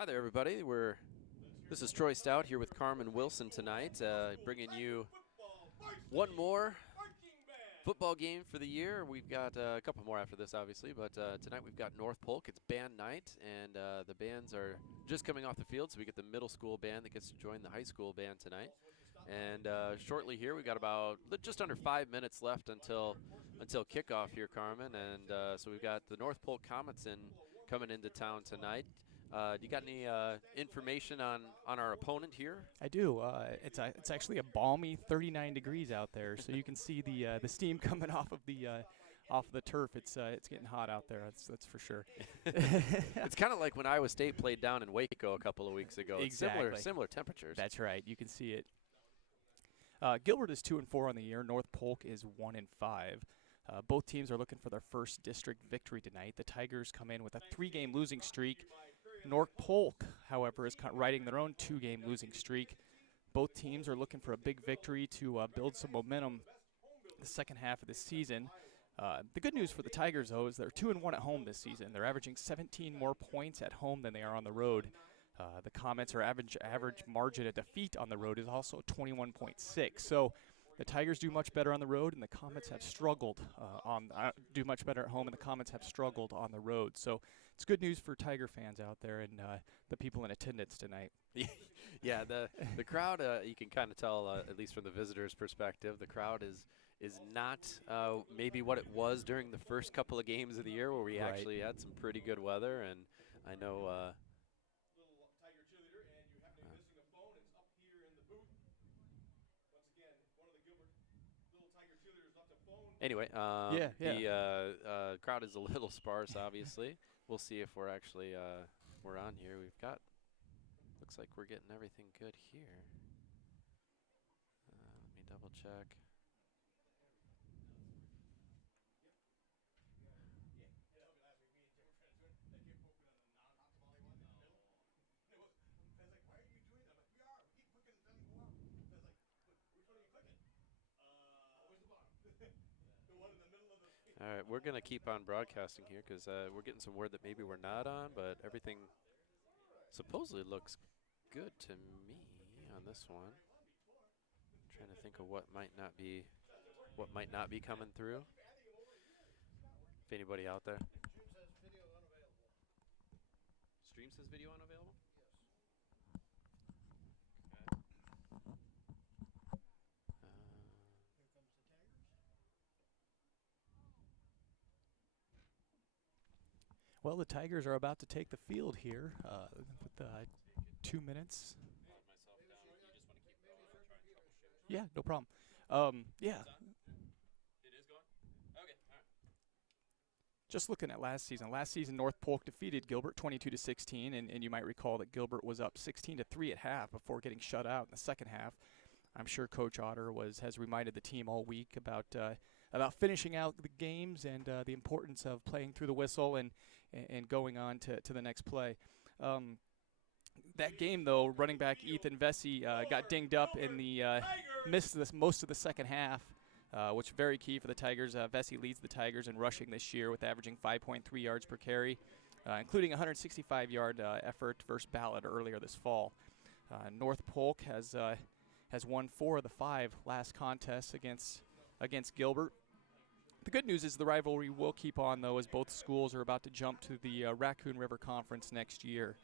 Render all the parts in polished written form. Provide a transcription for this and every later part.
Hi there, everybody. This is Troy Stout here with Carmen Wilson tonight, bringing you one more football game for the year. We've got a couple more after this, obviously, but tonight we've got North Polk. It's band night, and the bands are just coming off the field, so we get the middle school band that gets to join the high school band tonight. And shortly here, we got about just under 5 minutes left until kickoff here, Carmen. And so we've got the North Polk Comets coming into town tonight. Do you got any information on our opponent here? I do. It's actually a balmy 39 degrees out there, so you can see the steam coming off of the turf. It's getting hot out there. That's for sure. It's kind of like when Iowa State played down in Waco a couple of weeks ago. Exactly. It's similar temperatures. That's right. You can see it. Gilbert is 2-4 on the year. North Polk is 1-5. Both teams are looking for their first district victory tonight. The Tigers come in with a 3-game losing streak. North Polk, however, is riding their own 2-game losing streak. Both teams are looking for a big victory to build some momentum the second half of the season. The good news for the Tigers, though, is they're 2-1 at home this season. They're averaging 17 more points at home than they are on the road. The Comets' average margin of defeat on the road is also 21.6. So the Tigers do much better on the road, and the Comets have struggled do much better at home, and the Comets have struggled on the road. So it's good news for Tiger fans out there and the people in attendance tonight. Yeah, the crowd, you can kind of tell, at least from the visitors' perspective, the crowd is not maybe what it was during the first couple of games of the year where we actually had some pretty good weather, and I know. Tiger cheerleader, and you happen to be missing a phone. It's up here in the booth. Once again, one of the Gilbert little Tiger cheerleaders left a phone. Anyway, Yeah. the crowd is a little sparse, obviously. We'll see if we're actually we're on here. Looks like we're getting everything good here. Let me double check. All right, we're going to keep on broadcasting here because we're getting some word that maybe we're not on, but everything supposedly looks good to me on this one. I'm trying to think of what might not be coming through. If anybody out there. Stream says video unavailable? Well, the Tigers are about to take the field here with 2 minutes. Yeah, no problem. Yeah. It is going? Okay, all right. Just looking at last season. Last season, North Polk defeated Gilbert 22-16, and you might recall that Gilbert was up 16-3 at half before getting shut out in the second half. I'm sure Coach Otter has reminded the team all week about finishing out the games and the importance of playing through the whistle and going on to the next play. That game, though, running back Ethan Vesey got dinged up in the missed most of the second half, which is very key for the Tigers. Vesey leads the Tigers in rushing this year with averaging 5.3 yards per carry, including a 165-yard effort versus Ballard earlier this fall. North Polk has won 4 of the 5 last contests against Gilbert. The good news is the rivalry will keep on, though, as both schools are about to jump to the Raccoon River Conference next year.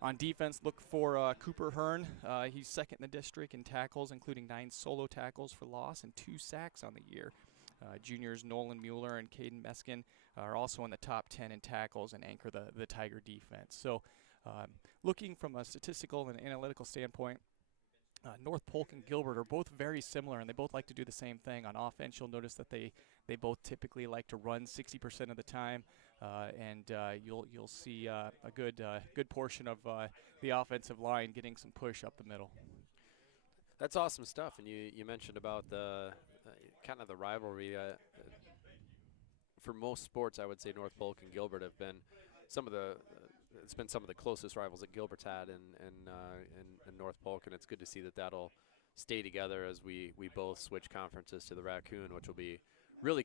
On defense, look for Cooper Hearn. He's second in the district in tackles, including 9 solo tackles for loss and 2 sacks on the year. Juniors Nolan Mueller and Caden Meskin are also in the top 10 in tackles and anchor the Tiger defense. So looking from a statistical and analytical standpoint, North Polk and Gilbert are both very similar, and they both like to do the same thing. On offense, you'll notice that they both typically like to run 60% of the time, and you'll see a good portion of the offensive line getting some push up the middle. That's awesome stuff, and you mentioned about the kind of the rivalry. For most sports, I would say North Polk and Gilbert have been some of the closest rivals that Gilbert's had in North Polk, and it's good to see that'll stay together as we both switch conferences to the Raccoon, which will be really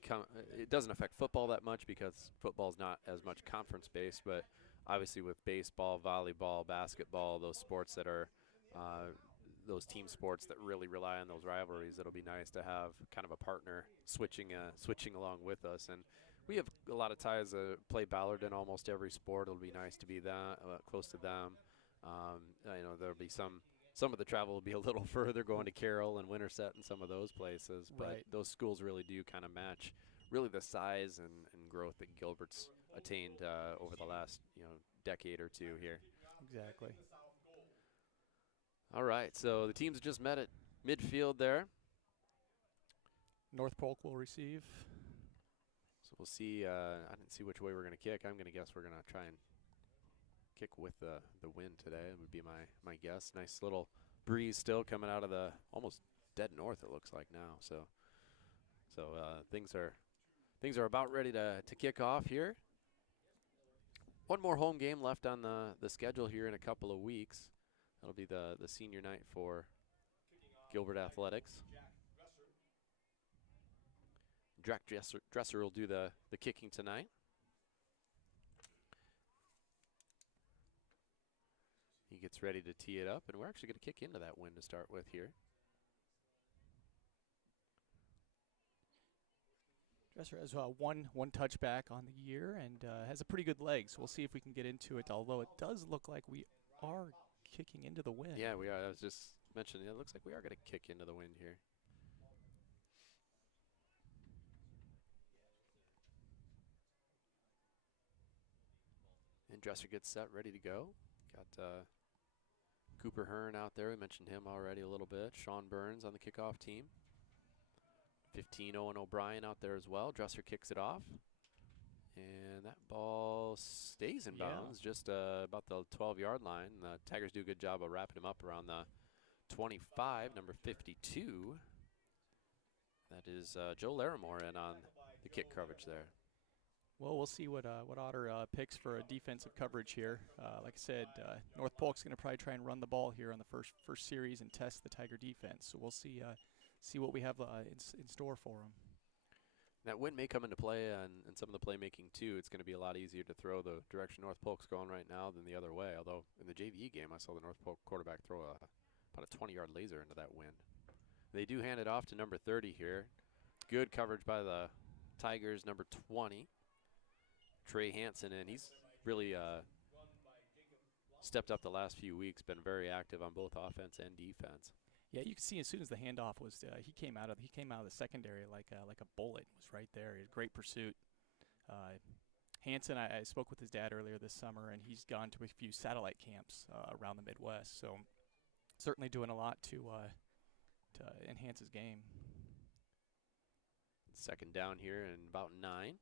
it doesn't affect football that much because football's not as much conference based, but obviously with baseball, volleyball, basketball, those sports that are those team sports that really rely on those rivalries, it'll be nice to have kind of a partner switching along with us. And we have a lot of ties that play Ballard in almost every sport. It'll be nice to be that close to them. There'll be some of the travel will be a little further, going to Carroll and Winterset and some of those places. But Right. those schools really do kind of match really the size and growth that Gilbert's attained over the last decade or two here. Exactly. All right, so the teams just met at midfield there. North Polk will receive. So we'll see. I didn't see which way we're going to kick. I'm going to guess we're going to try and kick with the wind today. It would be my guess. Nice little breeze still coming out of the almost dead north, it looks like now. So things are about ready to kick off here. One more home game left on the schedule here in a couple of weeks. That'll be the senior night for Gilbert Athletics. Jack Dresser will do the kicking tonight. He gets ready to tee it up, and we're actually going to kick into that wind to start with here. Dresser has one touchback on the year and has a pretty good leg, so we'll see if we can get into it, although it does look like we are kicking into the wind. Yeah, we are. I was just mentioning, it looks like we are going to kick into the wind here. And Dresser gets set, ready to go. Got Cooper Hearn out there. We mentioned him already a little bit. Sean Burns on the kickoff team. 15, Owen O'Brien out there as well. Dresser kicks it off. And that ball stays in bounds, just about the 12-yard line. The Tigers do a good job of wrapping him up around the 25, number 52. That is Joe Larimore in on the kick coverage there. Well, we'll see what Otter picks for a defensive coverage here. Like I said, North Polk's going to probably try and run the ball here on the first series and test the Tiger defense. So we'll see what we have in store for them. That wind may come into play in some of the playmaking too. It's going to be a lot easier to throw the direction North Polk's going right now than the other way. Although in the JV game, I saw the North Polk quarterback throw about a 20-yard laser into that wind. They do hand it off to number 30 here. Good coverage by the Tigers, number 20. Trey Hansen, and he's really stepped up the last few weeks, been very active on both offense and defense. Yeah, you can see as soon as the handoff was, he came out of the secondary like a bullet. Was right there. He had great pursuit. Hansen, I spoke with his dad earlier this summer, and he's gone to a few satellite camps around the Midwest. So certainly doing a lot to enhance his game. Second down here and about 9.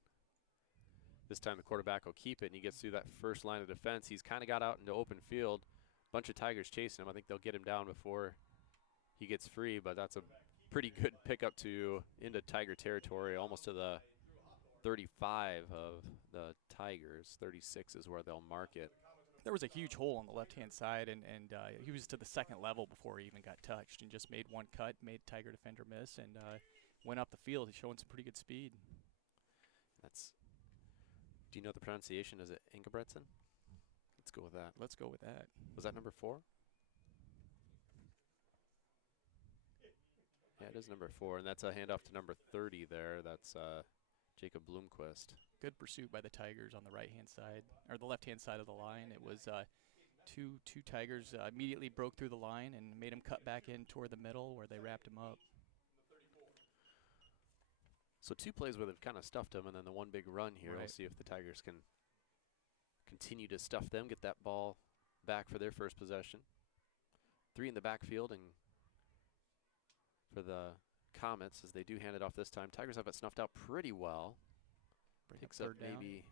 This time the quarterback will keep it, and he gets through that first line of defense. He's kind of got out into open field. Bunch of Tigers chasing him. I think they'll get him down before he gets free, but that's a pretty good pickup into Tiger territory, almost to the 35 of the Tigers. 36 is where they'll mark it. There was a huge hole on the left-hand side, and he was to the second level before he even got touched, and just made one cut, made Tiger defender miss, and went up the field. He's showing some pretty good speed. Do you know the pronunciation? Is it Ingebretson? Let's go with that. Let's go with that. Was that number 4? Yeah, it is number 4, and that's a handoff to number 30 there. That's Jacob Bloomquist. Good pursuit by the Tigers on the right-hand side, or the left-hand side of the line. It was two Tigers immediately broke through the line and made him cut back in toward the middle where they wrapped him up. So 2 plays where they've kind of stuffed him, and then the one big run here. Right. We'll see if the Tigers can continue to stuff them, get that ball back for their first possession. 3 in the backfield, and for the Comets, as they do hand it off this time. Tigers have it snuffed out pretty well. Picks up maybe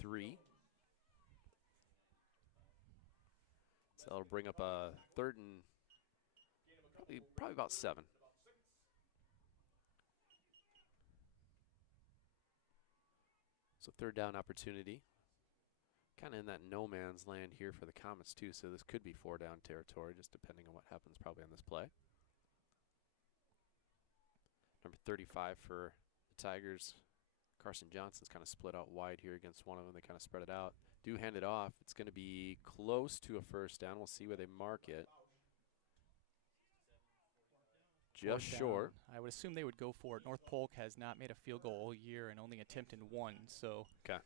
3. So that'll bring up a 3rd and probably about 7. So 3rd down opportunity. Kind of in that no man's land here for the Comets too, so this could be 4 down territory, just depending on what happens probably on this play. Number 35 for the Tigers, Carson Johnson's kind of split out wide here against one of them. They kind of spread it out. Do hand it off. It's going to be close to a first down. We'll see where they mark it. Just Fourth short. down. I would assume they would go for it. North Polk has not made a field goal all year and only attempted one. So. Okay.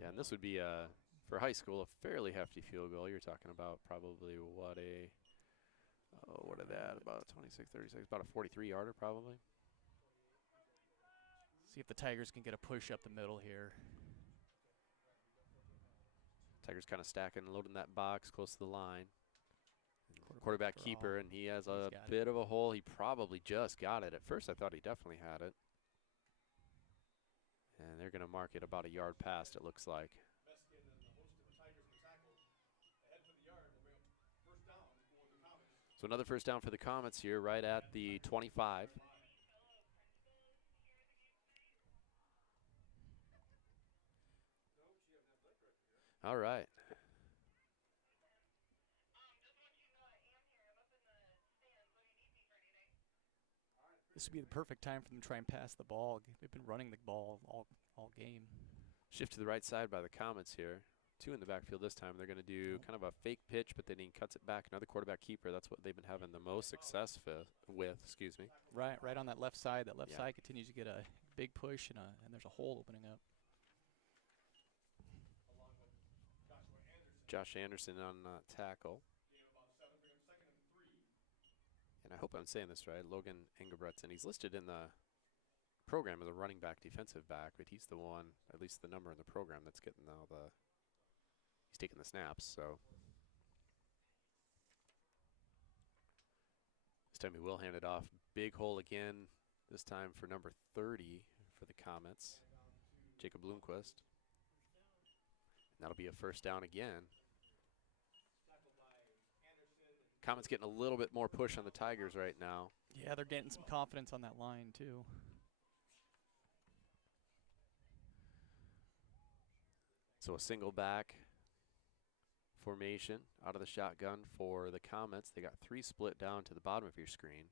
Yeah, and this would be for high school a fairly hefty field goal. You're talking about probably what is that? About 26, 36, about a 43-yarder probably. See if the Tigers can get a push up the middle here. Tigers kind of stacking, loading that box close to the line. Quarterback draw. keeper, and he has a got bit of a hole. He probably just got it. At first, I thought he definitely had it. And they're going to mark it about a yard past, it looks like. So another first down for the Comets here, right at the 25. All right. This would be the perfect time for them to try and pass the ball. They've been running the ball all game. Shift to the right side by the Comets here. 2 in the backfield this time. They're going to do kind of a fake pitch, but then he cuts it back. Another quarterback keeper. That's what they've been having the most success with. Excuse me. Right on that left side. That left Yeah. side continues to get a big push, and there's a hole opening up. Josh Anderson on tackle. And I hope I'm saying this right. Logan Engelbretson. He's listed in the program as a running back, defensive back, but he's the one, at least the number in the program, that's getting all the. He's taking the snaps, so. This time he will hand it off. Big hole again, this time for number 30 for the Comets, Jacob Bloomquist. And that'll be a first down again. Comets getting a little bit more push on the Tigers right now. Yeah, they're getting some confidence on that line, too. So a single back formation out of the shotgun for the Comets. They got 3 split down to the bottom of your screen.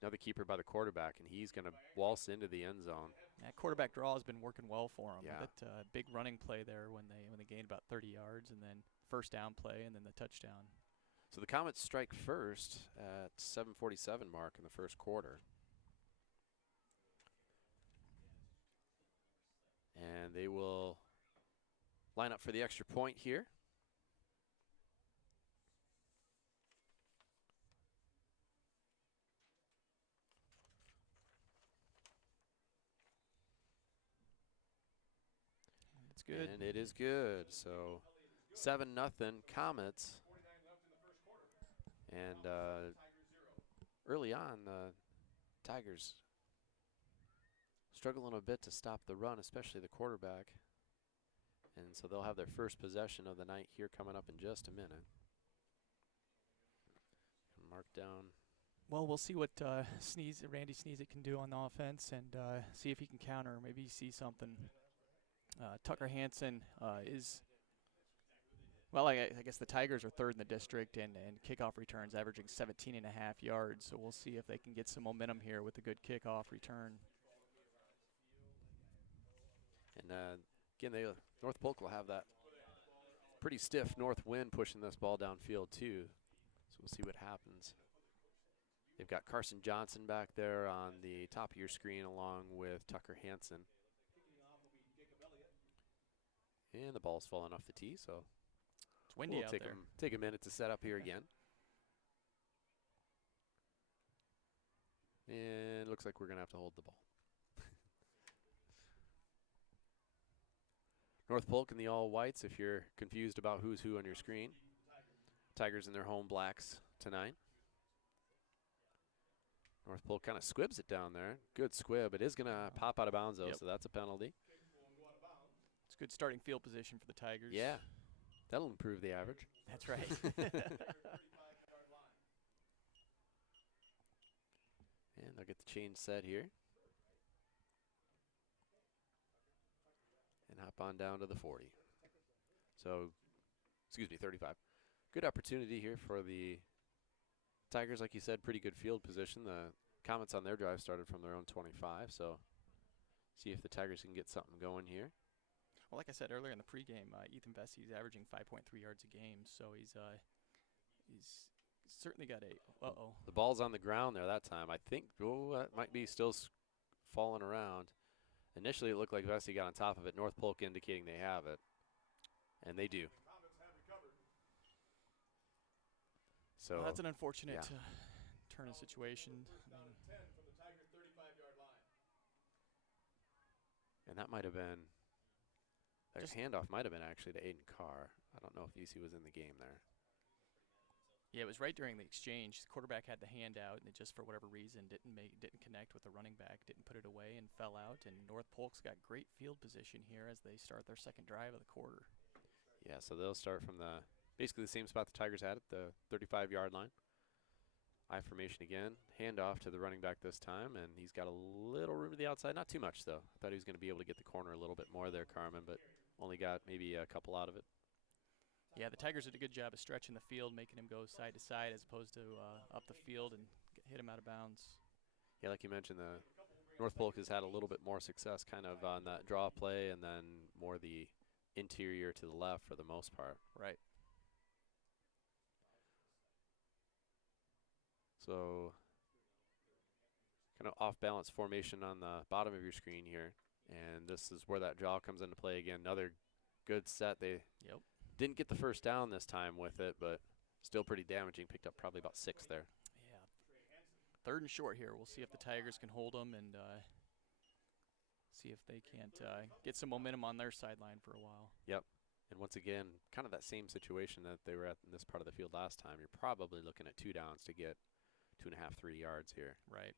Another keeper by the quarterback, and he's going to waltz into the end zone. That quarterback draw has been working well for them. Yeah. That big running play there when they gained about 30 yards, and then first down play, and then the touchdown. So the Comets strike first at 7:47 mark in the first quarter. And they will line up for the extra point here. It's good. And it is good. So 7-0 Comets. And early on, Tigers struggling a bit to stop the run, especially the quarterback. And so they'll have their first possession of the night here coming up in just a minute. Mark down. Well, we'll see what Randy Sneeze can do on the offense, and see if he can counter. Maybe see something. Tucker Hansen is, well, I guess the Tigers are third in the district and kickoff returns, averaging 17.5 yards. So we'll see if they can get some momentum here with a good kickoff return. And again, North Polk will have that pretty stiff north wind pushing this ball downfield too. So we'll see what happens. They've got Carson Johnson back there on the top of your screen along with Tucker Hansen. And the ball's falling off the tee, so It's windy we'll out take there. take a minute to set up here again. And it looks like we're going to have to hold the ball. North Polk in the all whites if you're confused about who's who on your screen. Tigers in their home blacks tonight. North Polk kind of squibs it down there. Good squib. It is going to pop out of bounds, though, so that's a penalty. It's good starting field position for the Tigers. Yeah, that'll improve the average. That's right. And they'll get the chain set here. And hop on down to the 40. So, excuse me, 35. Good opportunity here for the Tigers. Like you said, pretty good field position. The Comets on their drive started from their own 25, so See if the Tigers can get something going here. Well, like I said earlier in the pregame, Ethan Vessey's averaging 5.3 yards a game, so he's certainly got a. The ball's on the ground there that time. I think that might be still falling around. Initially, it looked like Vesey got on top of it. North Polk indicating they have it, and they do. So Well, that's an unfortunate yeah. turn of situation. And that might have been, that handoff might have been actually to Aiden Carr. I don't know if VC was in the game there. Yeah, it was right during the exchange. The quarterback had the hand out, and it just for whatever reason didn't connect with the running back, didn't put it away, and fell out. And North Polk's got great field position here as they start their second drive of the quarter. Yeah, so they'll start from basically the same spot the Tigers had at the 35-yard line. I formation again, handoff to the running back this time, and he's got a little room to the outside. Not too much, though. I thought he was going to be able to get the corner a little bit more there, Carmen, but only got maybe a couple out of it. Yeah, the Tigers did a good job of stretching the field, making him go side to side as opposed to up the field and hit him out of bounds. Yeah, like you mentioned, the North Polk has had a little bit more success kind of on that draw play and then more the interior to the left for the most part. Right. So kind of off-balance formation on the bottom of your screen here. And this is where that draw comes into play again. Another good set. They didn't get the first down this time with it, but still pretty damaging. Picked up probably about 6 there. Yeah. Third and short here. We'll see if the Tigers can hold them and see if they can't get some momentum on their sideline for a while. Yep. And once again, kind of that same situation that they were at in this part of the field last time. You're probably looking at 2 downs to get 2.5, 3 yards here. Right.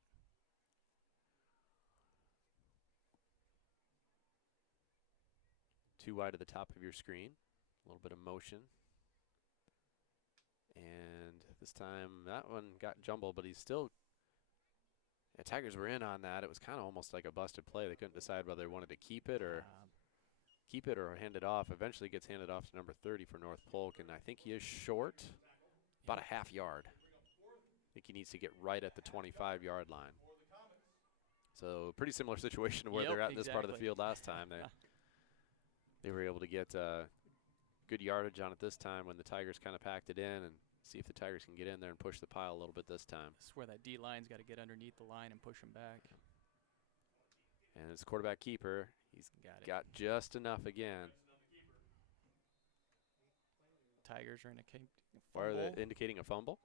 Too wide at the top of your screen. A little bit of motion. And this time that one got jumbled, but he's still. The Tigers were in on that. It was kind of almost like a busted play. They couldn't decide whether they wanted to keep it or hand it off. Eventually gets handed off to number 30 for North Polk, and I think he is short, about a half yard. I think he needs to get right at the 25-yard line. So pretty similar situation to where they're at in this part of the field last time. They were able to get good yardage on it this time when the Tigers kind of packed it in, and see if the Tigers can get in there and push the pile a little bit this time. This is where that D-line's got to get underneath the line and push them back. And his quarterback keeper, he's got just enough again. Tigers are in a fumble. Are they indicating a fumble?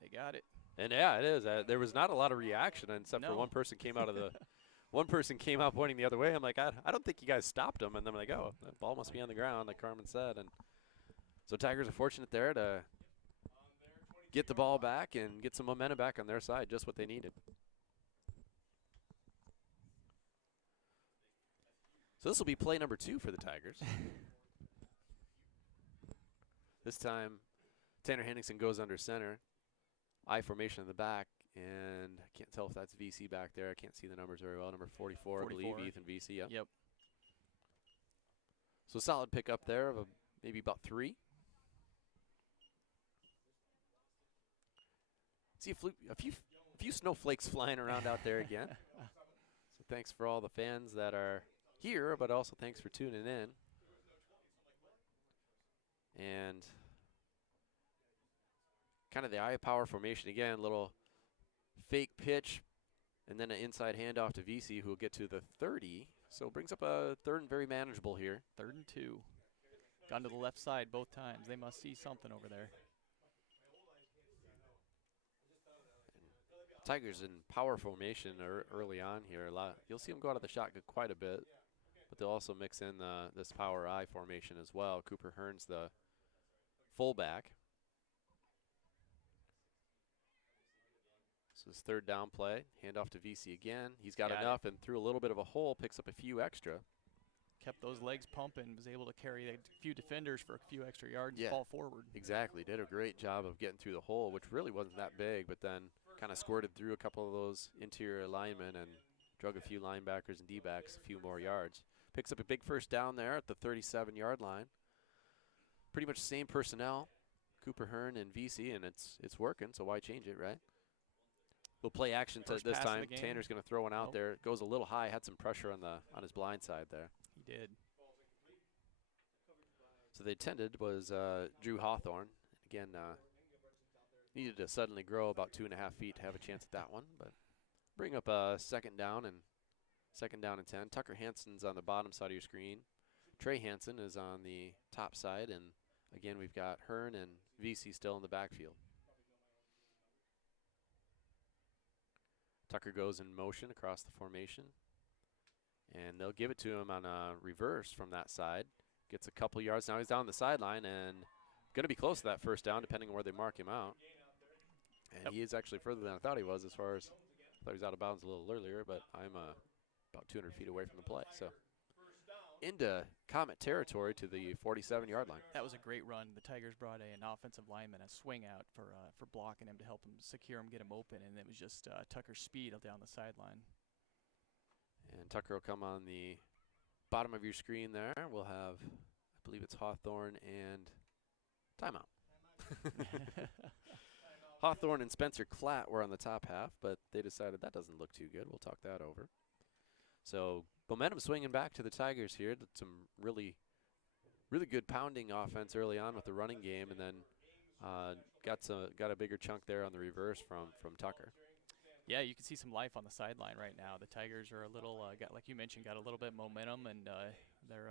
They got it. And yeah, it is. There was not a lot of reaction, except for one person came out of the. One person came out pointing the other way. I'm like, I don't think you guys stopped him. And then I'm like, oh, the ball must be on the ground, like Carmen said. And so Tigers are fortunate there to get the ball back and get some momentum back on their side, just what they needed. So this will be play number 2 for the Tigers. This time, Tanner Henningsen goes under center. I formation in the back, and I can't tell if that's VC back there. I can't see the numbers very well. Number 44, I believe, Ethan VC. Yep. So solid pickup there of maybe about 3. See a few snowflakes flying around out there again. So thanks for all the fans that are here, but also thanks for tuning in. And kind of the eye power formation again, little fake pitch, and then an inside handoff to VC, who will get to the 30. So brings up a third and very manageable here. 3rd and 2. Gone to the left side both times. They must see something over there. And Tigers in power formation early on here. You'll see them go out of the shotgun quite a bit, but they'll also mix in this power I formation as well. Cooper Hearn's the fullback. So his 3rd down play, handoff to VC again. He's got enough and through a little bit of a hole, picks up a few extra. Kept those legs pumping, was able to carry a few defenders for a few extra yards and fall forward. Exactly, did a great job of getting through the hole, which really wasn't that big, but then kind of squirted through a couple of those interior linemen and drug a few linebackers and D-backs a few more yards. Picks up a big first down there at the 37-yard line. Pretty much the same personnel, Cooper Hearn and VC, and it's working, so why change it, right? Little play action First this pass of time. the game. Tanner's going to throw one out Nope. there. It goes a little high. Had some pressure on his blind side there. He did. So they intended was Drew Hawthorne. Again, needed to suddenly grow about 2.5 feet to have a chance at that one. But bring up a second down and 10. Tucker Hansen's on the bottom side of your screen. Trey Hansen is on the top side. And again, we've got Hearn and VC still in the backfield. Tucker goes in motion across the formation. And they'll give it to him on a reverse from that side. Gets a couple yards. Now he's down the sideline and going to be close to that first down depending on where they mark him out. And he is actually further than I thought he was, as far as I thought he was out of bounds a little earlier, but I'm about 200 feet away from the play. So into Comet territory to the 47-yard line. That was a great run. The Tigers brought an offensive lineman, a swing out for blocking him to help him secure him, get him open, and it was just Tucker's speed down the sideline. And Tucker will come on the bottom of your screen there. We'll have, I believe it's Hawthorne and timeout. Hawthorne and Spencer Klatt were on the top half, but they decided that doesn't look too good. We'll talk that over. So momentum swinging back to the Tigers here. Some really good pounding offense early on with the running game, and then got a bigger chunk there on the reverse from Tucker. Yeah, you can see some life on the sideline right now. The Tigers are a little, like you mentioned, got a little bit of momentum, and they're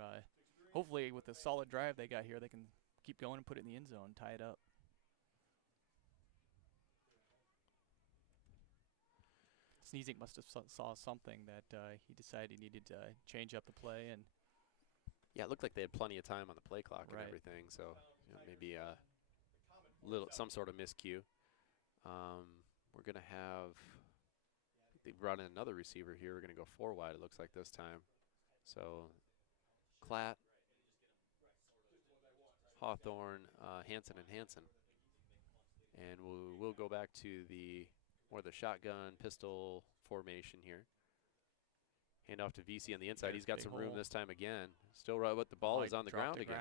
hopefully with the solid drive they got here, they can keep going and put it in the end zone, tie it up. Sneezing must have saw something that he decided he needed to change up the play, and yeah, it looked like they had plenty of time on the play clock and everything, so maybe some sort of miscue. We're gonna have. They brought in another receiver here. We're gonna go 4 wide. It looks like this time. So, Klatt, Hawthorne, Hansen, and Hansen, and we'll go back to the shotgun pistol formation here. Hand off to VC on the inside. He's got some room this time again. Still right, but the ball is on the ground again.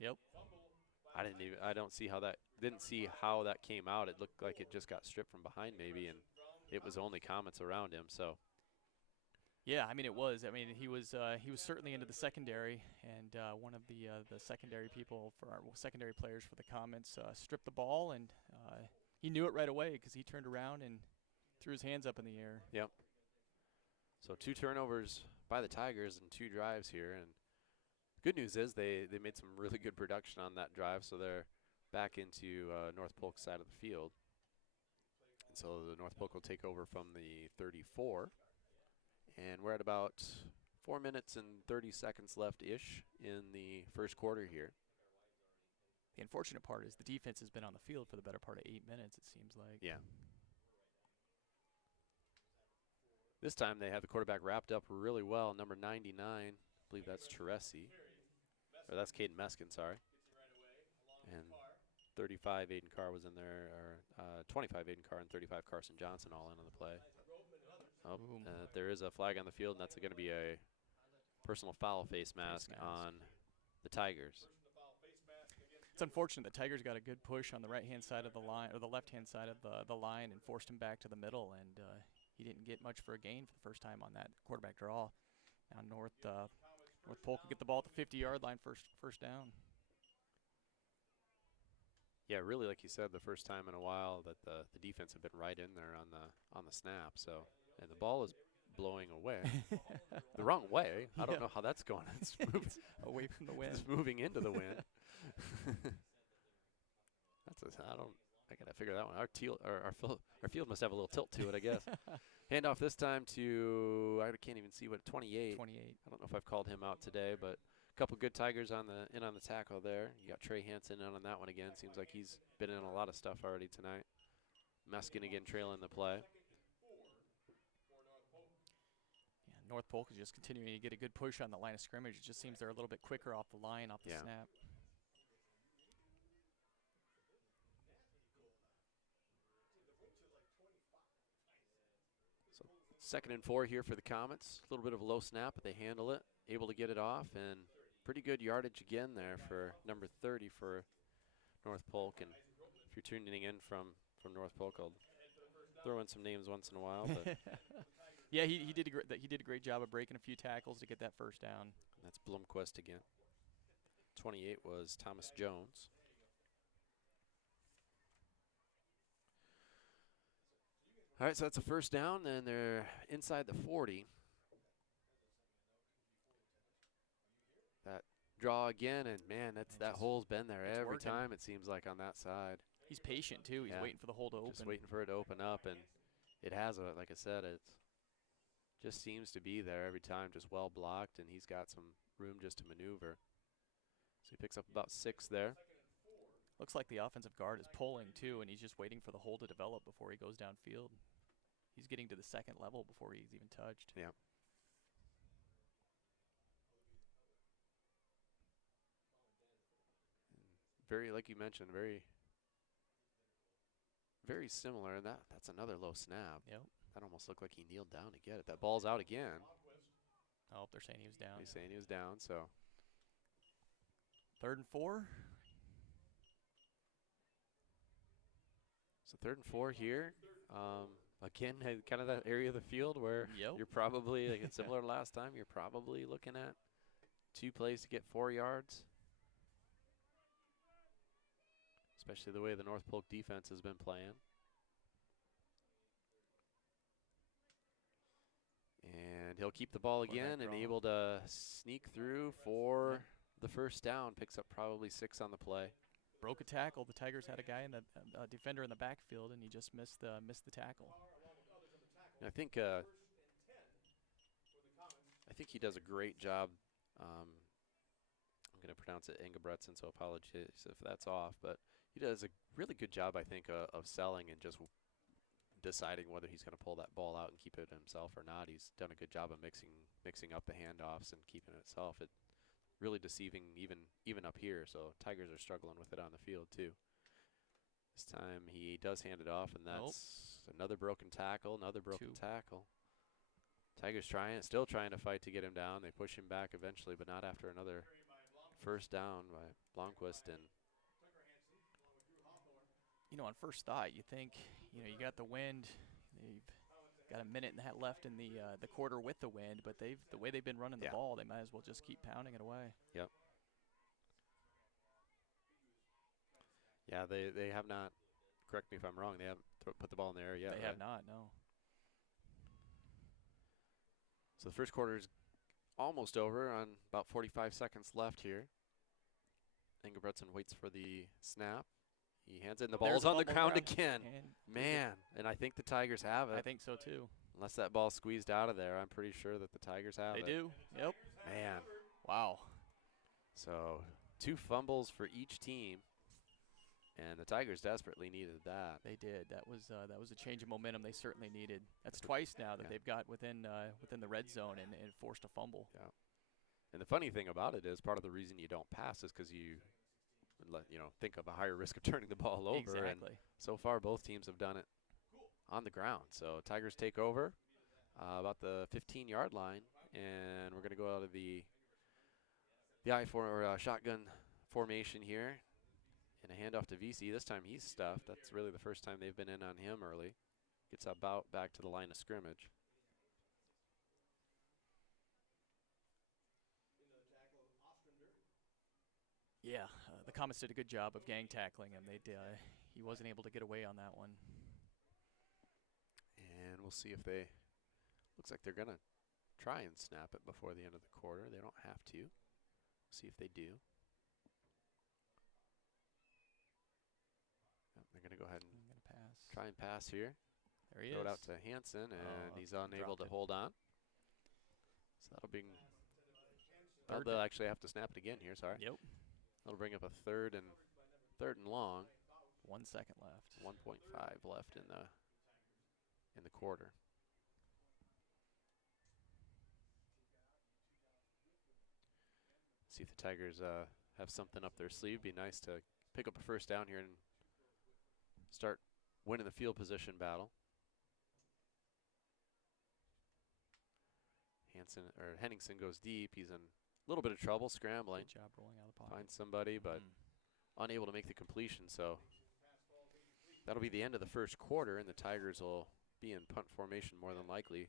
Yep. Didn't see how that came out. It looked like it just got stripped from behind maybe, and it was only Comets around him. So. Yeah, I mean it was. I mean he was certainly into the secondary, and one of the secondary people for our secondary players for the Comets stripped the ball, and he knew it right away because he turned around and threw his hands up in the air. Yep. So 2 turnovers by the Tigers and 2 drives here, and good news is they made some really good production on that drive, so they're back into North Polk's side of the field. And so the North Polk will take over from the 34. And we're at about 4 minutes and 30 seconds left-ish in the first quarter here. The unfortunate part is the defense has been on the field for the better part of 8 minutes, it seems like. Yeah. This time they have the quarterback wrapped up really well. Number 99, I believe that's Teresi. Or that's Caden Meskin, sorry. And 35, Aiden Carr was in there, or 25, Aiden Carr, and 35, Carson Johnson all in on the play. Oh, there is a flag on the field, and that's going to be a personal foul face mask on the Tigers. It's unfortunate the Tigers got a good push on the right-hand side of the line, or the left-hand side of the line, and forced him back to the middle, and he didn't get much for a gain for the first time on that quarterback draw. Now North Polk will get the ball at the 50-yard line first down. Yeah, really, like you said, the first time in a while that the defense had been right in there on the snap. So, and the ball is blowing away the wrong way. I don't know how that's going. It's moving away from the wind. It's moving into the wind. I gotta figure that one. Our field must have a little tilt to it, I guess. Handoff this time to I can't even see what 28. 28. I don't know if I've called him out today, but a couple good Tigers on the tackle there. You got Trey Hansen in on that one again. Seems like he's been in a lot of stuff already tonight. Meskin again trailing the play. Yeah, North Polk is just continuing to get a good push on the line of scrimmage. It just seems they're a little bit quicker off the line, off the snap. So 2nd and 4 here for the Comets. A little bit of a low snap, but they handle it, able to get it off, and pretty good yardage again there for number 30 for North Polk. And if you're tuning in from North Polk, I'll throw in some names once in a while, but Yeah, he did a great job of breaking a few tackles to get that first down. that's Blomquist again. 28 was Thomas Jones. All right, so that's a first down, and they're inside the 40. That draw again, and man, that hole's been there every working. time, it seems like, on that side. He's patient, too. He's Yeah. waiting for the hole to open. Just waiting for it to open up, and it has, like I said, it just seems to be there every time, just well blocked, and he's got some room just to maneuver. So he picks up about 6 there. Looks like the offensive guard is pulling, too, and he's just waiting for the hole to develop before he goes downfield. He's getting to the second level before he's even touched. Yeah. Very, like you mentioned, very similar. And that's another low snap. Yep. That almost looked like he kneeled down to get it. That ball's out again. Oh, they're saying he was down. He's saying he was down, so. 3rd and 4. So 3rd and 4 here. Again, kind of that area of the field where you're probably, like it's similar to last time, you're probably looking at 2 plays to get 4 yards. Especially the way the North Polk defense has been playing. And he'll keep the ball again and able to sneak through for the first down. Picks up probably 6 on the play. Broke a tackle. The Tigers had a guy in the defender in the backfield, and he just missed the tackle. I think he does a great job. I'm going to pronounce it Engelbretson, so apologies if that's off. But he does a really good job, I think, of selling and just deciding whether he's going to pull that ball out and keep it himself or not. He's done a good job of mixing up the handoffs and keeping it itself. It really deceiving even up here. So Tigers are struggling with it on the field too. This time he does hand it off, and that's another broken tackle. Tigers still trying to fight to get him down. They push him back eventually, but not after another first down by Blomquist. And on first thought, you think, you got the wind. They've got a minute and a half left in the quarter with the wind, but the way they've been running the ball, they might as well just keep pounding it away. Yep. Yeah, they have not. Correct me if I'm wrong. They haven't put the ball in the air yet. They have not. No. So the first quarter is almost over. On about 45 seconds left here. Engelbretson waits for the snap. He hands it, and the ball's on the ground again. Man, and I think the Tigers have it. I think so too. Unless that ball squeezed out of there, I'm pretty sure that the Tigers have it. They do. Yep. Man. Wow. So 2 fumbles for each team, and the Tigers desperately needed that. They did. That was a change of momentum they certainly needed. That's twice now that they've got within the red zone and forced a fumble. Yeah. And the funny thing about it is part of the reason you don't pass is because you think of a higher risk of turning the ball over. Exactly. And so far, both teams have done it on the ground. So Tigers take over about the 15-yard line, and we're going to go out of the shotgun formation here, and a handoff to VC. This time he's stuffed. That's really the first time they've been in on him early. Gets about back to the line of scrimmage. Yeah, the Comets did a good job of gang tackling him. He wasn't able to get away on that one. And we'll see if they. Looks like they're going to try and snap it before the end of the quarter. They don't have to. See if they do. Yep, they're going to go ahead and try and pass here. There he Throw is. it out to Hansen, and he's unable to hold on. So that'll be. They'll actually have to snap it again here. Sorry. Yep. That'll bring up a third and long. 1 second left. 1.5 left in the quarter. See if the Tigers have something up their sleeve. Be nice to pick up a first down here and start winning the field position battle. Henningsen goes deep. He's in a little bit of trouble scrambling. Good job rolling out of the pocket. Finds somebody, but unable to make the completion. So that'll be the end of the first quarter, and the Tigers will be in punt formation more than likely.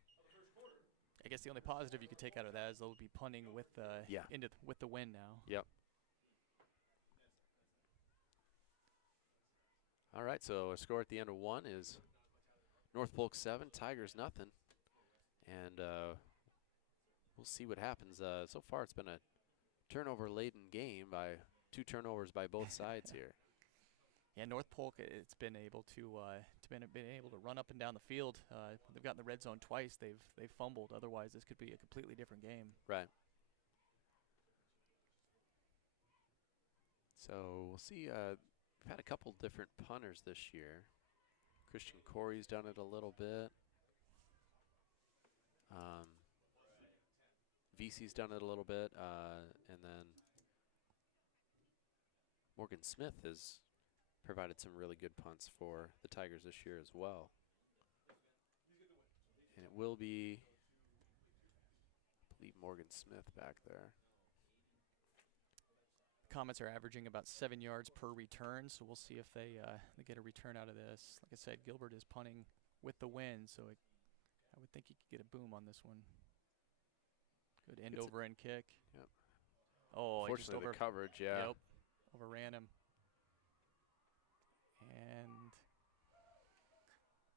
I guess the only positive you could take out of that is they'll be punting with with the wind now. Yep. All right, so a score at the end of 1 is North Polk 7, Tigers nothing. And we'll see what happens. So far it's been a turnover-laden game by 2 turnovers by both sides here. Yeah, North Polk, it's been able to run up and down the field. They've gotten the red zone twice. They've fumbled. Otherwise, this could be a completely different game. Right. So we'll see. We've had a couple different punters this year. Christian Corey's done it a little bit. VC's done it a little bit, and then Morgan Smith has provided some really good punts for the Tigers this year as well. And it will be, I believe, Morgan Smith back there. Comets are averaging about 7 yards per return, so we'll see if they get a return out of this. Like I said, Gilbert is punting with the wind, so I would think he could get a boom on this one. Good end over end kick. Yep. Oh, Fortunately, the coverage, yeah. Yep, overran him.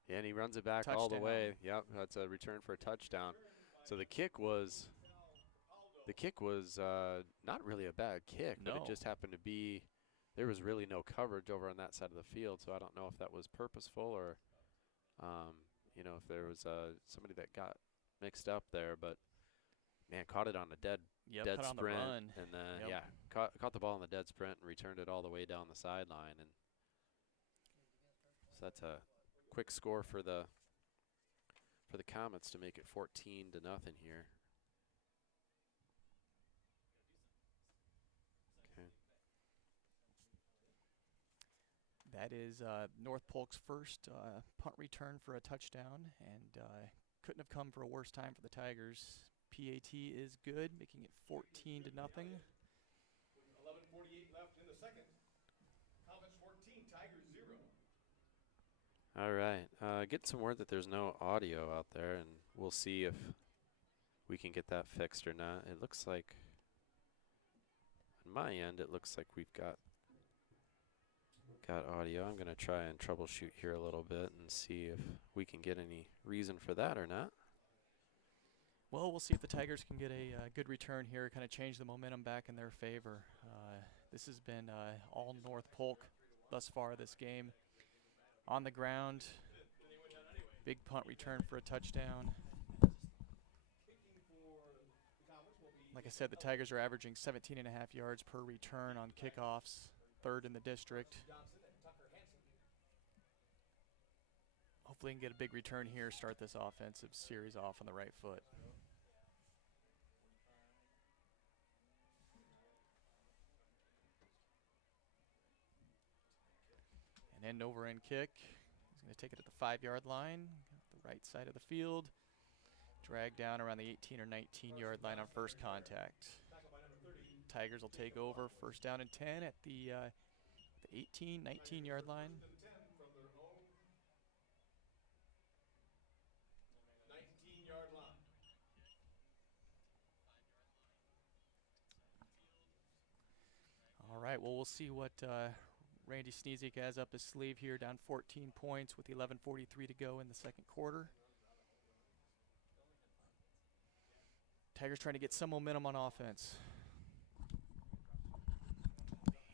And he runs it back all the way. Yep, that's a return for a touchdown. So the kick was not really a bad kick, but it just happened to be, there was really no coverage over on that side of the field. So I don't know if that was purposeful or, if there was somebody that got mixed up there. But man, caught it on a dead sprint, and then caught the ball on the dead sprint and returned it all the way down the sideline. And so that's a quick score for the Comets to make it 14-0 here. Okay. That is North Polk's first punt return for a touchdown, and couldn't have come for a worse time for the Tigers. PAT is good, making it 14-0. 11:48 left in the second. Comets 14, Tigers 0. All right, get some word that there's no audio out there, and we'll see if we can get that fixed or not. It looks like, on my end, it looks like we've got audio. I'm going to try and troubleshoot here a little bit and see if we can get any reason for that or not. Well, we'll see if the Tigers can get a good return here, kind of change the momentum back in their favor. This has been all North Polk thus far this game. On the ground, big punt return for a touchdown. Like I said, the Tigers are averaging 17.5 yards per return on kickoffs, third in the district. Hopefully we can get a big return here, start this offensive series off on the right foot. An end over end kick. He's going to take it at the 5-yard line, the right side of the field. Drag down around the 18 or 19 yard line on first contact. Tigers will take over first down and 10 at the 18, 19 yard line. 19-yard line. All right, well, we'll see what Randy Sneezik has up his sleeve here, down 14 points with 11:43 to go in the second quarter. Tigers trying to get some momentum on offense.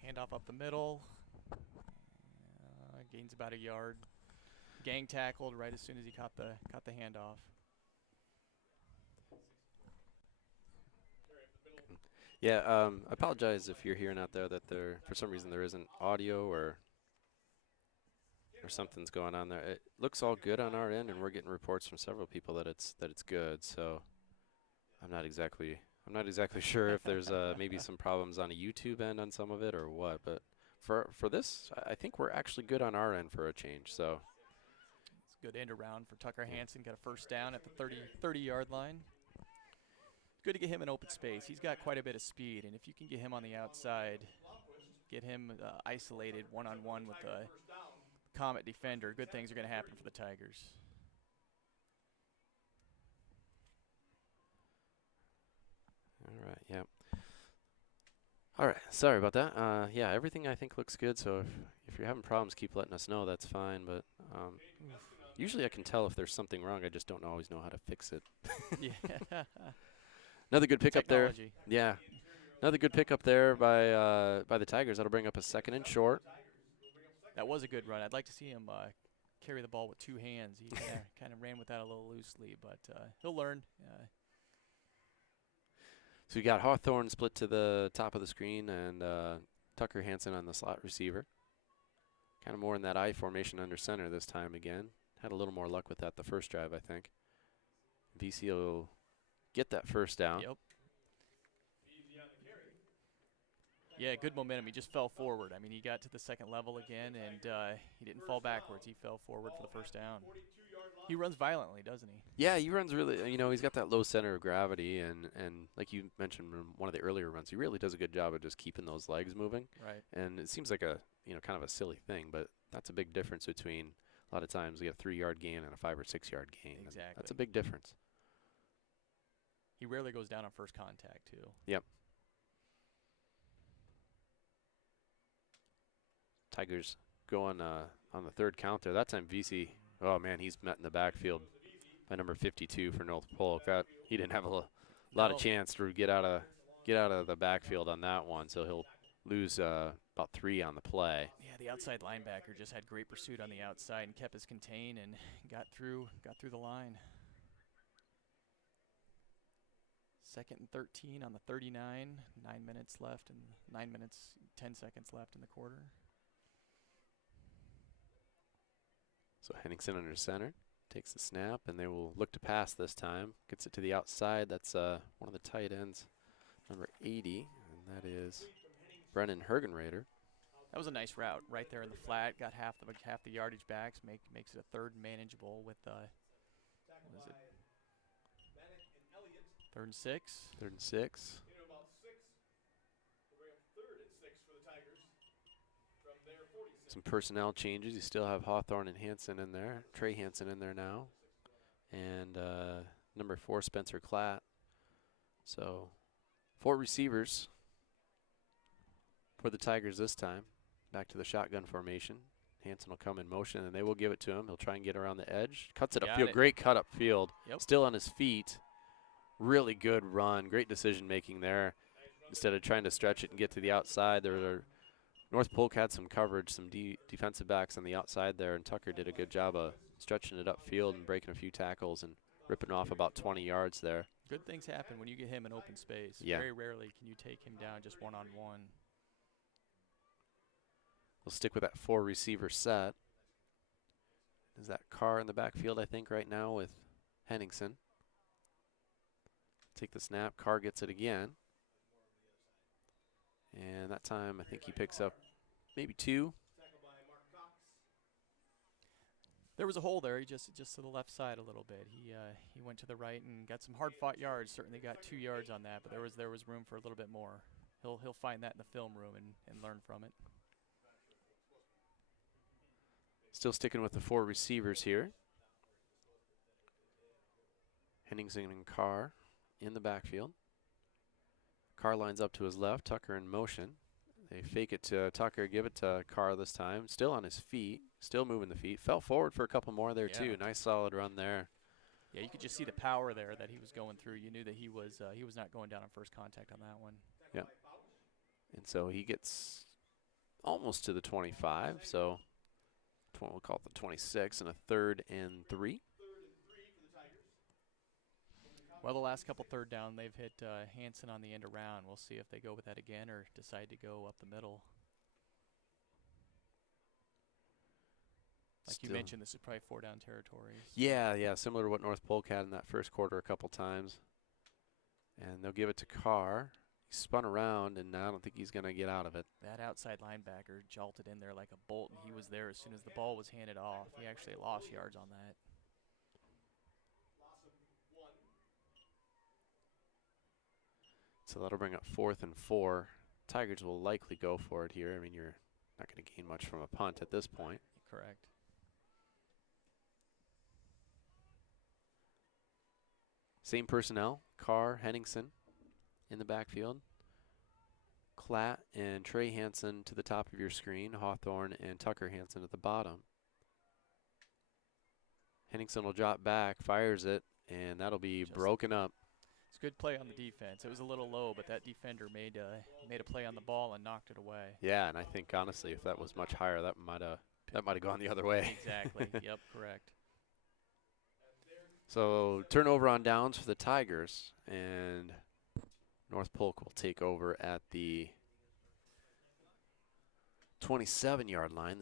Handoff up the middle. Gains about a yard. Gang tackled right as soon as he caught the handoff. Yeah, I apologize if you're hearing out there that for some reason there isn't audio or something's going on there. It looks all good on our end, and we're getting reports from several people that it's good. So I'm not exactly sure if there's maybe some problems on a YouTube end on some of it or what. But for this, I think we're actually good on our end for a change. So it's a good end around for Tucker Hansen. Got a first down at the 30-yard line. Good to get him in open space. He's got quite a bit of speed, and if you can get him on the outside, get him isolated one-on-one with the Comet defender, good things are going to happen for the Tigers. All right, yeah. All right, sorry about that. Yeah, everything I think looks good, so if you're having problems, keep letting us know. That's fine, but usually I can tell if there's something wrong. I just don't always know how to fix it. Yeah. Another good pickup there. Technology. Yeah, another good pickup there by the Tigers. That'll bring up a 2nd and short. That was a good run. I'd like to see him carry the ball with 2 hands. He kind of ran with that a little loosely, but he'll learn. So we got Hawthorne split to the top of the screen and Tucker Hansen on the slot receiver. Kind of more in that I formation under center this time again. Had a little more luck with that the first drive, I think. VC will get that first down. Yep. Yeah, good momentum. He just fell forward. I mean, he got to the 2nd level again, and he didn't fall backwards. He fell forward for the first down. He runs violently, doesn't he? Yeah, he runs really, he's got that low center of gravity, and like you mentioned in one of the earlier runs, he really does a good job of just keeping those legs moving. Right. And it seems like a, kind of a silly thing, but that's a big difference between a lot of times we get a 3-yard gain and a 5 or 6 yard gain. Exactly. That's a big difference. He rarely goes down on first contact, too. Yep. Tigers going on the 3rd count there. That time VC, oh man, he's met in the backfield by number 52 for North Polk. That he didn't have a lot of chance to get out of the backfield on that one, so he'll lose about 3 on the play. Yeah, the outside linebacker just had great pursuit on the outside and kept us contained and got through the line. 2nd and 13 on the 39. 9 minutes left and 9 minutes 10 seconds left in the quarter. So Henningsen under center, takes the snap, and they will look to pass this time. Gets it to the outside. That's one of the tight ends, number 80, and that is Brennan Hergenrader. That was a nice route right there in the flat. Got half the yardage backs. Makes it a 3rd manageable with what is it? 3rd and 6. 3rd and 6. Some personnel changes. You still have Hawthorne and Hansen in there. Trey Hansen in there now. And number 4, Spencer Klatt. So 4 receivers for the Tigers this time. Back to the shotgun formation. Hansen will come in motion, and they will give it to him. He'll try and get around the edge. Cuts it upfield. Great cut upfield. Yep. Still on his feet. Really good run. Great decision making there. Instead of trying to stretch it and get to the outside, North Polk had some coverage, some defensive backs on the outside there, and Tucker did a good job of stretching it upfield and breaking a few tackles and ripping off about 20 yards there. Good things happen when you get him in open space. Yeah. Very rarely can you take him down just one-on-one. We'll stick with that 4 receiver set. Is that Carr in the backfield, I think, right now with Henningsen. Take the snap. Carr gets it again. And that time, I think he picks up maybe 2. There was a hole there. He just to the left side a little bit. He went to the right and got some hard-fought yards. Certainly got 2 yards on that, but there was room for a little bit more. He'll find that in the film room and learn from it. Still sticking with the 4 receivers here. Henningsen and Carr in the backfield. Carr lines up to his left. Tucker in motion. They fake it to Tucker, give it to Carr this time. Still on his feet, still moving the feet. Fell forward for a couple more there too. Nice solid run there. Yeah, you could just see the power there that he was going through. You knew that he was not going down on first contact on that one. Yeah. And so he gets almost to the 25. So we'll call it the 26 and a 3rd and 3. Well, the last couple 3rd down, they've hit Hansen on the end around. We'll see if they go with that again or decide to go up the middle. Like you mentioned, this is probably 4 down territory. So. Yeah, similar to what North Polk had in that first quarter a couple times. And they'll give it to Carr. He spun around, and I don't think he's going to get out of it. That outside linebacker jolted in there like a bolt, and he was there as soon as the ball was handed off. He actually lost yards on that. So that'll bring up 4th and 4. Tigers will likely go for it here. I mean, you're not going to gain much from a punt at this point. correct. Same personnel, Carr, Henningsen in the backfield. Klatt and Trey Hansen to the top of your screen. Hawthorne and Tucker Hansen at the bottom. Henningsen will drop back, fires it, and that'll be broken up. It's a good play on the defense. It was a little low, but that defender made a play on the ball and knocked it away. Yeah, and I think honestly, if that was much higher, that might have gone the other way. Exactly. Yep, correct. So turnover on downs for the Tigers, and North Polk will take over at the 27-yard line.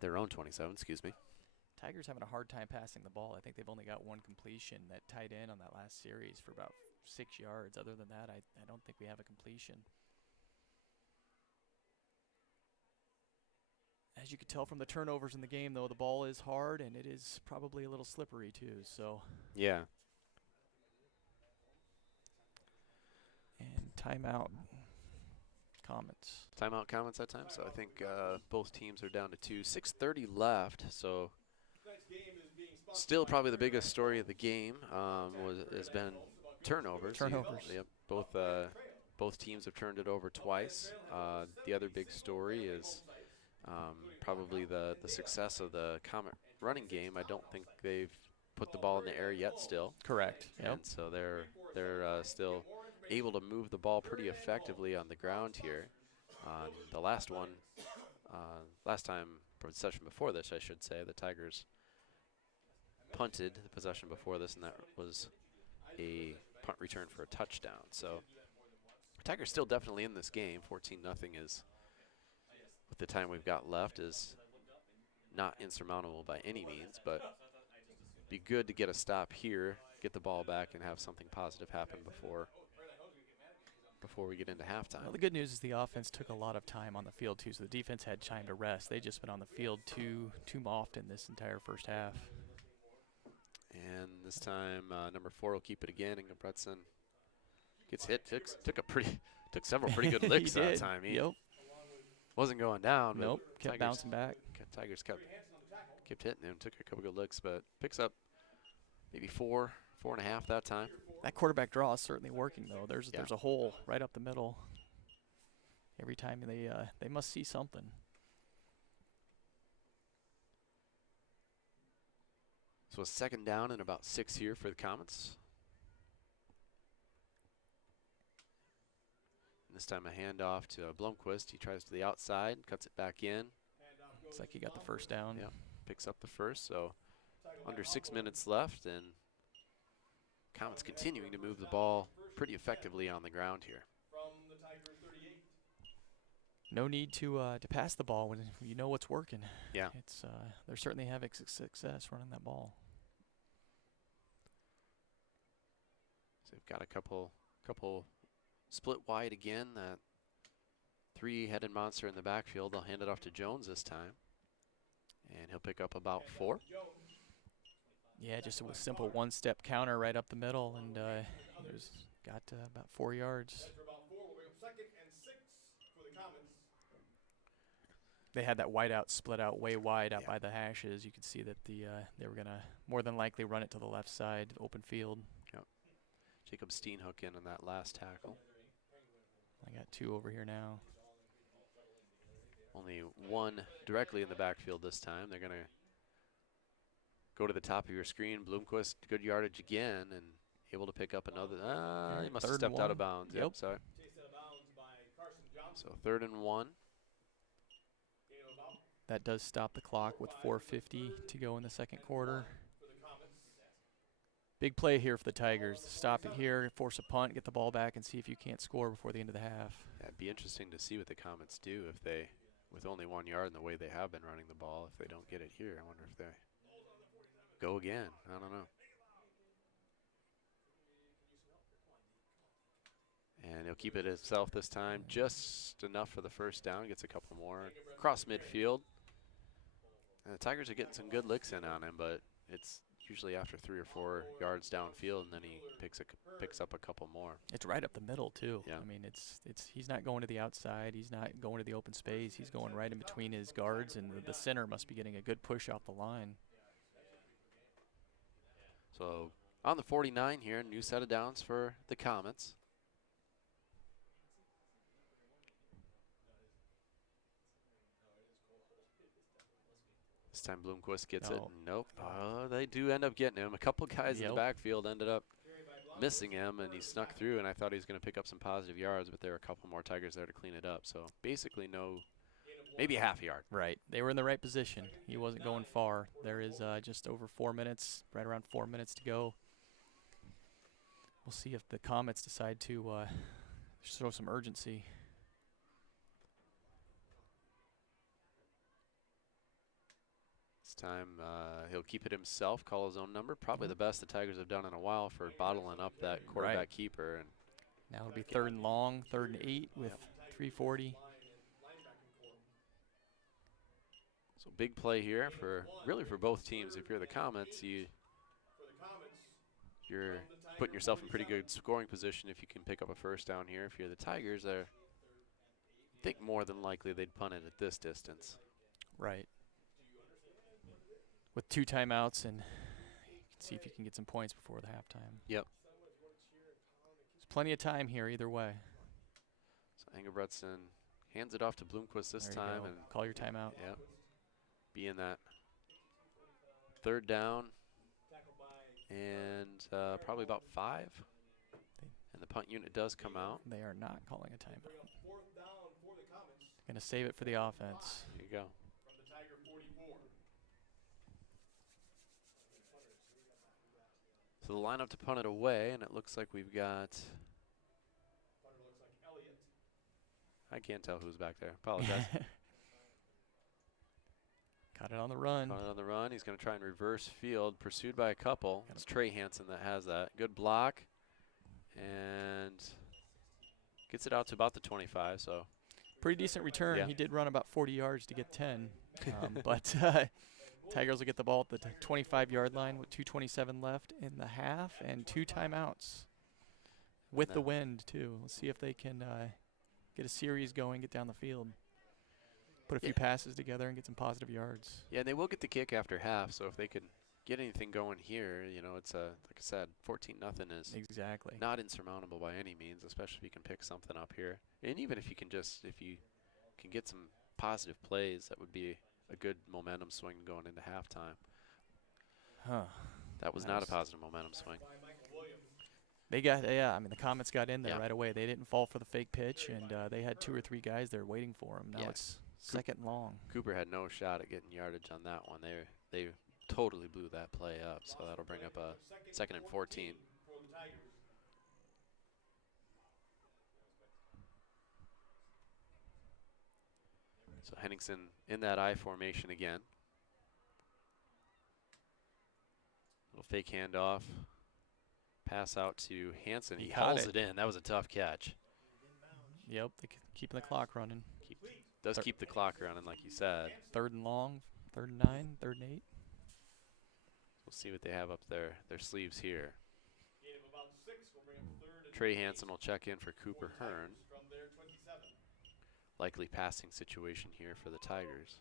Their own 27, excuse me. Tigers having a hard time passing the ball. I think they've only got one completion that tied in on that last series for about 6 yards. Other than that, I don't think we have a completion. As you could tell from the turnovers in the game, though, the ball is hard and it is probably a little slippery too. So yeah. And timeout comments. Timeout comments that time. So I think both teams are down to 2. 6:30 left. So still probably the biggest story of the game has been turnovers. Turnovers. Yep. Both teams have turned it over twice. The other big story is probably the success of the Comet running game. I don't think they've put the ball in the air yet still. Correct. Yep. And so they're still able to move the ball pretty effectively on the ground here. The last time possession before this, I should say, the Tigers punted the possession before this, and that was a punt return for a touchdown. So Tigers still definitely in this game. 14-0 is, with the time we've got left, is not insurmountable by any means, but be good to get a stop here, get the ball back, and have something positive happen before we get into halftime. Well, the good news is the offense took a lot of time on the field too, so the defense had time to rest. They just been on the field too often this entire first half. And this time, number 4 will keep it again. Ingebretson gets hit. Took several pretty good licks that time. He wasn't going down. Nope. Kept bouncing back. Tigers kept hitting him. Took a couple good licks, but picks up maybe 4.5 that time. That quarterback draw is certainly working though. There's a hole right up the middle. Every time they must see something. So a second down and about 6 here for the Comets. And this time a handoff to Blomquist. He tries to the outside, cuts it back in. Looks like he got the first down. Yeah, picks up the first. So under 6 minutes left, and Comets continuing to move the ball pretty effectively on the ground here. No need to pass the ball when you know what's working. Yeah. It's they're certainly having success running that ball. So they've got a couple split wide again. That 3-headed monster in the backfield. They'll hand it off to Jones this time, and he'll pick up about 4. Yeah, just a simple one-step counter right up the middle, and got about 4 yards. They had that wide out split out way wide out by the hashes. You could see that they were gonna more than likely run it to the left side, open field. Yep. Jacob Steenhook in on that last tackle. I got 2 over here now. Only 1 directly in the backfield this time. They're gonna go to the top of your screen. Blomquist, good yardage again, and able to pick up another. He must have stepped out of bounds. Yep, sorry. So 3rd and 1. That does stop the clock with 4:50 to go in the second quarter. Big play here for the Tigers. Stop it here, force a punt, get the ball back, and see if you can't score before the end of the half. Yeah, it'd be interesting to see what the Comets do if they, with only 1 yard in the way they have been running the ball, if they don't get it here. I wonder if they go again. I don't know. And he'll keep it himself this time. Just enough for the first down. Gets a couple more. Across midfield. And the Tigers are getting some good licks in on him, but it's usually after 3 or 4 yards downfield, and then he picks up a couple more. It's right up the middle too. Yeah. I mean, it's he's not going to the outside. He's not going to the open space. He's going right in between his guards, and the center must be getting a good push off the line. So on the 49 here, new set of downs for the Comets. This time Bloomquist gets it. Nope. They do end up getting him. A couple guys in the backfield ended up missing him, and he snuck through, and I thought he was going to pick up some positive yards, but there were a couple more Tigers there to clean it up. So basically maybe a half a yard. Right. They were in the right position. He wasn't going far. There is just over 4 minutes, right around 4 minutes to go. We'll see if the Comets decide to show some urgency. This time he'll keep it himself, call his own number. Probably the best the Tigers have done in a while for bottling up that quarterback keeper. And now it'll be 3rd and long, 3rd and 8 with 3:40. So big play here for both teams. If you're the Comets, you're putting yourself in pretty good scoring position if you can pick up a first down here. If you're the Tigers, I think more than likely they'd punt it at this distance. Right. With 2 timeouts, and see if you can get some points before the halftime. Yep. There's plenty of time here either way. So Engelbretson hands it off to Bloomquist this time. And call your timeout. Yep. Be in that 3rd down and probably about 5. And the punt unit does come out. They are not calling a timeout. Going to save it for the offense. There you go. So the lineup to punt it away, and it looks like we've got. I can't tell who's back there. Apologize. Got it on the run. Got it on the run. He's going to try and reverse field, pursued by a couple. It's Trey Hansen that has that. Good block. And gets it out to about the 25. So pretty decent return. Yeah. He did run about 40 yards to get 10. But Tigers will get the ball at the 25-yard line with 2:27 left in the half and 2 timeouts with the wind, too. Let's see if they can get a series going, get down the field, put a few passes together, and get some positive yards. Yeah, and they will get the kick after half, so if they can get anything going here, it's like I said, 14-0 is exactly not insurmountable by any means, especially if you can pick something up here. And even if you can get some positive plays, that would be a good momentum swing going into halftime. That was not a positive momentum swing. They got, I mean, the Comets got in there right away. They didn't fall for the fake pitch, and they had 2 or 3 guys there waiting for them. Now it's 2nd and long. Cooper had no shot at getting yardage on that one. They totally blew that play up, so that'll bring up a 2nd and 14. So Henningsen in that I formation again. Little fake handoff. Pass out to Hansen. He hauls it in. That was a tough catch. Yep, keeping the clock running. Does keep the clock running, like you said. 3rd and long, 3rd and 9, 3rd and 8. We'll see what they have up their sleeves here. Trey Hansen will check in for Cooper Hearn. Likely passing situation here for the Tigers.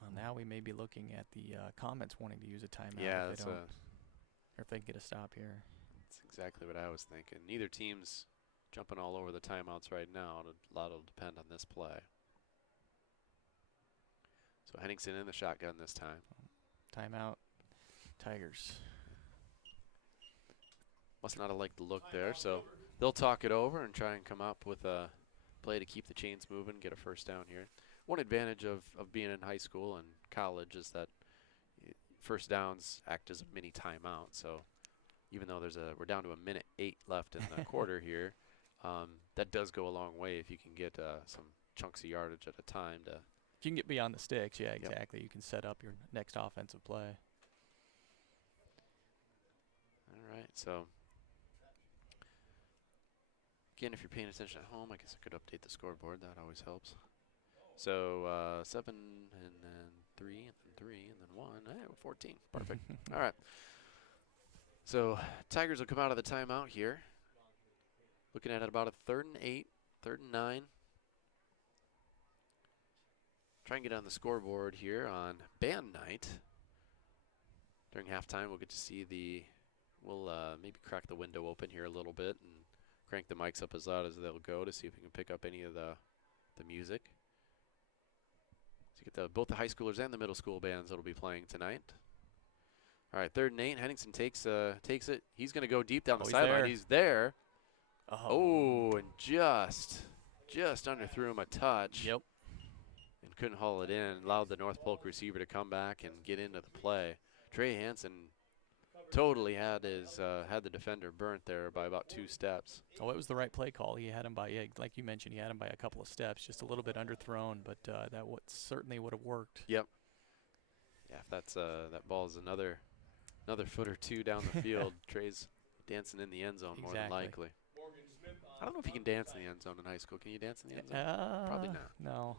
Well, now we may be looking at the Comets wanting to use a timeout. Yeah, if they don't, or if they can get a stop here. That's exactly what I was thinking. Neither team's jumping all over the timeouts right now. A lot will depend on this play. So Henningsen in the shotgun this time. Timeout, Tigers. Must not have liked the look there, so they'll talk it over and try and come up with a play to keep the chains moving, get a first down here. One advantage of being in high school and college is that first downs act as a mini timeout. So even though we're down to 1:08 left in the quarter here, that does go a long way if you can get some chunks of yardage at a time. If you can get beyond the sticks, yeah, exactly. Yep. You can set up your next offensive play. All right, so again, if you're paying attention at home, I guess I could update the scoreboard. That always helps. So 7 and then 3 and then 3 and then 1. 14. Perfect. All right. So Tigers will come out of the timeout here. Looking at it about a 3rd and 8, 3rd and 9. Try and get on the scoreboard here on band night. During halftime, we'll get to see we'll maybe crack the window open here a little bit and crank the mics up as loud as they'll go to see if we can pick up any of the music. So you get both the high schoolers and the middle school bands that'll be playing tonight. All right, 3rd and 8. Henningsen takes it. He's going to go deep down the sideline. He's there. Oh, and just underthrew him a touch. Yep. And couldn't haul it in. Allowed the North Polk receiver to come back and get into the play. Trey Hansen totally had the defender burnt there by about 2 steps. Oh, it was the right play call. He had him by, like you mentioned, he had him by a couple of steps, just a little bit underthrown, but that certainly would have worked. Yep. Yeah, if that ball is another foot or 2 down the field, Trey's dancing in the end zone more than likely. I don't know if you can dance in the end zone in high school. Can you dance in the end zone? Probably not. No.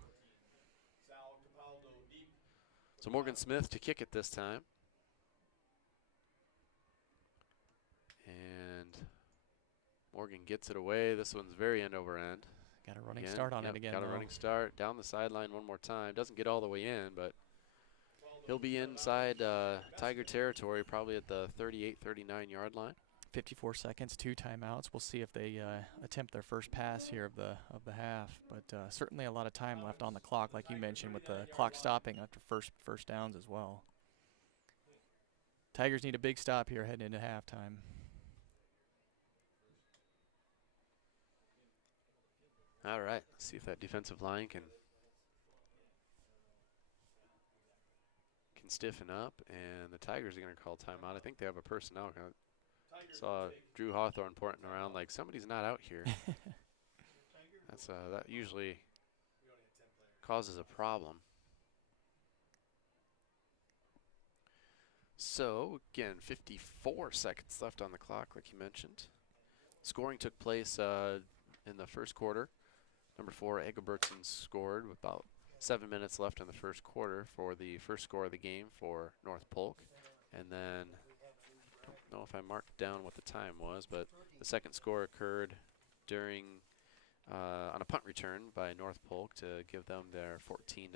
So Morgan Smith to kick it this time. And Morgan gets it away. This one's very end over end. Got a running start on it again. Got a running start. Down the sideline one more time. Doesn't get all the way in, but he'll be inside Tiger territory, probably at the 38, 39-yard line. 54 seconds, 2 timeouts. We'll see if they attempt their first pass here of the half, but certainly a lot of time left on the clock, like you mentioned, with the clock stopping after first downs as well. Tigers need a big stop here heading into halftime. All right, let's see if that defensive line can stiffen up, and the Tigers are going to call timeout. I think they have a personnel. Saw Drew Hawthorne pointing around like somebody's not out here. That usually causes a problem. So again, 54 seconds left on the clock, like you mentioned. Scoring took place in the first quarter. Number 4, Egerbertson scored with about 7 minutes left in the first quarter for the first score of the game for North Polk, and then. I don't know if I marked down what the time was, but the second score occurred during on a punt return by North Polk to give them their 14-0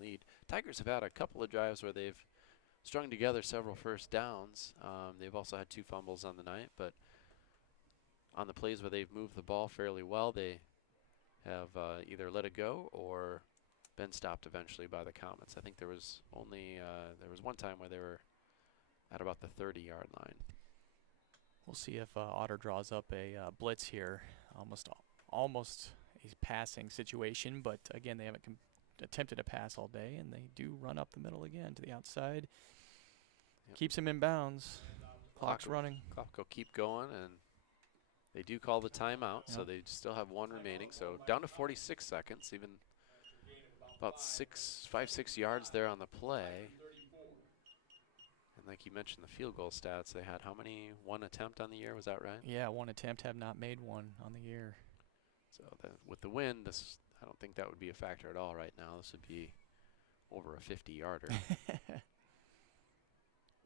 lead. Tigers have had a couple of drives where they've strung together several first downs. They've also had 2 fumbles on the night, but on the plays where they've moved the ball fairly well, they have either let it go or been stopped eventually by the Comets. I think there was one time where they were at about the 30-yard line. We'll see if Otter draws up a blitz here. Almost a passing situation, but again, they haven't attempted a pass all day, and they do run up the middle again to the outside. Yep. Keeps him in bounds. Clock's running. Clock will keep going, and they do call the timeout, so they still have 1 remaining. So down to 46 seconds, even about 5-6 yards there on the play. And like you mentioned, the field goal stats, they had how many? 1 attempt on the year, was that right? Yeah, 1 attempt, have not made 1 on the year. So with the wind, I don't think that would be a factor at all right now. This would be over a 50-yarder.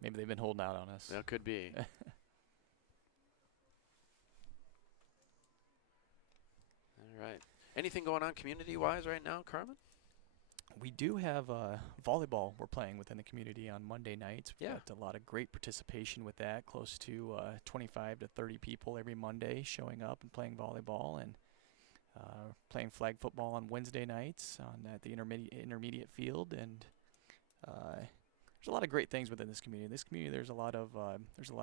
Maybe they've been holding out on us. That could be. All right. Anything going on community-wise right now, Carmen? We do have volleyball we're playing within the community on Monday nights. We've got a lot of great participation with that, close to 25 to 30 people every Monday showing up and playing volleyball, and playing flag football on Wednesday nights at the intermediate field. And there's a lot of great things within this community. This community, there's a lot of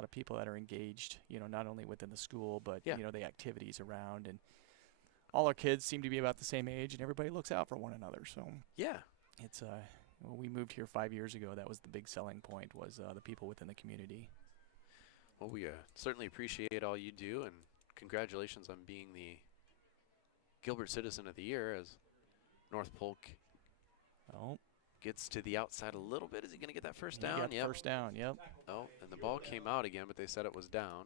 people that are engaged, not only within the school, but the activities around, and all our kids seem to be about the same age, and everybody looks out for one another. So it's when we moved here 5 years ago, that was the big selling point, was the people within the community. Well, we certainly appreciate all you do, and congratulations on being the Gilbert Citizen of the Year as North Polk gets to the outside a little bit. Is he going to get that first down? Yep. First down, yep. Oh, and the ball came out again, but they said it was down.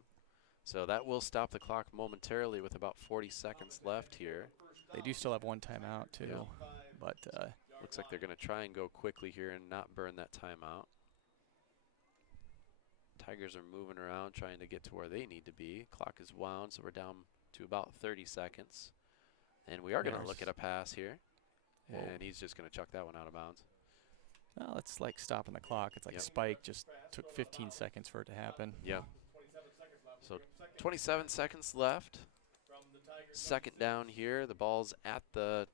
So that will stop the clock momentarily with about 40 seconds left here. They do still have 1 timeout, too. But looks like they're going to try and go quickly here and not burn that timeout. Tigers are moving around trying to get to where they need to be. Clock is wound, so we're down to about 30 seconds. And we are going to look at a pass here. Whoa. And he's just going to chuck that one out of bounds. well, it's like stopping the clock. It's like Yep. a spike. Just took 15 seconds for it to happen. Yeah. So 27 seconds left. Second down here. The ball's at the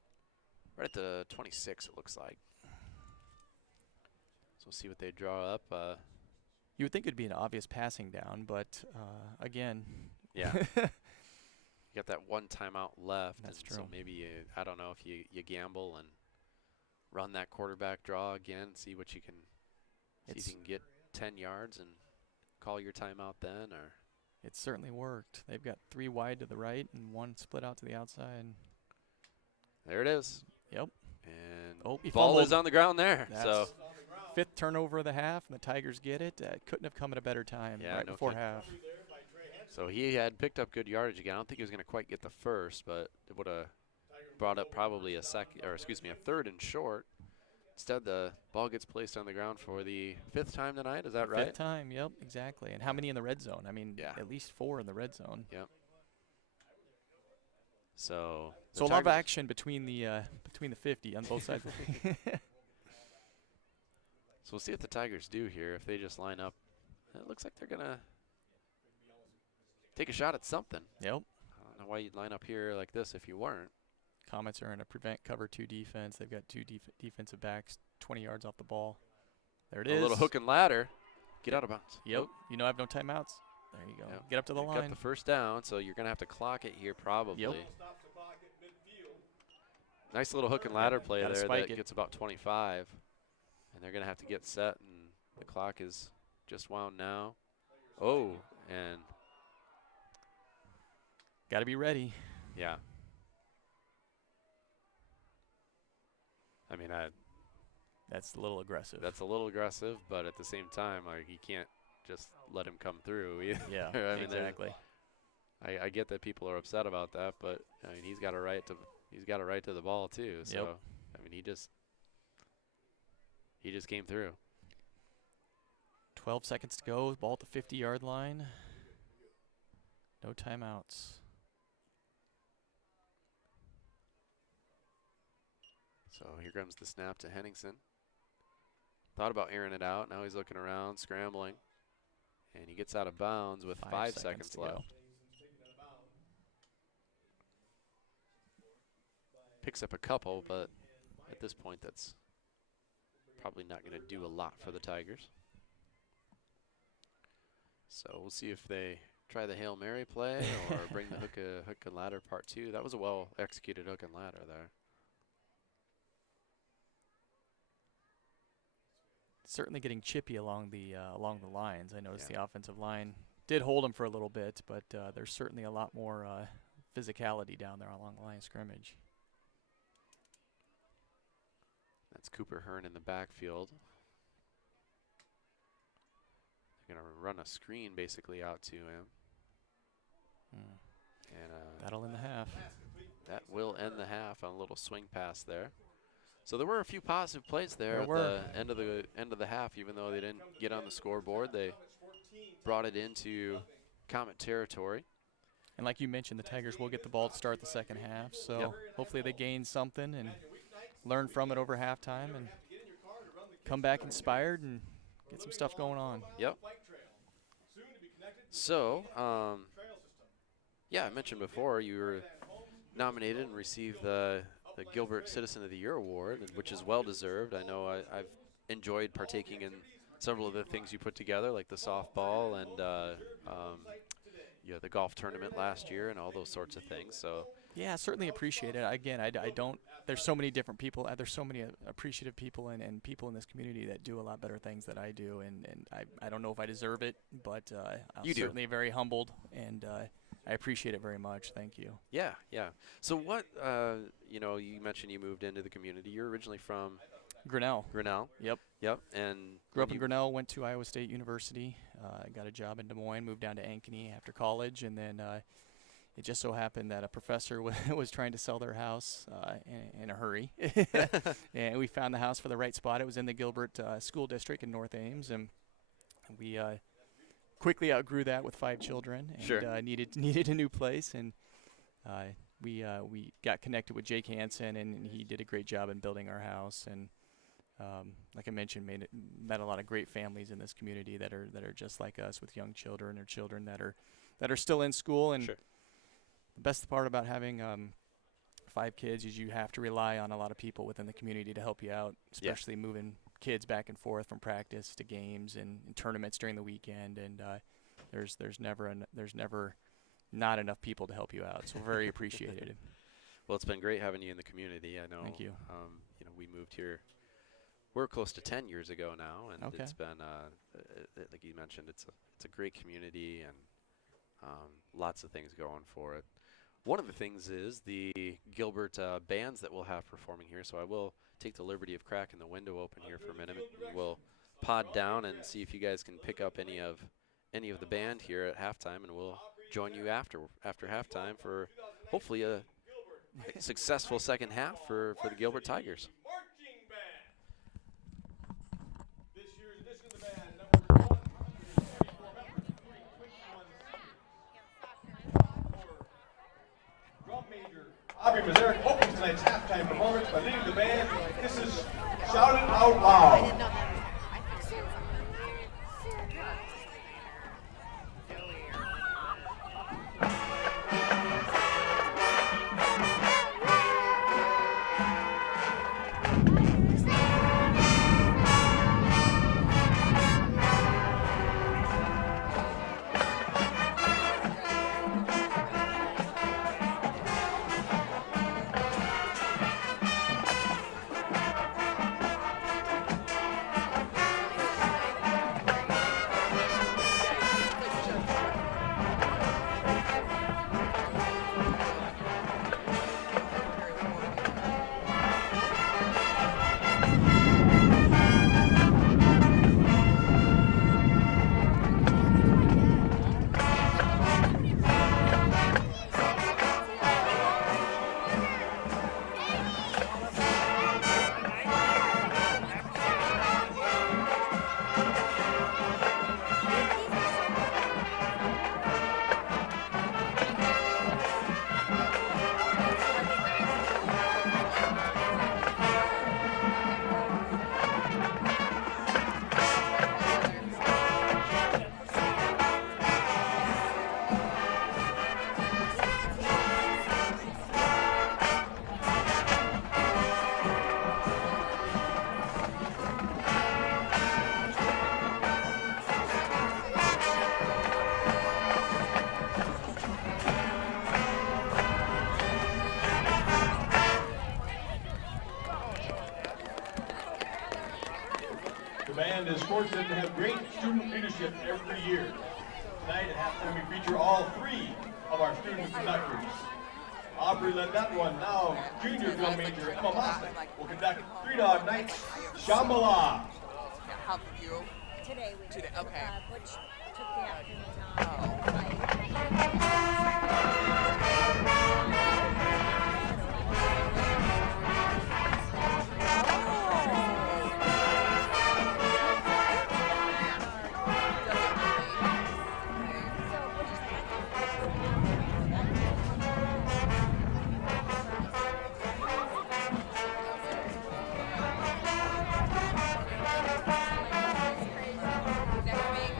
right at the 26, it looks like. So we'll see what they draw up. You would think it'd be an obvious passing down, but again, Yeah. You got that one timeout left. That's and true. So maybe, I don't know if you gamble and run that quarterback draw again, see what you can, see if you can get 10 yards and call your timeout then, or. it certainly worked. They've got 3 wide to the right and 1 split out to the outside. There it is. Yep. And Oh, he ball fumbled. is on the ground there. That's So 5th turnover of the half, and the Tigers get it. Couldn't have come at a better time Yeah, right no before kidding. half. So he had picked up good yardage again. I don't think he was going to quite get the first, but it would have brought up probably a 3rd and short. Instead, the ball gets placed on the ground for the 5th time tonight. Is that right? 5th time, yep, exactly. And how many in the red zone? I mean, Yeah. at least 4 in the red zone. Yep. So the So a lot of Tigers- action between the 50 on both sides. So we'll see what the Tigers do here. If they just line up, it looks like they're going to take a shot at something. Yep. I don't know why you'd line up here like this if you weren't. Comets are in a prevent cover 2 defense. They've got 2 defensive backs 20 yards off the ball. There it is. A little hook and ladder. Get out of bounds. Yep. Nope. You know I have no timeouts. There you go. Yep. Get up to the Got line. the first down, so you're going to have to clock it here probably. Yep. Nice little hook and ladder play Gotta there spike that it. gets about 25. And they're going to have to get set, and the clock is just wound now. Oh, and Got to be ready. yeah. I mean, That's a little aggressive. that's a little aggressive, but at the same time, like, you can't just let him come through either. yeah, I mean, exactly. I get that people are upset about that, but I mean, he's got a right to the ball too. So Yep. I mean, he just came through. 12 seconds to go. Ball at the 50-yard line. No timeouts. So here comes the snap to Henningsen. Thought about airing it out. Now he's looking around, scrambling, and he gets out of bounds with 5 seconds to left. go. Picks up a couple, but at this point, that's probably not going to do a lot for the Tigers. So we'll see if they try the Hail Mary play or bring the hook and ladder part 2. That was a well-executed hook and ladder there. Certainly getting chippy along the lines. I noticed the offensive line did hold him for a little bit, but there's certainly a lot more physicality down there along the line of scrimmage. That's Cooper Hearn in the backfield. They're going to run a screen basically out to him. And That'll end the half. that will end the half on a little swing pass there. So there were a few positive plays there at were. the end of the half, even though they didn't get on the scoreboard. They brought it into Comet territory. And like you mentioned, the Tigers will get the ball to start the second half. So hopefully they gain something and learn from it over halftime and come back inspired and get some stuff going on. Yep. So, yeah, I mentioned before you were nominated and received the Gilbert Citizen of the Year Award, which is well-deserved. I know I've enjoyed partaking in several of the things you put together, like the softball and the golf tournament last year and all those sorts of things. So Yeah, certainly appreciate it. Again, I don't. There's so many different people. There's so many appreciative people and people in this community that do a lot better things than I do. And I don't know if I deserve it, but I'm You do. certainly very humbled, and I appreciate it very much. Thank you. yeah. So what, you mentioned you moved into the community. You're originally from Grinnell. Grinnell. Yep. And Grew up when in Grinnell, went to Iowa State University, got a job in Des Moines, moved down to Ankeny after college, and then it just so happened that a professor was trying to sell their house in a hurry. And we found the house for the right spot. It was in the Gilbert School District in North Ames, and we quickly outgrew that with 5 children and Sure. needed a new place. And we got connected with Jake Hansen, and he did a great job in building our house. And like I mentioned, met a lot of great families in this community that are just like us, with young children or children that are still in school. And Sure. the best part about having 5 kids is you have to rely on a lot of people within the community to help you out, especially moving kids back and forth from practice to games and tournaments during the weekend. And there's never not enough people to help you out. So very appreciated. Well, it's been great having you in the community. I know. Thank you. You know, we moved here. We're close to 10 years ago now, and Okay. it's been like you mentioned, it's a great community and lots of things going for it. One of the things is the Gilbert bands that we'll have performing here. So I will take the liberty of cracking the window open here for a minute. We'll pod down and see if you guys can pick up any of the band here at halftime, and we'll join you after halftime for hopefully a successful second half for the Gilbert Tigers. Marching band. This year's edition of the band, number 134 members, including 21 seniors. Drum major Aubrey Mazurek opens tonight's halftime performance by leading the band. This is Shout It Out Loud. The band is fortunate to have great student leadership every year. Tonight at halftime we feature all 3 of our student conductors. Aubrey led that one. Now junior drum major Emma Mossack will conduct 3 Dog Night Shambhala. How you? Today we Today, did. okay. Butch took the afternoon off. Next week.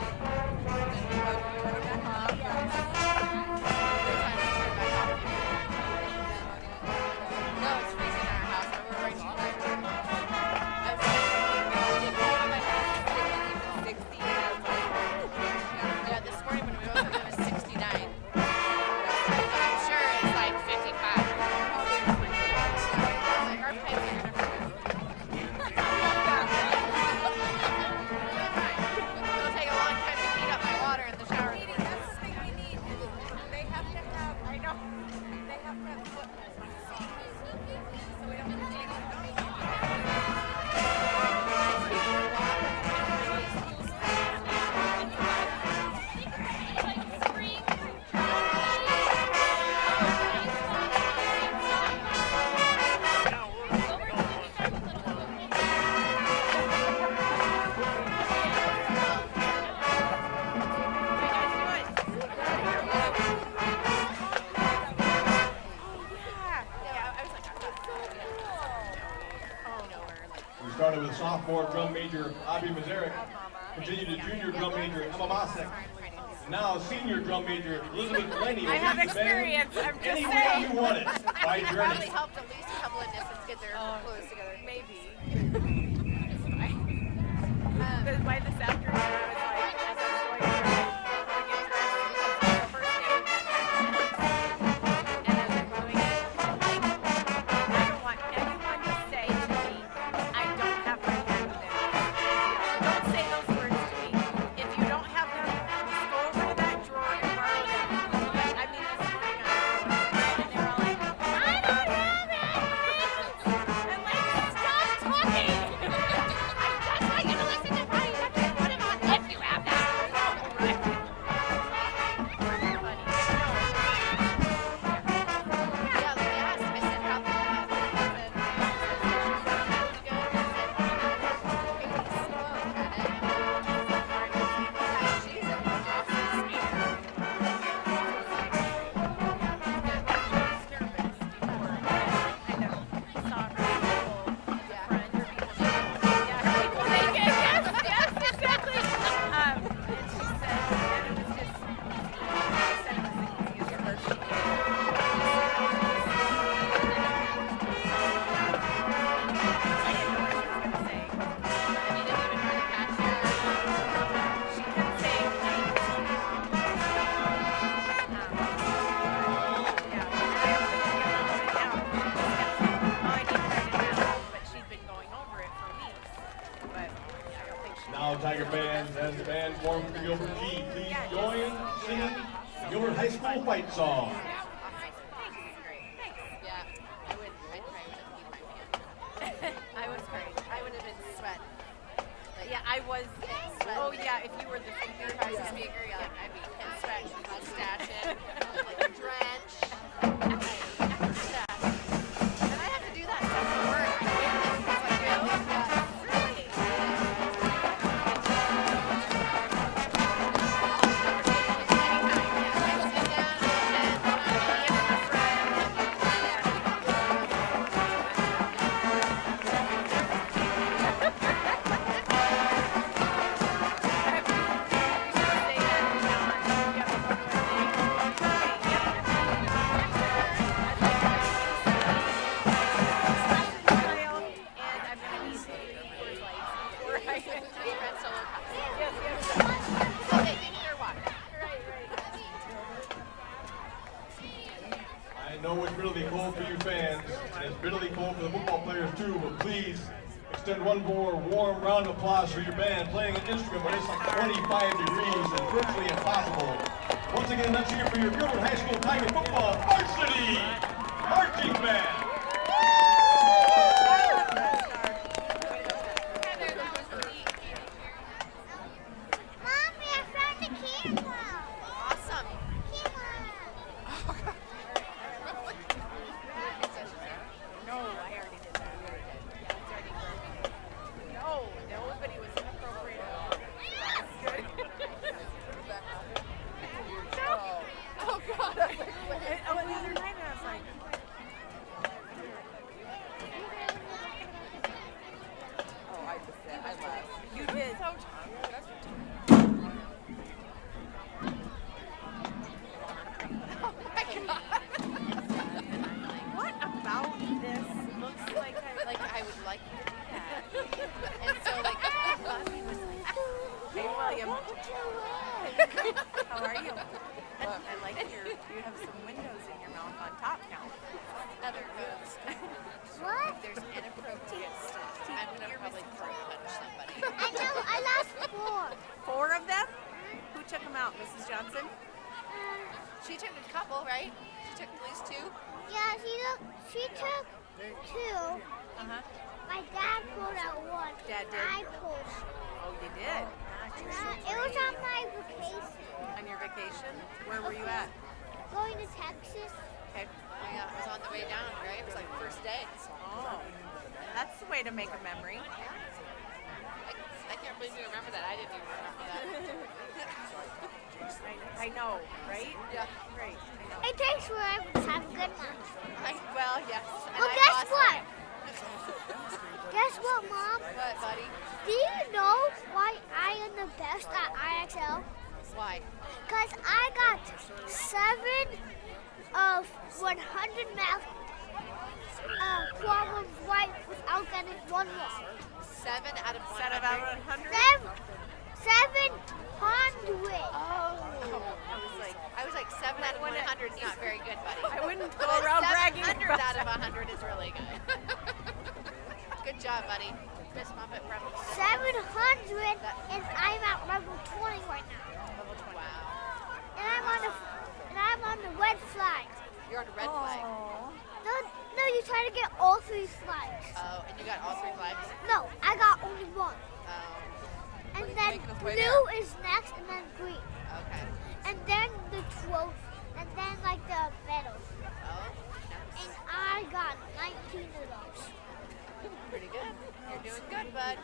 started with sophomore drum major Abby Mazarek, continued to junior drum major Emma Mosek, and now senior drum major Elizabeth Delaney. I have experience, I'm just any way saying. you want it. By It journey. probably helped at least a couple of Nissens get their clothes together. Maybe. Because by this afternoon, I was like, as I was going to get dressed, because the first day we had that, and as I'm doing it, I'm like, I don't want anyone to say to me, I don't have my hand there. Don't say those words to me. If you don't have them, just go over to that drawer and borrow them. But I mean, this morning I was going, and they were all like, I don't have it. I'm like, stop talking. I just want you to listen to Brian. Put him on if you have that. Right. Funny. Yeah, like I asked, I said, how did that? And she said, good. I said, okay, we spoke at it. She's an awesome speaker. I didn't even really catch Now, Tiger fans, as the band forms for Gilbert G, please join singing the Gilbert High School fight song. Yeah, I probably would have peed my pants. I was great. I would have been sweating. Like, Yeah, I was. Oh yeah, if you were the If speaker, I was a speaker, yeah, I'd be sweating, mustache in, like a drench. Yeah. And I have to do that stuff for work. I hate this. It's like, really? I know it's bitterly cold for you fans, and it's bitterly cold for the football players too, but please extend one more warm round of applause for your band playing an instrument when it's like 25 degrees and virtually impossible. Once again, let's hear for your Gilbert High School Tiger football varsity marching band. Mommy, I found the camera. Awesome. No, I already did that. Yeah, it's already broken. No, nobody was inappropriate at all. That's good. Oh God, I was like, what? Oh, and the other night I was like, Oh, I just said, I laughed. you did. So oh my God. What about this looks like Like I would like you to do that. And so like Bobby was like, Hey, William. How are you? I like you have some windows in your mouth on top now. Heather goes, What? if there's inappropriate stuff, I'm gonna probably throw punch somebody. I know, I lost 4. 4 of them? Who took them out, Mrs. Johnson? She took a couple, right? She took at least 2. Yeah, she took 2. Uh-huh. My dad pulled out 1. Dad did? I pulled. Oh, you did? It was on my vacation. On your vacation? Where were you at? Going to Texas. Okay. Oh yeah, it was on the way down, right? It was like first day. Oh, that's the way to make a memory. I can't believe you remember that. I didn't even remember that. I know, right? Yeah. Right, I know. It takes forever to have a good one. Well, yes. And Well, I guess lost what? mine. Guess what, Mom? What? Do you know why I am the best at IXL? Why? Because I got 7 of 100 math problems right without getting one wrong. 7 out of 100. 7 out of 100? 700. Oh. I was like 7 out of 100 is not very good, buddy. I wouldn't go But around bragging 700 about out of 100 is really good. Good job, buddy. Miss Muppet from 700, and I'm at level 20 right now. level 20. Wow. And I'm on the red flag. You're on a red flag. No, you try to get all 3 flags. Oh, and you got all 3 flags? No, I got only 1. Oh, And then making his way blue is next, and then green. okay. And then the trophy, and then like the medals. Oh, nice. And I got 19 of those. Pretty good. You're doing good, bud.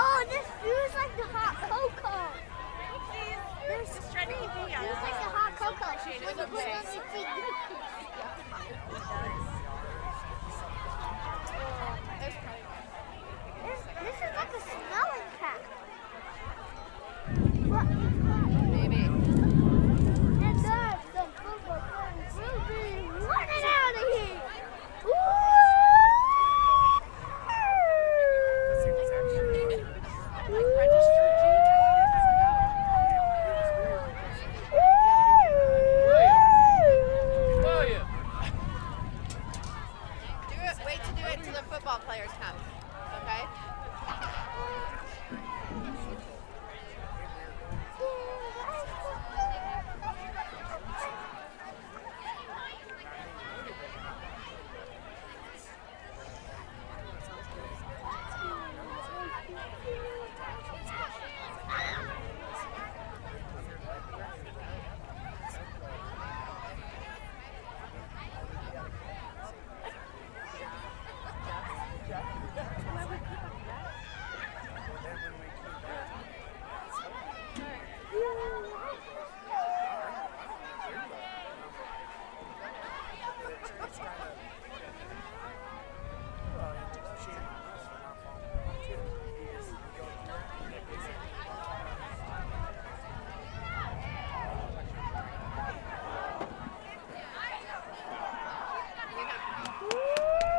Oh, this feels like the hot cocoa. Just trying to keep you young. It's like the hot cocoa. Appreciate it. When you put it on your feet. This is like a smelling pack. What? Maybe. And that's the football players will be running out of here. Wait to do it till the football players come. Okay?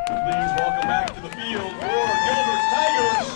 Please welcome back to the field for Gilbert Tigers.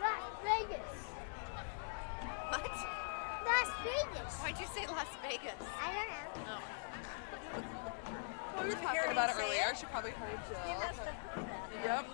Las Vegas. What? Las Vegas. Why'd you say Las Vegas? I don't know. Oh. We were talking about it earlier. She probably heard Jill. Yep.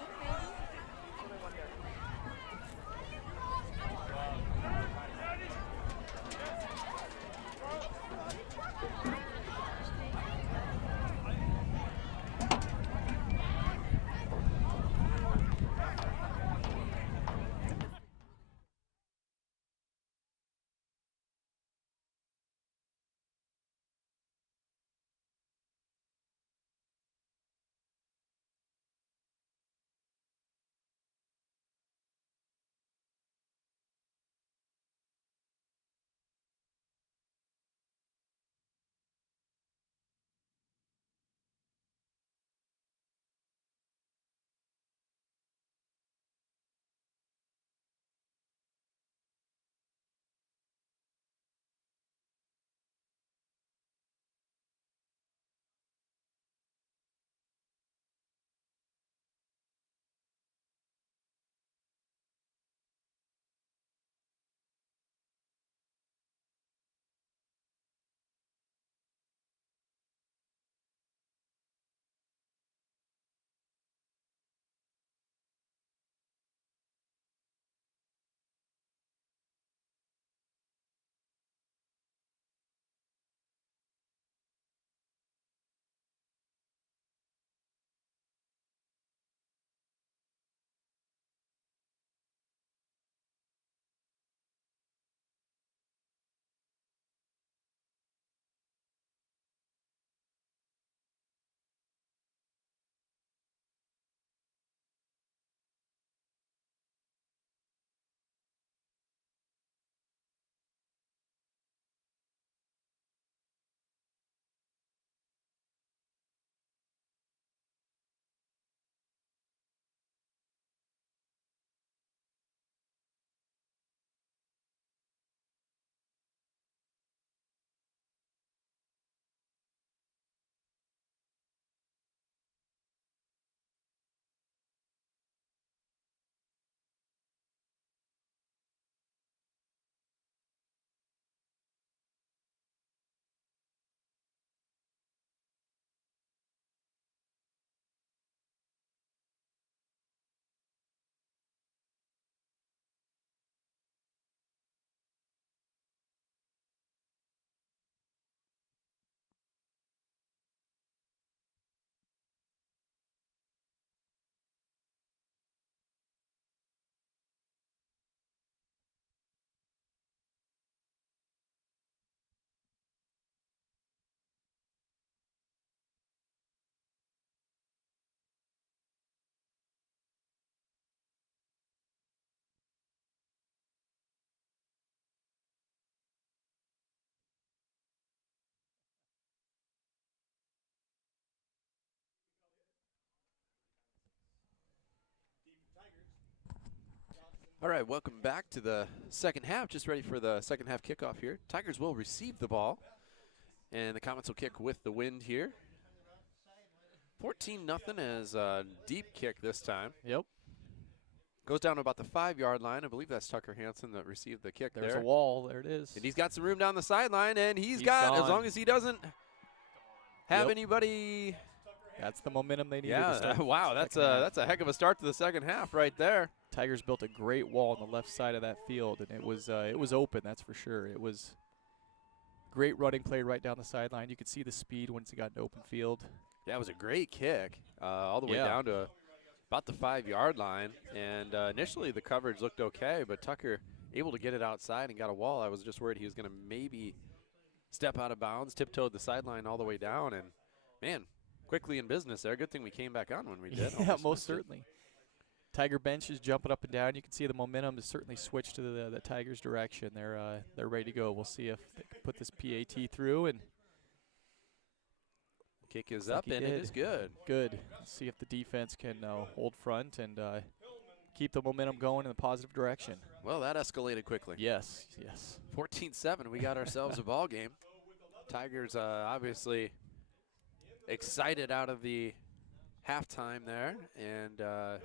All right, welcome back to the second half. Just ready for the second half kickoff here. Tigers will receive the ball, and the Comets will kick with the wind here. 14-0 as a deep kick this time. Yep. Goes down to about the 5-yard line. I believe that's Tucker Hansen that received the kick There's there. a wall. There it is. And he's got some room down the sideline, and he's Gone. got, as long as he doesn't have Yep. anybody. That's the momentum they needed. To start Yeah, wow, that's second half. that's a heck of a start to the second half right there. Tigers built a great wall on the left side of that field, and it was open. That's for sure. It was great running play right down the sideline. You could see the speed once he got in open field. Yeah, it was a great kick, all the way Yeah. down to about the 5-yard line. And initially the coverage looked okay, but Tucker able to get it outside and got a wall. I was just worried he was going to maybe step out of bounds, tiptoed the sideline all the way down, and man, quickly in business there. Good thing we came back on when we did. Yeah, Almost most missed it. certainly. Tiger bench is jumping up and down. You can see the momentum has certainly switched to the Tigers' direction. They're ready to go. We'll see if they can put this PAT through, and Kick is like up, he and did. it is good. good. Let's see if the defense can hold front and keep the momentum going in a positive direction. Well, that escalated quickly. Yes, yes. 14-7, we got ourselves a ball game. Tigers obviously excited out of the halftime there, and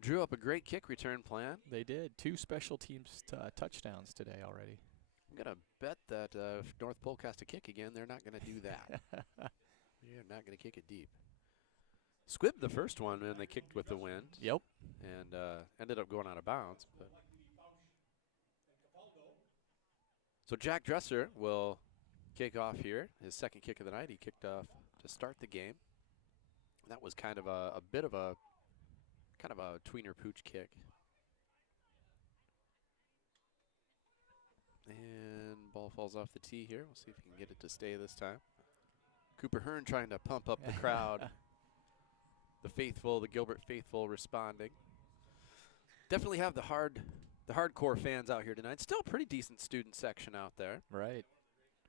drew up a great kick return plan. They did. 2 special teams touchdowns today already. I'm going to bet that if North Polk has to kick again, they're not going to do that. They're not going to kick it deep. Squibbed the first one, and they kicked with the wind. Yep. And ended up going out of bounds. But so Jack Dresser will kick off here. His second kick of the night. He kicked off to start the game. That was kind of a bit of a tweener pooch kick. And ball falls off the tee here. We'll see if he can get it to stay this time. Cooper Hearn trying to pump up the crowd. The faithful, the Gilbert faithful responding. Definitely have the hardcore fans out here tonight. Still a pretty decent student section out there. Right.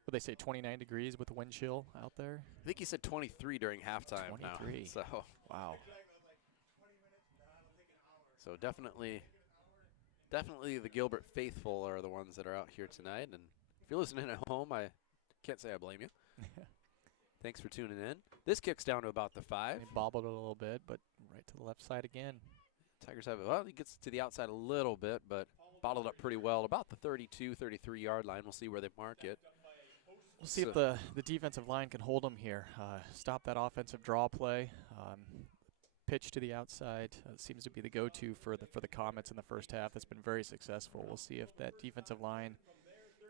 What they say, 29 degrees with the wind chill out there? I think he said 23 during halftime 23. now. So Wow. So definitely the Gilbert faithful are the ones that are out here tonight. And if you're listening at home, I can't say I blame you. Thanks for tuning in. This kicks down to about the 5. They bobbled it a little bit, but right to the left side again. Tigers have it. Well, he gets to the outside a little bit, but bottled up pretty well. About the 32, 33-yard line. We'll see where they mark it. We'll see if the defensive line can hold them here. Stop that offensive draw play. Pitch to the outside seems to be the go-to for the Comets in the first half. It's been very successful. We'll see if that defensive line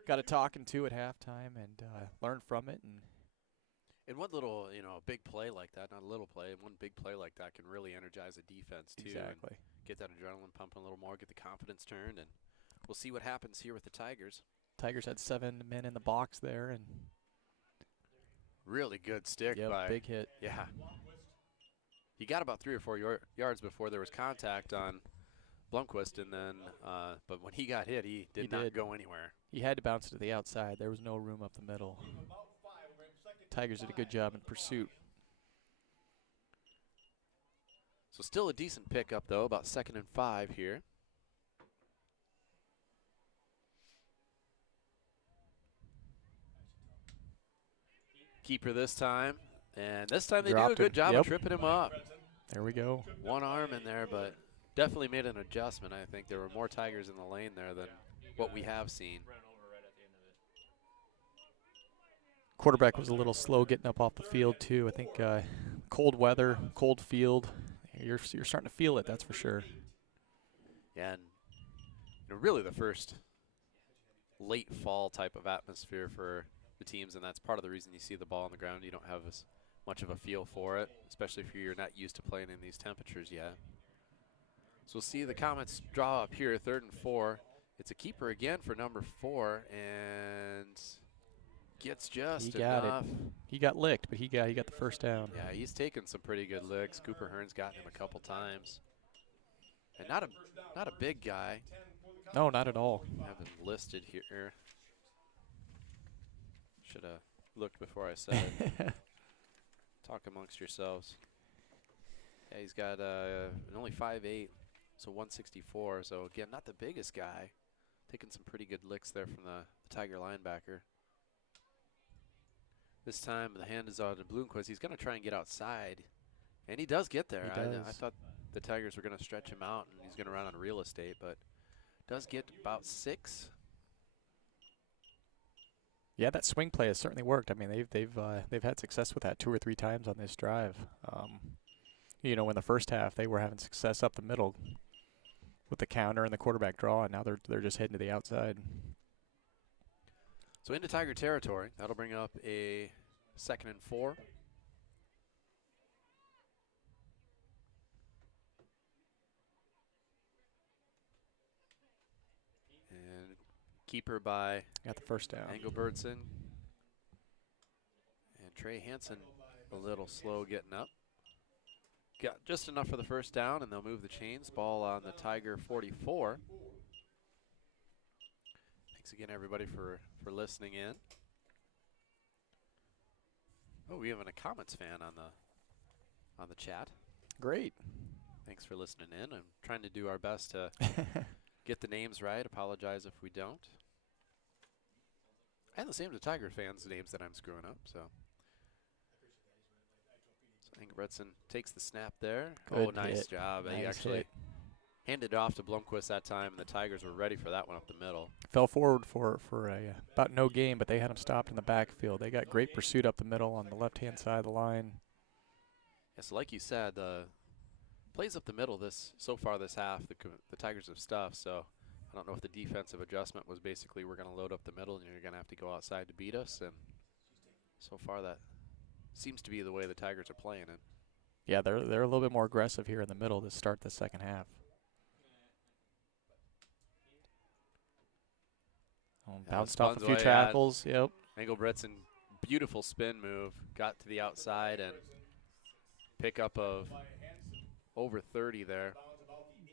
got a talking to at halftime and learn from it. And one little, big play like that, not a little play, one big play like that can really energize a defense too. Exactly. Get that adrenaline pumping a little more, get the confidence turned, and we'll see what happens here with the Tigers. Tigers had 7 men in the box there, and really good stick by big hit. Yeah. He got about 3 or 4 yards before there was contact on Blomquist, and then, but when he got hit, he did not go anywhere. He had to bounce it to the outside. There was no room up the middle. Tigers did a good job in pursuit. So still a decent pickup, though, about 2nd and 5 here. Keeper this time, and this time they do a good job of tripping him up. There we go. One arm in there, but definitely made an adjustment. I think there were more Tigers in the lane there than what we have seen. Quarterback was a little slow getting up off the field too. I think cold weather, cold field, you're starting to feel it. That's for sure. Yeah, and really the first late fall type of atmosphere for the teams, and that's part of the reason you see the ball on the ground. You don't have as much of a feel for it, especially if you're not used to playing in these temperatures yet. So we'll see the Comets draw up here, 3rd and 4. It's a keeper again for number 4, and gets just enough. He got licked, but he got the first down. Yeah, he's taken some pretty good licks. Cooper Hearn's gotten him a couple times, and not a big guy. No, not at all. I have him listed here. Should have looked before I said it. Talk amongst yourselves. Yeah, he's got only 5'8", So 164. So again, not the biggest guy. Taking some pretty good licks there from the Tiger linebacker. This time the hand is on to Bloomquist. He's going to try and get outside. And he does get there. He does. I thought the Tigers were going to stretch him out and he's going to run on real estate, but does get about 6. Yeah, that swing play has certainly worked. I mean, they've had success with that 2 or 3 times on this drive. You know, in the first half they were having success up the middle with the counter and the quarterback draw, and now they're just heading to the outside. So into Tiger territory. That'll bring up a 2nd and 4. And keeper by Got the first down. Engelbertson. And Trey Hansen a little slow getting up. Got just enough for the first down, and they'll move the chains. Ball on the Tiger 44. Thanks again, everybody, for listening in. Oh, we have a Comets fan on the chat. Great. Thanks for listening in. I'm trying to do our best to get the names right. Apologize if we don't. And the same to Tiger fans' names that I'm screwing up. So Engelbretson takes the snap there. Good nice hit. job. He Nice actually hit. handed it off to Blomquist that time, and the Tigers were ready for that one up the middle. Fell forward for about no gain, but they had him stopped in the backfield. They got great pursuit up the middle on the left-hand side of the line. Yeah, so like you said, plays up the middle so far this half, the Tigers have stuffed. So I don't know if the defensive adjustment was basically we're going to load up the middle and you're going to have to go outside to beat us. And so far that seems to be the way the Tigers are playing it. Yeah, they're a little bit more aggressive here in the middle to start the second half. Bounced off a few tackles. Yep. Engelbretson, beautiful spin move, got to the outside and pickup of over 30 there.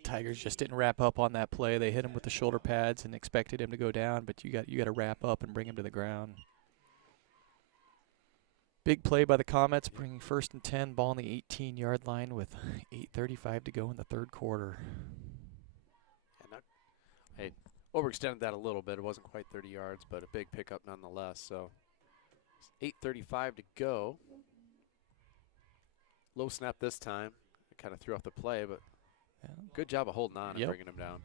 Tigers just didn't wrap up on that play. They hit him with the shoulder pads and expected him to go down, but you got to wrap up and bring him to the ground. Big play by the Comets, bringing 1st and 10, ball on the 18-yard line with 8:35 to go in the third quarter. Hey, overextended that a little bit. It wasn't quite 30 yards, but a big pickup nonetheless. So 8:35 to go. Low snap this time. It kind of threw off the play, but good job of holding on and bringing him down.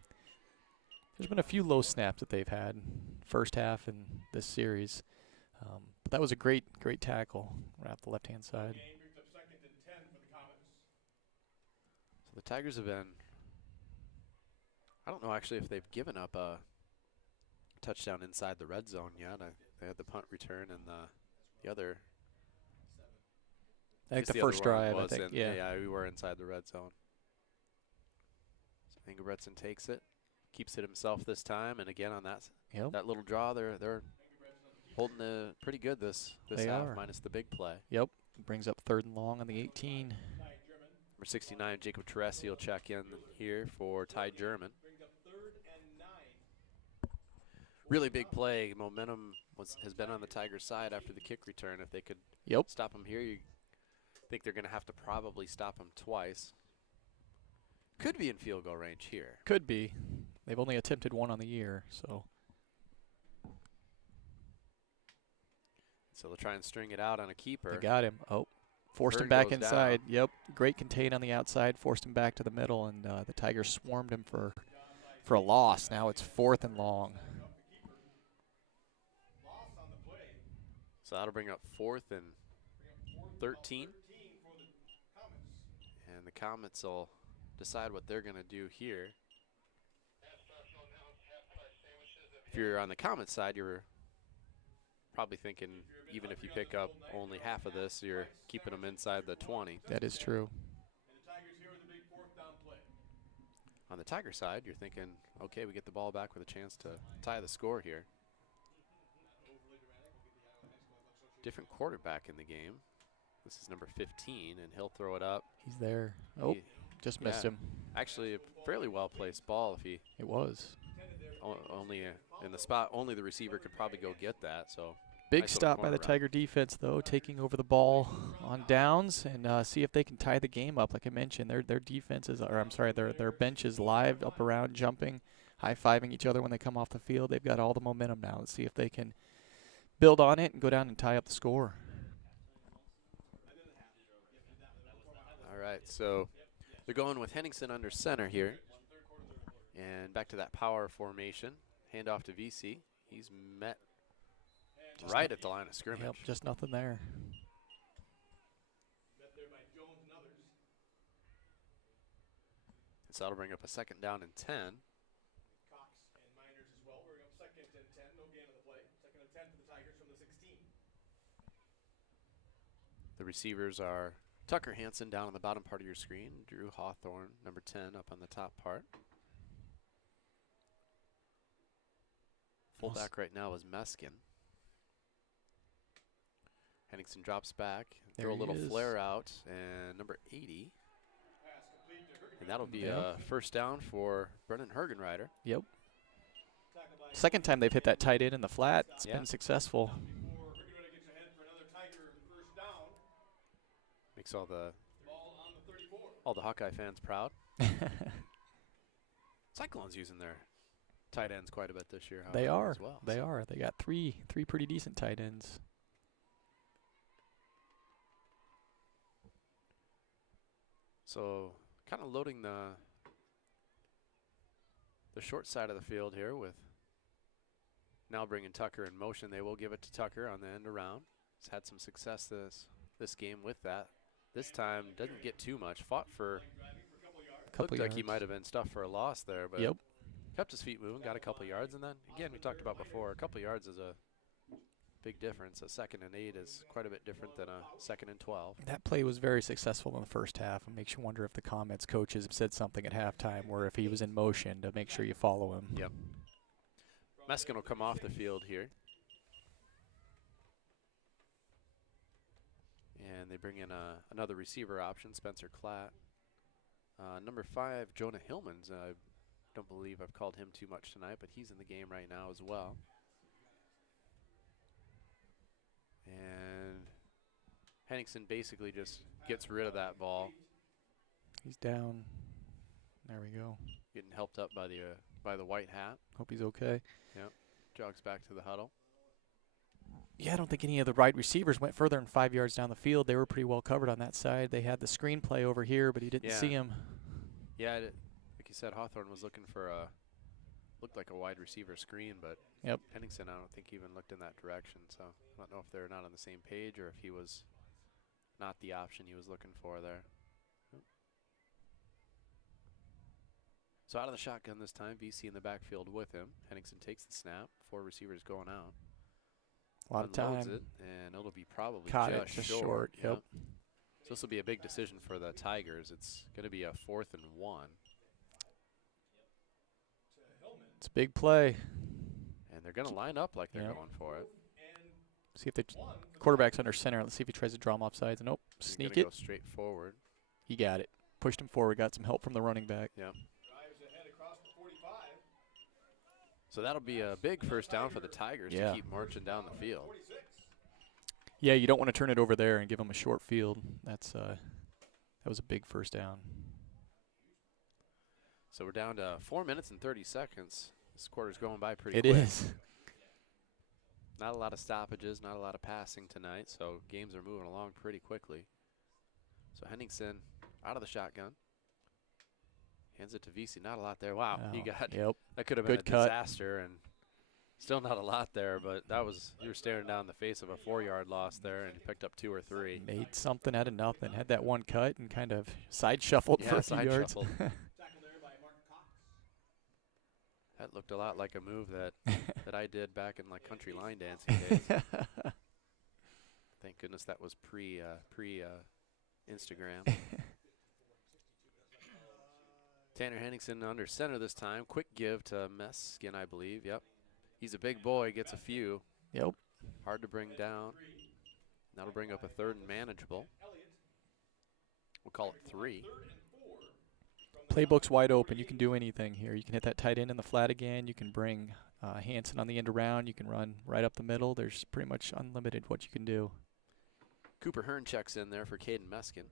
There's been a few low snaps that they've had first half in this series. But that was a great tackle right off the left-hand side. So the Tigers have been, I don't know actually if they've given up a touchdown inside the red zone yet. They had the punt return and the other. I think the first drive, I think, yeah, we were inside the red zone. So Engelbretson takes it, keeps it himself this time, and again on that little draw, they're holding it pretty good this half, minus the big play. Yep, brings up 3rd and long on the 18. Number 69, Jacob Teresi will check in here for Ty German. Really big play. Momentum has been on the Tigers' side after the kick return. If they could stop him here, you think they're going to have to probably stop him twice. Could be in field goal range here. Could be. They've only attempted one on the year, so. So they'll try and string it out on a keeper. They got him. Oh, forced him back inside. Yep, great contain on the outside, forced him back to the middle, and the Tigers swarmed him for a loss. Now it's 4th and long. So that'll bring up 4th and 13. And the Comets will decide what they're going to do here. If you're on the Comets side, you're probably thinking even if you pick up only half of this, you're keeping them inside the 20. That is true. On the Tiger side, you're thinking, okay, we get the ball back with a chance to tie the score here. Different quarterback in the game. This is number 15, and he'll throw it up. He's there. Oh, just missed him. Actually, a fairly well-placed ball. If he it was only in the spot, only the receiver could probably go get that. So Big Nice little stop by corner the route. Tiger defense, though, taking over the ball on downs and see if they can tie the game up. Like I mentioned, their defenses, or I'm sorry, their bench is live, up around, jumping, high-fiving each other when they come off the field. They've got all the momentum now. Let's see if they can build on it and go down and tie up the score. All right, so they're going with Henningsen under center here. And back to that power formation. Hand off to VC. He's met right at the line of scrimmage. Yep, just nothing there. So that'll bring up a 2nd down and 10. The receivers are Tucker Hansen down on the bottom part of your screen. Drew Hawthorne, number 10, up on the top part. Fullback right now is Meskin. Henningsen drops back, There throw a he little is. flare out, and number 80. And that'll be a 1st down for Brennan Hergenreiter. Yep. Second time they've hit that tight end in the flat. It's Yeah. been successful. Makes all the Hawkeye fans proud. Cyclones using their tight ends quite a bit this year. They however, are. as well. They So are. They got three pretty decent tight ends. So kind of loading the short side of the field here with now bringing Tucker in motion. They will give it to Tucker on the end around. He's had some success this game with that. This time doesn't get too much. Fought for Couple looked like he yards. might have been stuffed for a loss there, but Yep. kept his feet moving, got a couple yards, and then again we talked about before, a couple yards is a big difference. A 2nd and 8 is quite a bit different than a 2nd and 12. That play was very successful in the first half. It makes you wonder if the comments coaches said something at halftime where if he was in motion to make sure you follow him. Yep. Meskin will come off the field here. And they bring in another receiver option, Spencer Klatt. Number 5, Jonah Hillmans. I don't believe I've called him too much tonight, but he's in the game right now as well. And Henningsen basically just gets rid of that ball. He's down. There we go. Getting helped up by the white hat. Hope he's okay. Jogs back to the huddle. Yeah, I don't think any of the wide receivers went further than 5 yards down the field. They were pretty well covered on that side. They had the screen play over here, but he didn't Yeah. see him. Yeah, like you said, Hawthorne was looking for looked like a wide receiver screen, but Yep. Henningsen, I don't think even looked in that direction. So I don't know if they're not on the same page or if he was not the option he was looking for there. Yep. So out of the shotgun this time, VC in the backfield with him. Henningsen takes the snap. 4 receivers going out. A lot of Unloads time. it, and it'll be probably Caught it just just short. short, yep. So this will be a big decision for the Tigers. It's going to be a 4th and 1. It's a big play. And they're going to line up like they're Yep. going for it. See if the quarterback's under center. Let's see if he tries to draw him off sides. Nope. He's Sneak gonna it. go straight forward. He got it. Pushed him forward. Got some help from the running back. Yep. So that'll be a big 1st down for the Tigers Yeah. to keep marching down the field. Yeah, you don't want to turn it over there and give him a short field. That was a big 1st down. So we're down to 4 minutes and 30 seconds. This quarter's going by pretty It quick. is. Not a lot of stoppages, not a lot of passing tonight, so games are moving along pretty quickly. So Henningsen out of the shotgun. Hands it to VC. Not a lot there. Wow, he Oh, got Yep. that could have been Good a cut. disaster, and still not a lot there. But that was you were staring down the face of a 4-yard loss there, and he picked up 2 or 3. Made something out of nothing. Had that one cut and kind of side shuffled for Yeah, a few side yards. shuffled. That looked a lot like a move that that I did back in like country line dancing days. Thank goodness that was pre Instagram. Tanner Henningsen under center this time. Quick give to Meskin, I believe. Yep. He's a big boy, gets a few. Yep. Hard to bring down. That'll bring up a 3rd and manageable. We'll call it 3. Playbook's wide open. You can do anything here. You can hit that tight end in the flat again. You can bring Hansen on the end around. You can run right up the middle. There's pretty much unlimited what you can do. Cooper Hearn checks in there for Caden Meskin.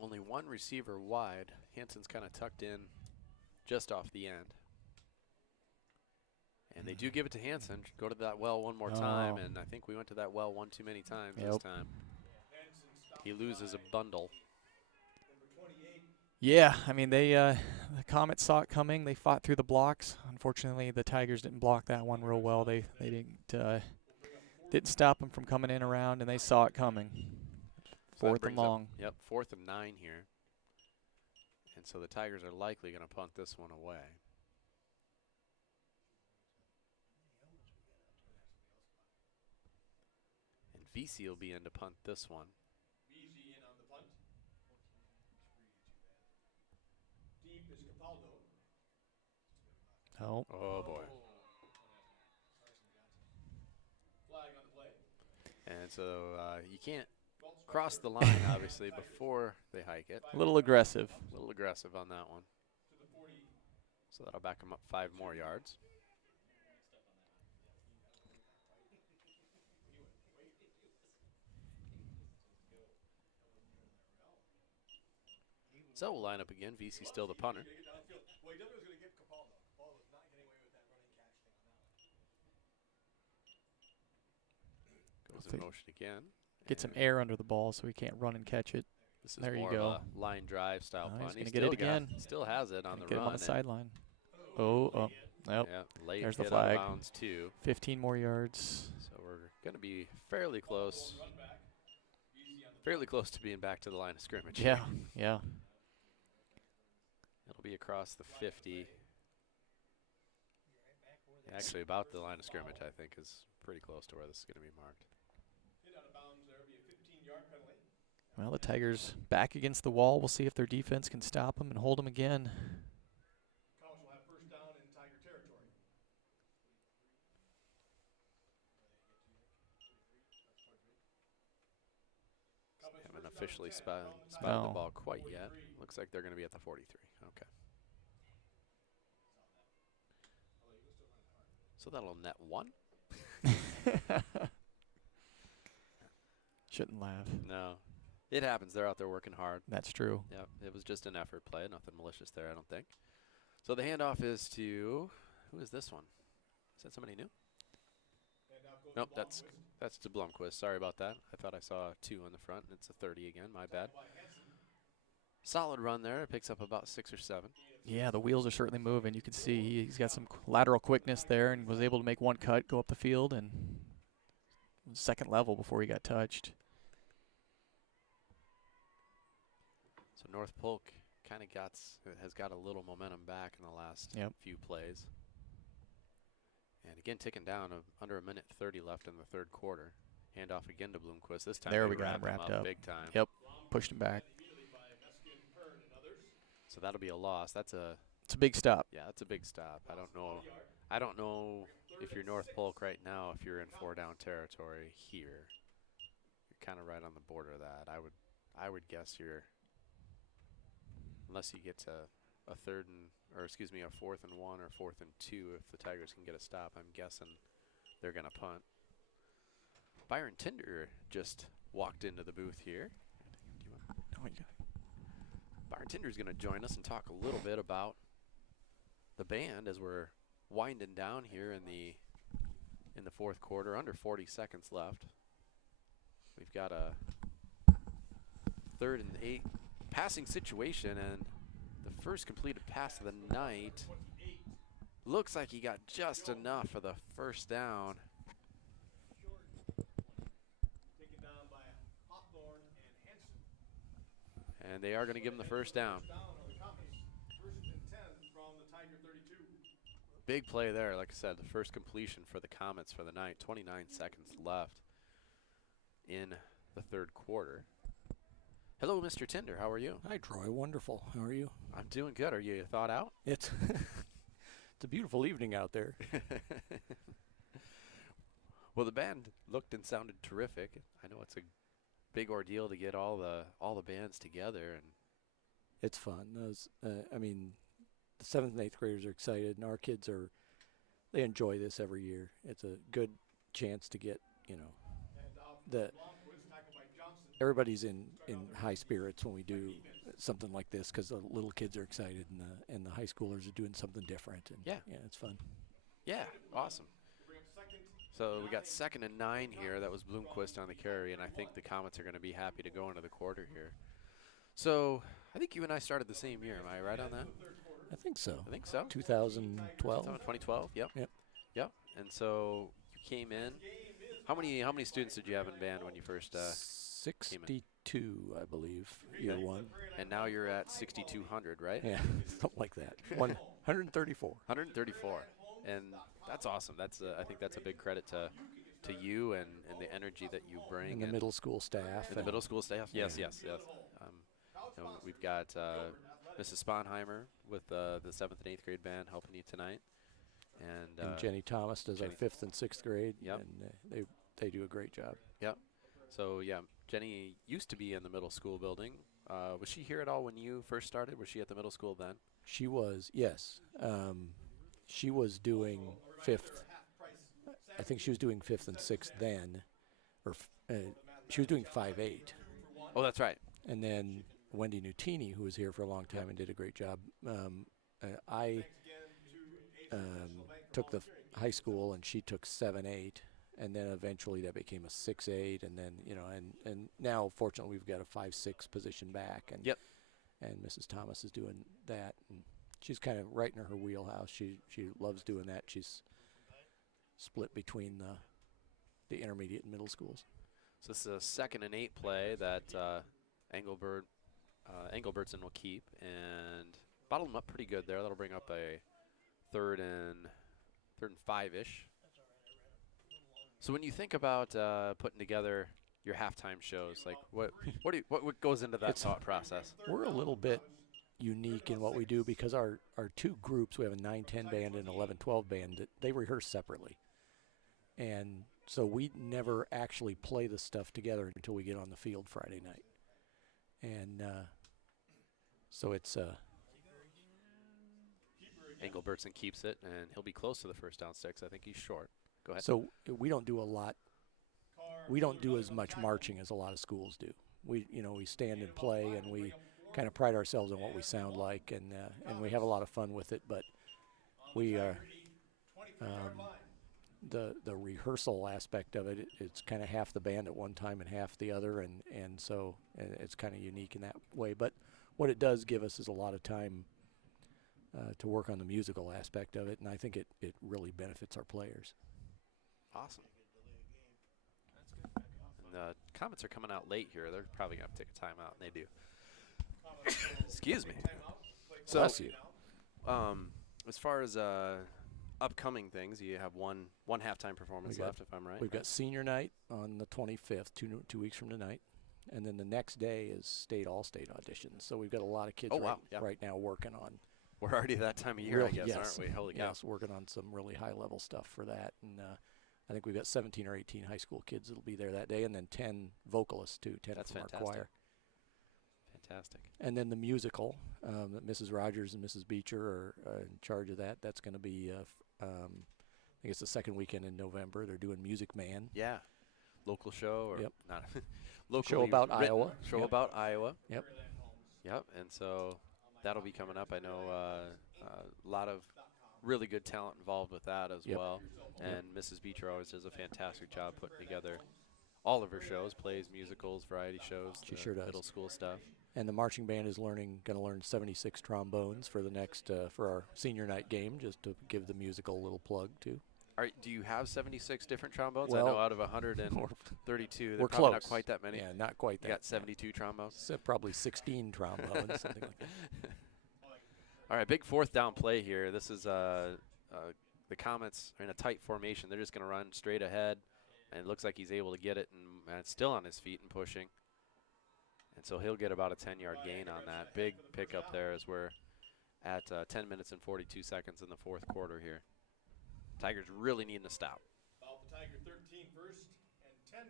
Only one receiver wide. Hansen's kind of tucked in just off the end. And they do give it to Hansen. Go to that well one more time, Oh. and I think we went to that well one too many times this Yep. time. He loses a bundle. Yeah, I mean, the Comets saw it coming. They fought through the blocks. Unfortunately, the Tigers didn't block that one real well. They didn't stop them from coming in around, and they saw it coming. So that 4th and brings up- long. Yep, 4th and 9 here. And so the Tigers are likely going to punt this one away. And VC will be in to punt this one. Easy in on the punt. Deep is Capaldo. Oh, Oh, boy. Flag on the play. And so you can't cross the line, obviously, before they hike it. a little aggressive. A little aggressive on that one. So that'll back them up 5 more yards. So we'll line up again. VC still the punter. Well, he definitely was going to give Capaldo. Capaldo's not getting away with that running catch thing on that one. Goes in motion again. Get some And air under the ball so he can't run and catch it. This is There you more go. of a line drive style Oh, punt. he's gonna He's get it still got- again. Still has it on the Get him run. on the and- sideline. Oh, nope. Yeah, late There's the hit out of flag. bounds too. 15 more yards. So we're going to be fairly close. Fairly close to being back to the line of scrimmage. Yeah, yeah. It'll be across the 50. Actually, about the line of scrimmage, I think, is pretty close to where this is going to be marked. Hit out of bounds there, be a 15-yard penalty. Well, the Tigers back against the wall. We'll see if their defense can stop them and hold them again. Comets will have first down in Tiger territory. Haven't officially spotted No. the ball quite yet. Looks like they're going to be at the 43. Okay. So that'll net 1. Shouldn't laugh. No. It happens. They're out there working hard. That's true. Yep. It was just an effort play. Nothing malicious there, I don't think. So the handoff is to, who is this one? Is that somebody new? Nope, that's to Blomquist. Sorry about that. I thought I saw 2 in the front, and it's a 30 again. My bad. Solid run there. It picks up about 6 or 7. Yeah, the wheels are certainly moving. You can see he's got some lateral quickness there and was able to make one cut, go up the field, and second level before he got touched. So North Polk kind of has got a little momentum back in the last few plays. And again, ticking down under a minute 30 left in the 3rd quarter. Handoff again to Bloomquist. This time There they we got him wrapped up. big time. Yep, pushed him back. So that'll be a loss. It's a big stop. Yeah, that's a big stop. I don't know if you're North Polk right now, if you're in 4-down territory here. You're kind of right on the border of that. I would guess you're, unless you get to a 4th and 1 or 4th and 2, if the Tigers can get a stop, I'm guessing they're going to punt. Byron Tinder just walked into the booth here. Byron Tinder's going to join us and talk a little bit about the band as we're winding down here in the 4th quarter, under 40 seconds left. We've got a 3rd and 8 passing situation, and the first completed pass of the night looks like he got just enough for the first down. Taken down by Hawthorne and Hansen. And they are going to give him the first down. Down on the Comets. 1st and 10 from the Tiger 32. Big play there, like I said, the first completion for the Comets for the night. 29 seconds left in the 3rd quarter. Hello, Mr. Tinder. How are you? Hi, Troy. Wonderful. How are you? I'm doing good. Are you thawed out? It's it's a beautiful evening out there. Well, the band looked and sounded terrific. I know it's a big ordeal to get all the bands together, and It's fun. I mean, the 7th and 8th graders are excited, and our kids they enjoy this every year. It's a good chance to get, everybody's in high spirits when we do something like this because the little kids are excited and the high schoolers are doing something different. And Yeah, it's fun. Yeah, awesome. So we got 2nd and 9 here. That was Bloomquist on the carry, and I think the Comets are going to be happy to go into the quarter here. So I think you and I started the same year. Am I right on that? I think so. I think so. 2012. 2012. Yep. Yep. Yep. And so you came in. How many students did you have in band when you first came in? 62, I believe, year one. And now you're at 6,200, right? Yeah, something like that. 134. 134. And that's awesome. I think that's a big credit to you and the energy that you bring. And the middle school staff. And the middle school staff. Yes, yes, yes. We've got Mrs. Sponheimer with the 7th and 8th grade band helping you tonight. And Jenny Thomas does our 5th and 6th grade. Yep. And they do a great job. Yep. So, yeah, Jenny used to be in the middle school building. Was she here at all when you first started? Was she at the middle school then? She was, yes. She was doing 5th. I think she was doing 5th and 6th then. She was doing 5-8. Oh, that's right. And then Wendy Nutini, who was here for a long time and did a great job. I took the high school, and she took 7-8. And then eventually that became a 6-8, and then and now fortunately we've got a 5-6 position back, and yep. And Mrs. Thomas is doing that, and she's kind of right in her wheelhouse. She loves doing that. She's split between the intermediate and middle schools. So this is a 2nd and 8 play that Engelbertson will keep and bottle them up pretty good there. That'll bring up a 3rd and 5-ish. So when you think about putting together your halftime shows, like what goes into that thought process? We're a little bit unique in what we do because our two groups, we have a 9-10 band and an 11-12 band, that they rehearse separately. And so we never actually play the stuff together until we get on the field Friday night. And so it's Engelbertson keeps it, and he'll be close to the first down sticks. I think he's short. Go ahead. So we don't do a lot. We don't do as much marching as a lot of schools do. We stand and play, and we kind of pride ourselves on what we sound like, and we have a lot of fun with it. But we the rehearsal aspect of it, it's kind of half the band at one time and half the other, and so it's kind of unique in that way. But what it does give us is a lot of time to work on the musical aspect of it, and I think it really benefits our players. Awesome. And the Comets are coming out late here. They're probably going to have to take a timeout, and they do. Excuse me. So, Bless you. As far as upcoming things, you have one halftime performance left, if I'm right. We've got senior night on the 25th, 2 weeks from tonight. And then the next day is all-state auditions. So we've got a lot of kids right now working on. We're already that time of year, I guess, aren't we? Holy cow. Yes, working on some really high-level stuff for that. And I think we've got 17 or 18 high school kids that'll be there that day, and then 10 vocalists, too, 10 That's from fantastic. our choir. Fantastic. And then the musical, that Mrs. Rogers and Mrs. Beecher are in charge of that. That's going to be, I think it's the second weekend in November. They're doing Music Man. Yeah. Local show or not local show about Iowa. Show about Iowa. Yep. Yep. And so that'll be coming up. I know a lot of really good talent involved with that as well. And Mrs. Beecher always does a fantastic job putting together all of her shows, plays, musicals, variety shows. She sure does. Middle school stuff. And the marching band is going to learn 76 trombones for the next for our senior night game, just to give the musical a little plug too. Do you have 76 different trombones? Well, I know out of 132, we're probably close. not quite that many. Yeah, not quite that. You got 72 trombones? So probably 16 trombones, something like that. All right, big 4th down play here. This is the Comets are in a tight formation. They're just going to run straight ahead, and it looks like he's able to get it, and it's still on his feet and pushing. And so he'll get about a 10-yard gain on that. Big pickup there as we're at 10 minutes and 42 seconds in the 4th quarter here. Tigers really needing to stop. About the Tiger 13 first and 10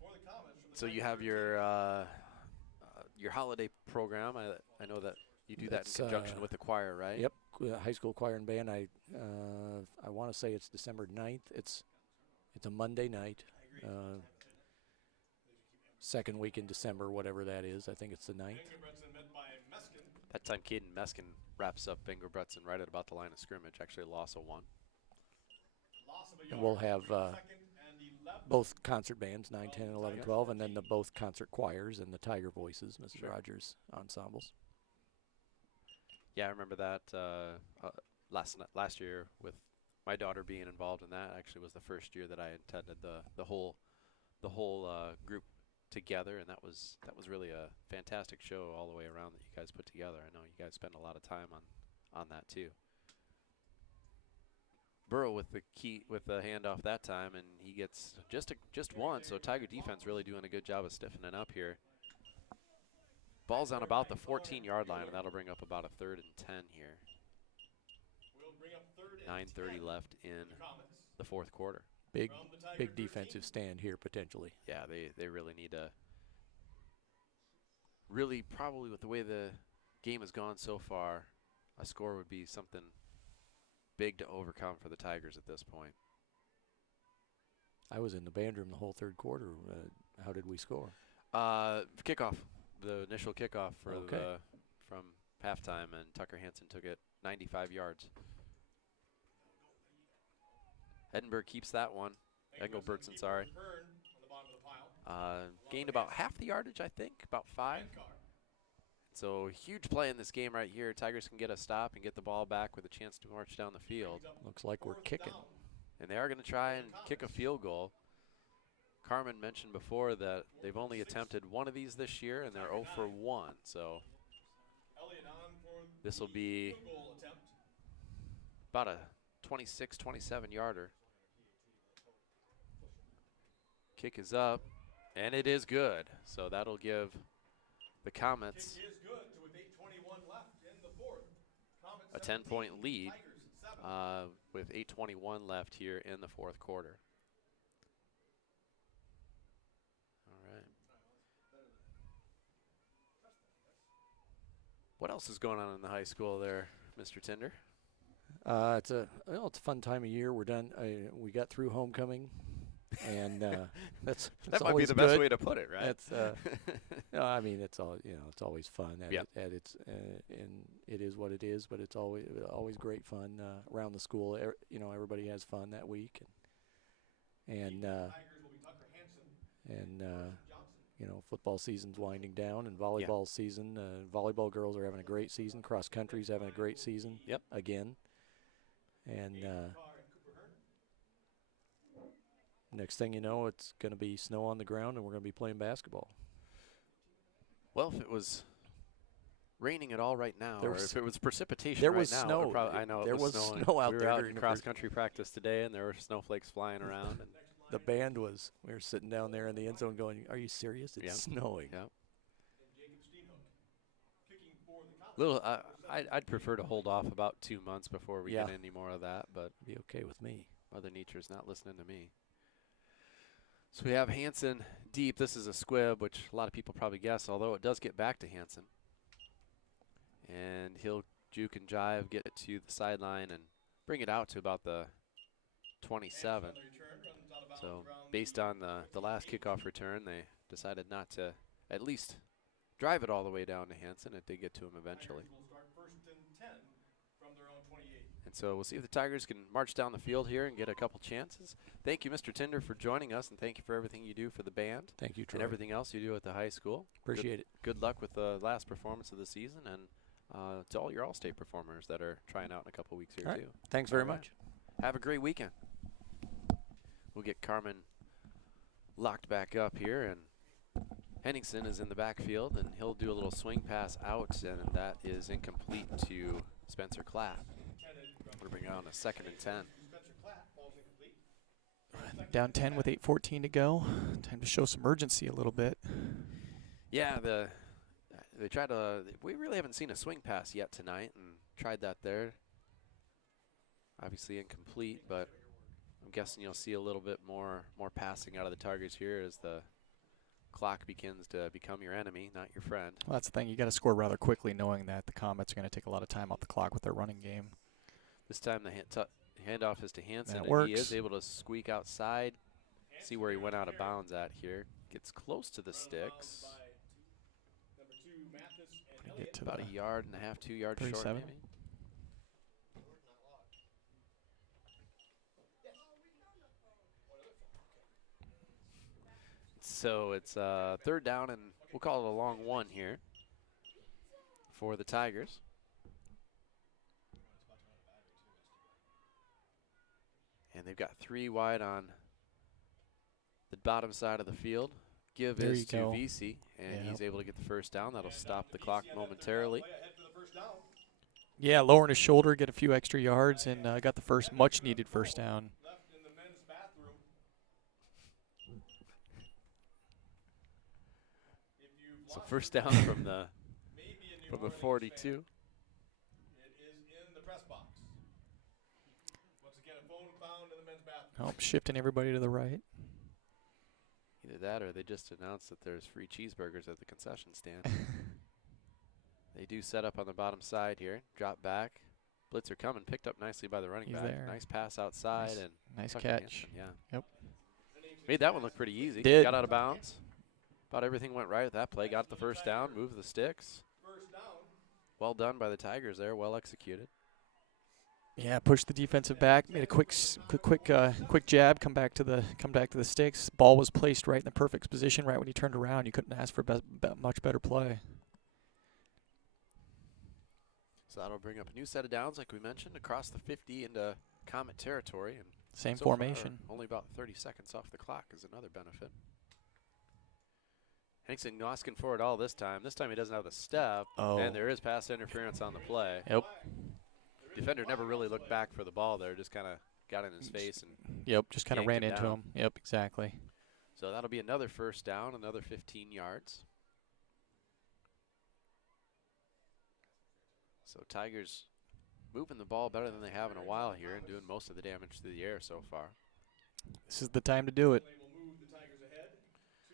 for the Comets. So you have your holiday program. I know that you do that in conjunction with the choir, right? Yep. high school choir and band. I want to say it's December 9th. It's a Monday night. Second week in December, whatever that is. I think it's the 9th. That time Caden Meskin wraps up Bangor-Bretzen right at about the line of scrimmage. Actually, a loss of 1. And we'll have both concert bands, 9, 10, 11, 12, and then the both concert choirs and the Tiger Voices, Mrs. Sure. Rogers ensembles. Yeah, I remember that last year with my daughter being involved in that. Actually, was the first year that I attended the whole group together, and that was really a fantastic show all the way around that you guys put together. I know you guys spend a lot of time on that too. Burrow with the handoff that time, and he gets just one. So Tiger defense really doing a good job of stiffening up here. Ball's on about the 14-yard line, and that'll bring up about a 3rd and 10 here. 9:30 left in the 4th quarter. Big defensive stand here potentially. Yeah, they really need to. Really, probably with the way the game has gone so far, a score would be something big to overcome for the Tigers at this point. I was in the band room the whole 3rd quarter. How did we score? Kickoff, the initial kickoff Okay. From halftime, and Tucker Hansen took it 95 yards. Edinburgh keeps that one. Engelbertson, sorry. Gained about half the yardage, I think, about 5. So huge play in this game right here. Tigers can get a stop and get the ball back with a chance to march down the field. Looks like we're kicking. And they are going to try and kick a field goal. Carmen mentioned before that they've only attempted 1 of these this year, and they're 0 for 1. So this will be about a 26, 27-yarder. Kick is up, and it is good. So that'll give the Comets a 10-point lead with 8:21 left here in the 4th quarter. All right. What else is going on in the high school there, Mr. Tinder? It's a fun time of year. We're done. We got through homecoming, and that's That might be always the best good. way to put it, right? That's no, I mean it's it's always fun. Yep. At its and it is what it is. But it's always great fun around the school. Everybody has fun that week, and football season's winding down, and volleyball season. Volleyball girls are having a great season. Cross country's having a great season. Yep. Again, and next thing you know, it's going to be snow on the ground, and we're going to be playing basketball. Well, if it was raining at all right now, or if it was precipitation there right was now, snow. I know There it was was snowing. snow out we there were out during in the cross-country practice today, and there were snowflakes flying around. And The band was. We were sitting down there in the end zone going, "Are you serious? It's snowing." yeah. I'd prefer to hold off about 2 months before we get any more of that, but Be okay with me. Mother Nature's not listening to me. So we have Hansen deep. This is a squib, which a lot of people probably guess, although it does get back to Hansen. And he'll juke and jive, get it to the sideline, and bring it out to about the 27. So based on the last kickoff return, they decided not to at least drive it all the way down to Hansen. It did get to him eventually. And so we'll see if the Tigers can march down the field here and get a couple chances. Thank you, Mr. Tinder, for joining us, and thank you for everything you do for the band. Thank you, Troy. And everything else you do at the high school. Appreciate it. Good luck with the last performance of the season, and to all your All-State performers that are trying out in a couple weeks here, All right. too. Thanks very All right. much. Have a great weekend. We'll get Carmen locked back up here, and Henningsen is in the backfield, and he'll do a little swing pass out, and that is incomplete to Spencer Clapp. We'll bring it on a 2nd and 10. Down 10 with 8:14 to go. Time to show some urgency a little bit. Yeah, they tried to. We really haven't seen a swing pass yet tonight, and tried that there. Obviously incomplete, but I'm guessing you'll see a little bit more passing out of the Tigers here as the clock begins to become your enemy, not your friend. Well, that's the thing. You got to score rather quickly, knowing that the Comets are going to take a lot of time off the clock with their running game. This time the handoff is to Hansen, That and works. he is able to squeak outside. See where he went out of bounds at here. Gets close to the sticks. Get to About the a yard and a half, 2 yards short 37. maybe. So it's 3rd down, and we'll call it a long one here for the Tigers. And they've got 3 wide on the bottom side of the field. Give There is you to go. VC, and Yep. he's able to get the first down. That'll stop the clock momentarily. Yeah, lowering his shoulder, get a few extra yards, and got the first much-needed first down. So first down from the 42. It is in the press box. Once again, a phone found in the men's bathroom. Oh, shifting everybody to the right. Either that or they just announced that there's free cheeseburgers at the concession stand. They do set up on the bottom side here. Drop back. Blitzer coming. Picked up nicely by the running He's back. there. Nice pass outside. Nice- and nice Tucker catch. Hansen, yeah. Yep. Made that one look pretty easy. Did. Got out of bounds. About everything went right with that play. Got the first down. Moved the sticks. First down. Well done by the Tigers there. Well executed. Yeah, pushed the defensive back, made a quick jab, come back to the sticks. Ball was placed right in the perfect position, right when he turned around. You couldn't ask for much better play. So that'll bring up a new set of downs, like we mentioned, across the 50 into Comet territory. And Same so far, formation. only about 30 seconds off the clock is another benefit. Henningsen asking for it all this time. This time he doesn't have the step, Oh. and there is pass interference on the play. Yep. Defender never really looked back for the ball there, just kind of got in his face. And Yep, just kind of yanked ran it into down. him. Yep, exactly. so that'll be another first down, another 15 yards. So Tigers moving the ball better than they have in a while here and doing most of the damage to the air so far. This is the time to do it.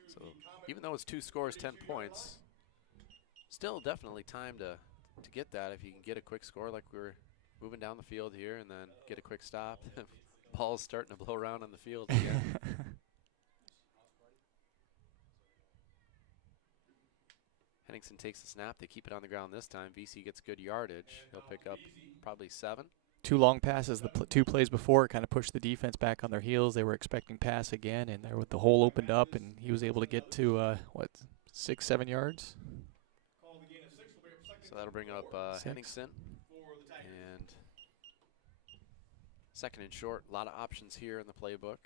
So even though it's 2 scores, 10 points, still definitely time to get that if you can get a quick score like we're moving down the field here and then get a quick stop. Ball's starting to blow around on the field again. Henningsen takes the snap. They keep it on the ground this time. VC gets good yardage. He'll pick up probably 7. 2 long passes. The 2 plays before kind of pushed the defense back on their heels. They were expecting pass again, and there with the hole opened up, and he was able to get to 6, 7 yards. So that'll bring up 6. Henningsen. And 2nd and short. A lot of options here in the playbook.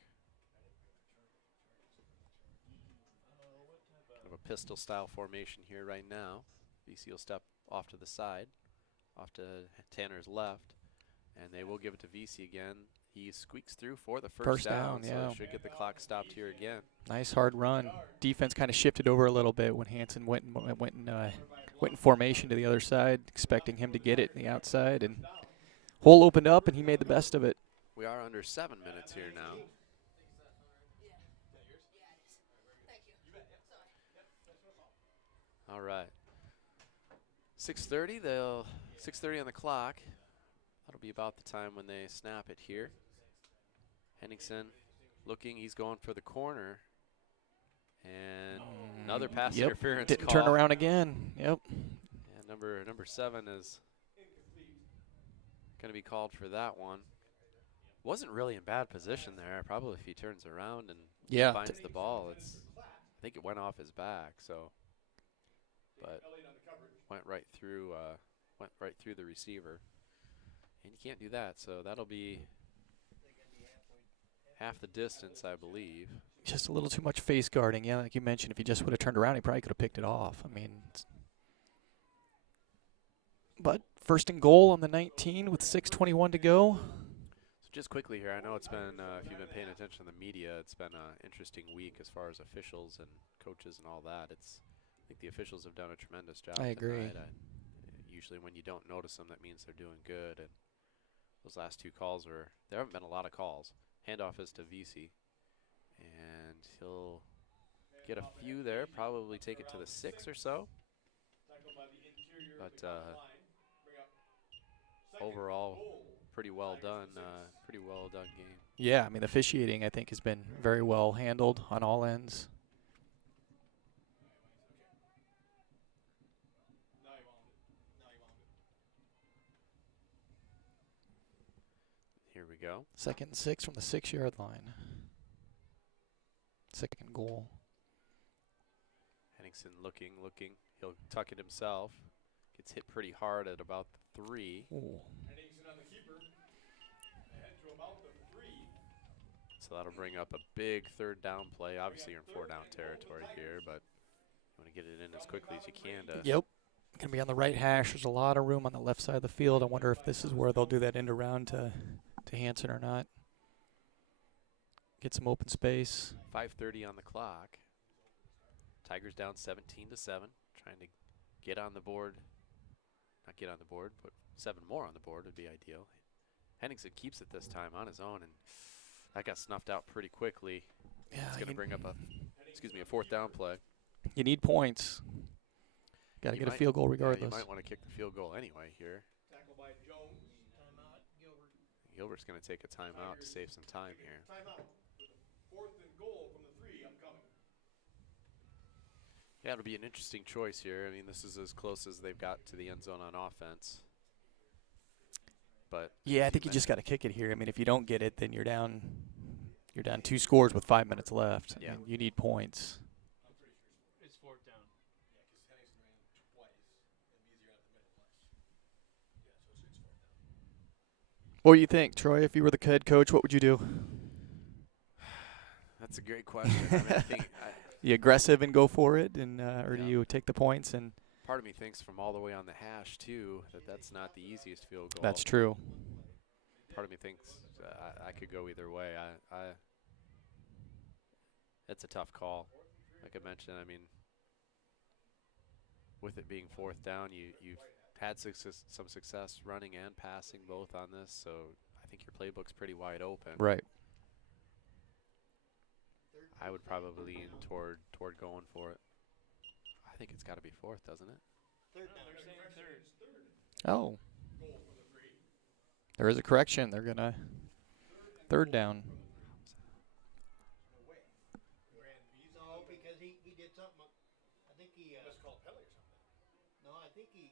Kind of a pistol style formation here right now. VC will step off to the side, off to Tanner's left, and they will give it to VC again. He squeaks through for the first down, so yeah. should get the clock stopped here again. Nice hard run. Defense kind of shifted over a little bit when Hansen went in formation to the other side, expecting him to get it in the outside, and hole opened up, and he made the best of it. We are under 7 minutes here now. All right. 6:30. 6:30 on the clock. That'll be about the time when they snap it here. Henningsen looking. He's going for the corner. And another pass interference Didn't call. turn around again. Yep. And number 7 is going to be called for that one. Wasn't really in bad position there. Probably if he turns around and finds the ball, I think it went off his back. So, but went right through the receiver, and you can't do that. So that'll be half the distance, I believe. Just a little too much face guarding. Yeah, like you mentioned, if he just would have turned around, he probably could have picked it off. I mean, but 1st and goal on the 19 with 6:21 to go. So just quickly here, I know it's been, if you've been paying attention to the media, it's been an interesting week as far as officials and coaches and all that. I think the officials have done a tremendous job. I agree. Tonight. Usually when you don't notice them, that means they're doing good. And those last 2 calls there haven't been a lot of calls. Handoff is to VC. And he'll get a few there, probably take it to the 6 or so. But overall, pretty well done game. Yeah, I mean, the officiating, I think, has been very well handled on all ends. Here we go. 2nd and 6 from the 6-yard line. 2nd goal. Henningsen looking. He'll tuck it himself. Gets hit pretty hard at about the 3. Ooh. Henningsen on the keeper. Ahead to about the 3. So that'll bring up a big 3rd down play. Obviously, you're in 4-down territory here, but you want to get it in as quickly as you can to. Yep. Going to be on the right hash. There's a lot of room on the left side of the field. I wonder if this is where they'll do that end around to Hansen or not. Get some open space. 5:30 on the clock. Tigers down 17-7. Trying to get on the board. Not get on the board, but 7 more on the board would be ideal. Henningsen keeps it this time on his own, and that got snuffed out pretty quickly. Yeah, it's going to bring up a 4th down play. You need points. Got to get a field goal regardless. Yeah, you might want to kick the field goal anyway here. Tackle by Jones. Timeout, Gilbert. Gilbert's going to take a timeout to save some time here. Timeout. 4th and goal from the 3 upcoming. Yeah, it'll be an interesting choice here. I mean, this is as close as they've got to the end zone on offense. But yeah, I think you just got to kick it here. I mean, if you don't get it, then you're down 2 scores with 5 minutes left. Yeah. I mean, you need points. It's 4th down. Yeah, because Henningsen ran twice. It'd be easier at the middle twice. Yeah, so it's 4th down. What do you think, Troy? If you were the head coach, what would you do? that's a great question. I mean, I think You aggressive and go for it, and or do Yeah. you take the points? And part of me thinks from all the way on the hash too that's not the easiest field goal. that's true. Part of me thinks I could go either way. It's a tough call. Like I mentioned, I mean, with it being 4th down, you've had some success running and passing both on this, so I think your playbook's pretty wide open. Right. I would probably lean toward going for it. I think it's got to be 4th, doesn't it? 3rd down. They're saying 3rd. Oh. There is a correction. They're going to 3rd down. No, because he did something. I think he Called penalty or something. no, I think he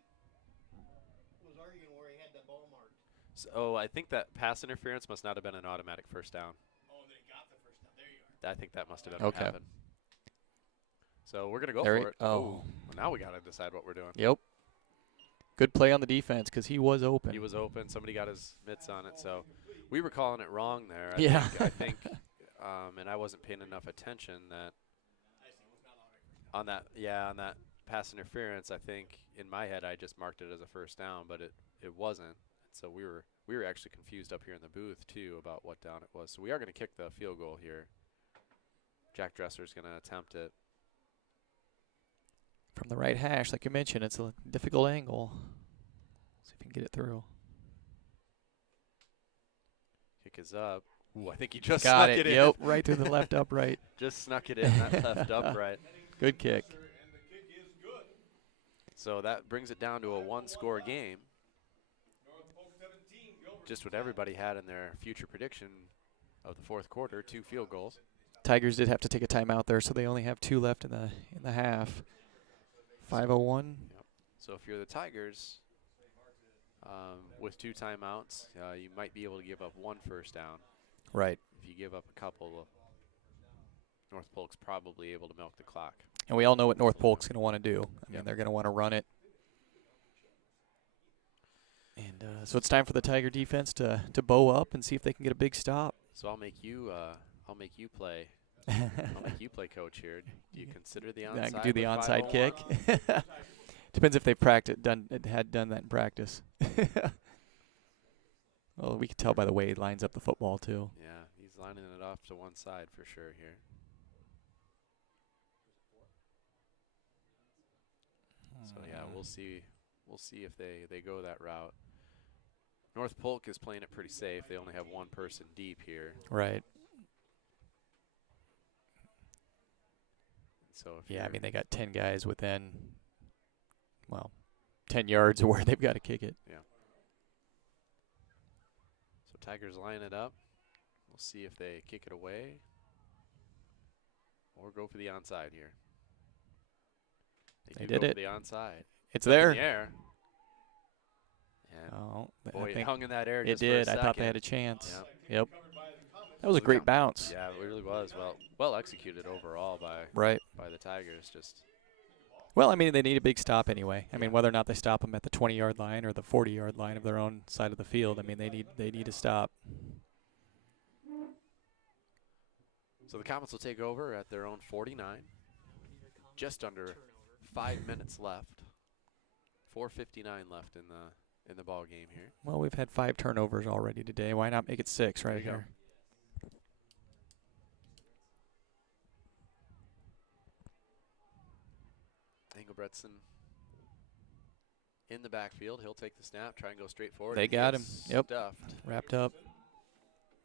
was arguing where he had the ball marked. So I think that pass interference must not have been an automatic 1st down. Oh, and then he got the 1st down. There you are. I think that must have been what Okay. happened. So we're going to go There for it. oh. Well, now we got to decide what we're doing. Yep. Good play on the defense because he was open. He was open. Somebody got his mitts on it. So we were calling it wrong there. Yeah. I think and I wasn't paying enough attention that on that pass interference, I think in my head I just marked it as a 1st down, but it wasn't. So we were actually confused up here in the booth too about what down it was. So we are going to kick the field goal here. Jack Dresser's going to attempt it. From the right hash, like you mentioned, it's a difficult angle. See if you can get it through. Kick is up. Ooh, I think he just Got snuck it. in. Yep, right through the left upright. Just snuck it in that left upright. Good kick. And the kick is good. So that brings it down to a 1-score game. North Polk 17, Gilbert. Just what everybody had in their future prediction of the 4th quarter, 2 field goals. Tigers did have to take a timeout there, so they only have 2 left in the half. 5:01. Yep. So if you're the Tigers, with 2 timeouts, you might be able to give up 1 1st down. Right. If you give up a couple, North Polk's probably able to milk the clock. And we all know what North Polk's going to want to do. I mean, Yep. they're going to want to run it. And so it's time for the Tiger defense to bow up and see if they can get a big stop. So I'll make you play. I'll make you play coach here. Do you consider the I onside? can do the with onside 5:01? kick. Depends if they've had done that in practice. Well, we can tell by the way he lines up the football too. Yeah, he's lining it off to one side for sure here. So yeah, we'll see. We'll see if they go that route. North Polk is playing it pretty safe. They only have 1 person deep here. Right. So if Yeah, I you're- mean, they got 10 guys within, well, 10 yards of where they've got to kick it. So Tigers line it up. We'll see if they kick it away or go for the onside here. They do did go it. For the onside. It's Up in there. the air. And Oh, boy, I it think hung in that air it just did. for a I thought they had a second. chance. Yeah. Yep. That was a great bounce. Yeah, it really was. Well executed overall by the Tigers. Just Well, I mean, they need a big stop anyway. I mean, whether or not they stop them at the 20-yard line or the 40-yard line of their own side of the field, I mean, they need a stop. so the Comets will take over at their own 49. Just under 5 minutes left. 4:59 left in the ball game here. Well, we've had 5 turnovers already today. Why not make it 6 right here? Engelbretson in the backfield. He'll take the snap, try and go straight forward. They and got get him. Yep. Stuffed. Wrapped up.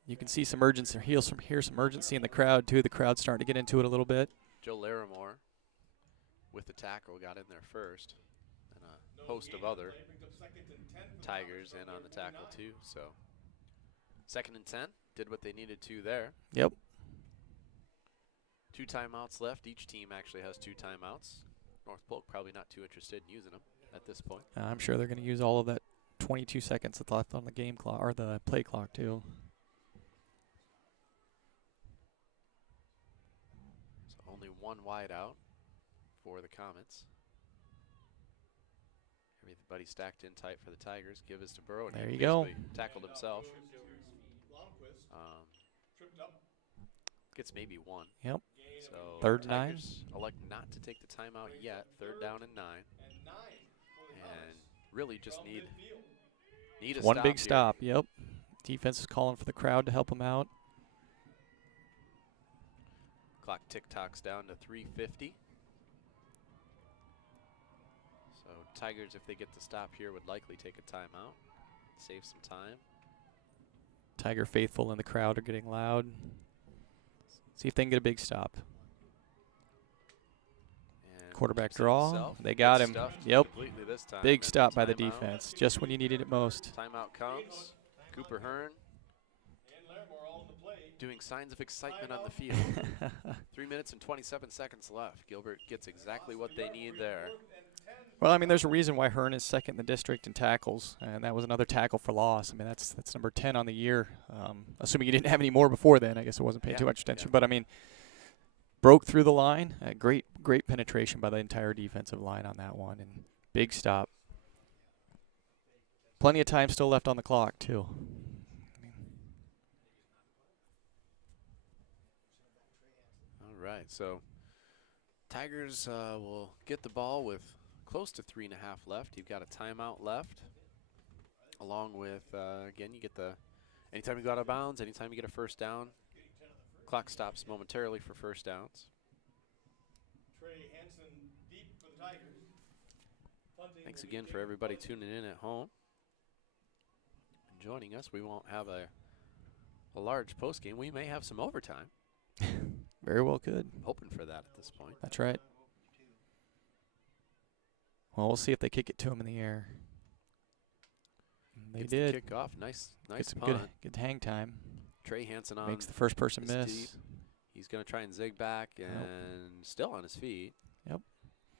You can see some urgency. Hear some urgency in the crowd, too. The crowd's starting to get into it a little bit. Joe Larimore with the tackle got in there first. And a host of other Tigers in on the tackle, too. So 2nd and 10. Did what they needed to there. Yep. 2 timeouts left. Each team actually has 2 timeouts. North Polk probably not too interested in using them at this point. I'm sure they're going to use all of that 22 seconds that's left on the game clock or the play clock, too. So only 1 wide out for the Comets. Everybody stacked in tight for the Tigers. Give us to Burrow. And There he you go. basically tackled himself. Gets maybe 1. Yep. So 3rd and 9. Tigers elect not to take the timeout yet. 3rd down and 9. And really just need a One stop big here. stop. Yep. Defense is calling for the crowd to help them out. Clock tick-tocks down to 3:50. So Tigers, if they get the stop here, would likely take a timeout. Save some time. Tiger faithful in the crowd are getting loud. See if they can get a big stop. And Quarterback keeps it draw. himself. They got Gets him. stuffed Yep. completely this time. Big And stop by the timeout. defense, just when you needed it most. Timeout comes. Cooper Hearn doing signs of excitement on the field. 3 minutes and 27 seconds left. Gilbert gets exactly what they need there. Well, I mean, there's a reason why Hearn is 2nd in the district in tackles, and that was another tackle for loss. I mean, that's number 10 on the year. Assuming you didn't have any more before then, I guess I wasn't paying too much attention. But I mean, broke through the line. Great penetration by the entire defensive line on that one, and big stop. Plenty of time still left on the clock too. All right, so Tigers will get the ball with close to 3.5 left. You've got a timeout left, along with, again, you get the, anytime you go out of bounds, anytime you get a first down, clock stops momentarily for first downs. Thanks again for everybody tuning in at home and joining us. We won't have a large post game. We may have some overtime. Very well could. Hoping for that at this point. That's right. Well, we'll see if they kick it to him in the air. They Gets did. The kick off. Nice Get some punt. good hang time. Trey Hansen on. Makes the first person his miss. feet. He's going to try and zig back and still on his feet. Yep.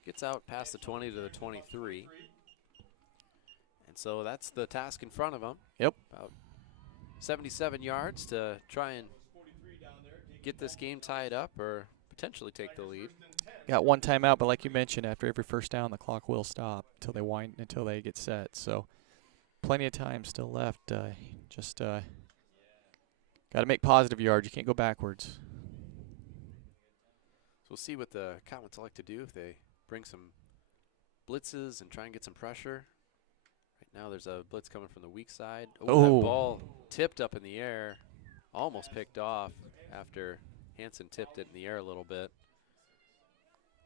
Gets out past the 20 to the 23. And so that's the task in front of him. Yep. About 77 yards to try and get this game tied up or potentially take the lead. Got 1 timeout, but like you mentioned, after every first down, the clock will stop until they get set. So plenty of time still left. Just got to make positive yards. You can't go backwards. So we'll see what the Comets like to do if they bring some blitzes and try and get some pressure. Right now there's a blitz coming from the weak side. Oh, that ball tipped up in the air. Almost picked off after Hansen tipped it in the air a little bit.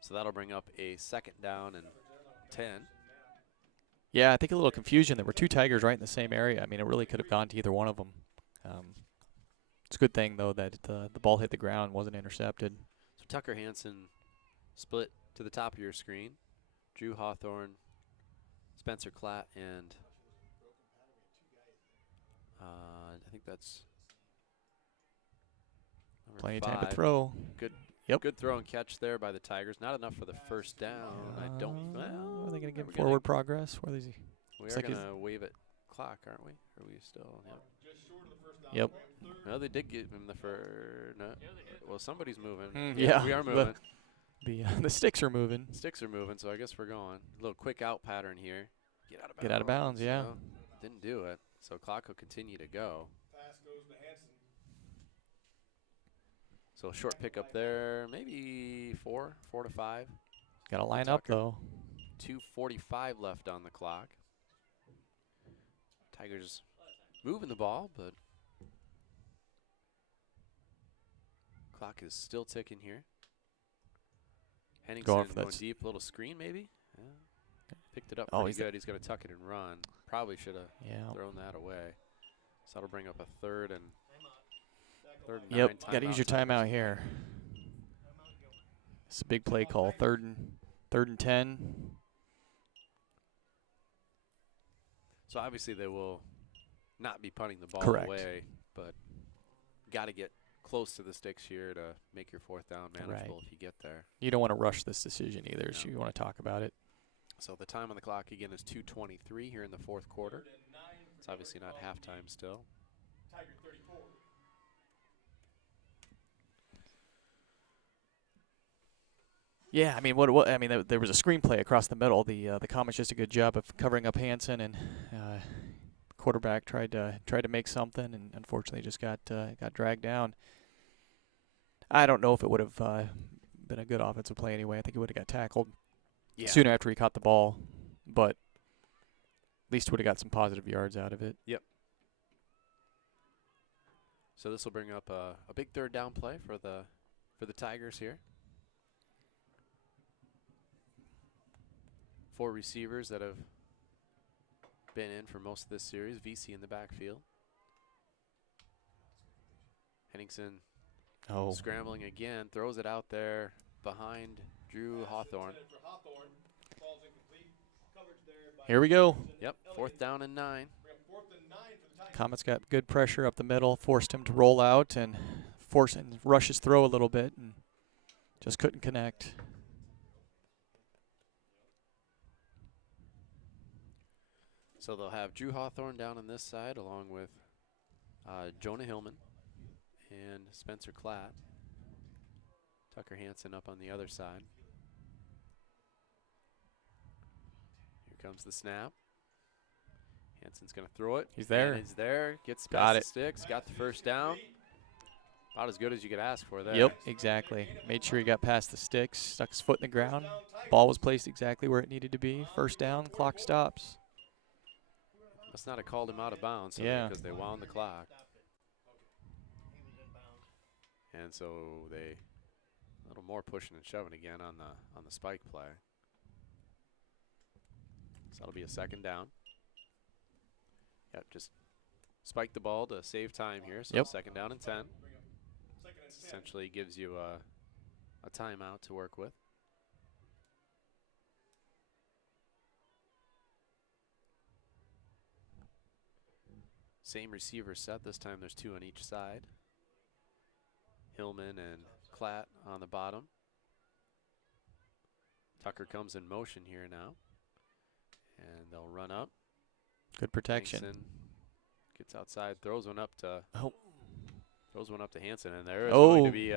So that'll bring up a 2nd down and 10. Yeah, I think a little confusion. There were 2 Tigers right in the same area. I mean, it really could have gone to either one of them. It's a good thing, though, that the ball hit the ground, wasn't intercepted. So Tucker Hansen Split to the top of your screen. Drew Hawthorne, Spencer Klatt, and I think that's number Plenty of 5. time to throw. Good. Yep. Good throw and catch there by the Tigers. Not enough for the first down. I don't. Are they going to we're get forward progress? Where is he? We Looks are like going he's- to wave at clock, aren't we? Are we still? Yep. Yep. No, they did give him the first. No. Well, somebody's moving. Yeah, we are the- moving. The sticks are moving. Sticks are moving, so I guess we're going. A little quick out pattern here. Get out of bounds. Get out of bounds, yeah. So, didn't do it. So clock will continue to go. Pass goes to Hanson. So a short pickup there, maybe 4 to 5. Got to line up, though. 2:45 left on the clock. Tigers moving the ball, but clock is still ticking here. Henningsen for going that. deep, little screen maybe. Yeah. Picked it up Oh, pretty he's good. He's going to tuck it and run. Probably should have Yeah. thrown that away. So that'll bring up a third and 9. Yep. Got to use your Tigers. timeout here. It's a big play call. Third and 10. So obviously they will not be punting the ball Correct. away, but got to get close to the sticks here to make your fourth down manageable if you get there. You don't want to rush this decision either, No. so you want to talk about it. So the time on the clock again is 2:23 here in the fourth quarter. It's obviously not halftime still. Tiger 34. Yeah, I mean, what I mean, there was a screenplay across the middle. The Comets just a good job of covering up Hanson, and quarterback tried to make something, and unfortunately just got dragged down. I don't know if it would have been a good offensive play anyway. I think he would have got tackled sooner after he caught the ball, but at least would have got some positive yards out of it. Yep. So this will bring up a big third down play for the Tigers here. 4 receivers that have been in for most of this series. VC in the backfield. Henningsen scrambling again, throws it out there behind Drew Hawthorne. Here we go. Yep, 4th down and 9. Comets got good pressure up the middle, forced him to roll out and rush his throw a little bit, and just couldn't connect. So they'll have Drew Hawthorne down on this side along with Jonah Hillman and Spencer Klatt. Tucker Hanson up on the other side. Here comes the snap. Hanson's going to throw it. He's there. And he's there. Gets Got past it. the sticks. Got the first down. About as good as you could ask for there. Yep, exactly. Made sure he got past the sticks, stuck his foot in the ground. Ball was placed exactly where it needed to be. First down, clock stops. Must not have called him out of bounds because they wound the clock. And so they a little more pushing and shoving again on the spike play. So that'll be a second down. Yep, just spike the ball to save time here. So second down and 10. Essentially gives you a timeout to work with. Same receiver set. This time there's 2 on each side. Hillman and Klatt on the bottom. Tucker comes in motion here now. And they'll run up. Good protection. Hanson gets outside, throws one up to Hanson, and there is Oh, going to be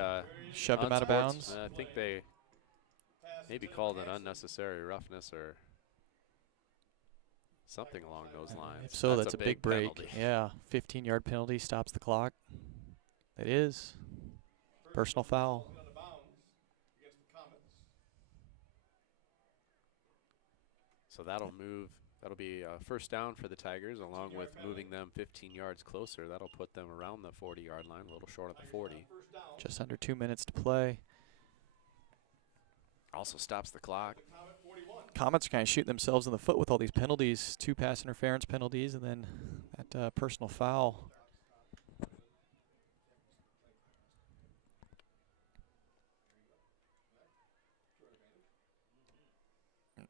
shoved him out of bounds. I think they maybe called it unnecessary roughness or something along those lines. If so, that's a big break. penalty. Yeah, 15-yard penalty stops the clock. It is. Personal foul. So that'll be a first down for the Tigers, along with moving them 15 yards closer. That'll put them around the 40-yard line, a little short of the 40. Just under 2 minutes to play. Also stops the clock. Comets are kind of shooting themselves in the foot with all these penalties, 2 pass interference penalties, and then that personal foul.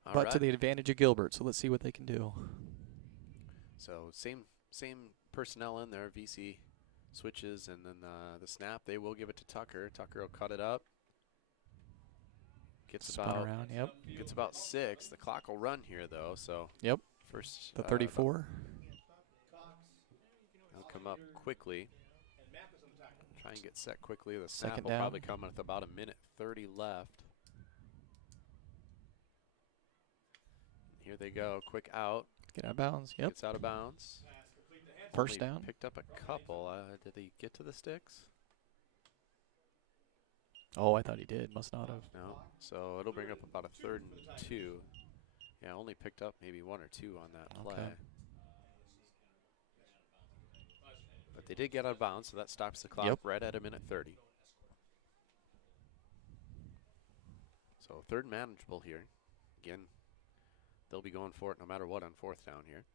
All but to right. the advantage of Gilbert, so let's see what they can do. So same personnel in there. VC switches, and then the snap. They will give it to Tucker. Tucker will cut it up. Gets Spun about around, yep. Gets about 6. The clock will run here though. So Yep. first The 34. He'll come up quickly. Try and get set quickly. The snap Second will down. probably come with about 1:30 left. Here they go. Quick out. Get out of bounds. Yep. Gets out of bounds. First Only down. Picked up a couple. Did he get to the sticks? Oh, I thought he did. Must not have. No. So it'll bring up about a 3rd and 2. Yeah, only picked up maybe 1 or 2 on that play. Okay. But they did get out of bounds, so that stops the clock Yep. right at 1:30. So 3rd manageable here. Again, they'll be going for it no matter what on 4th down here.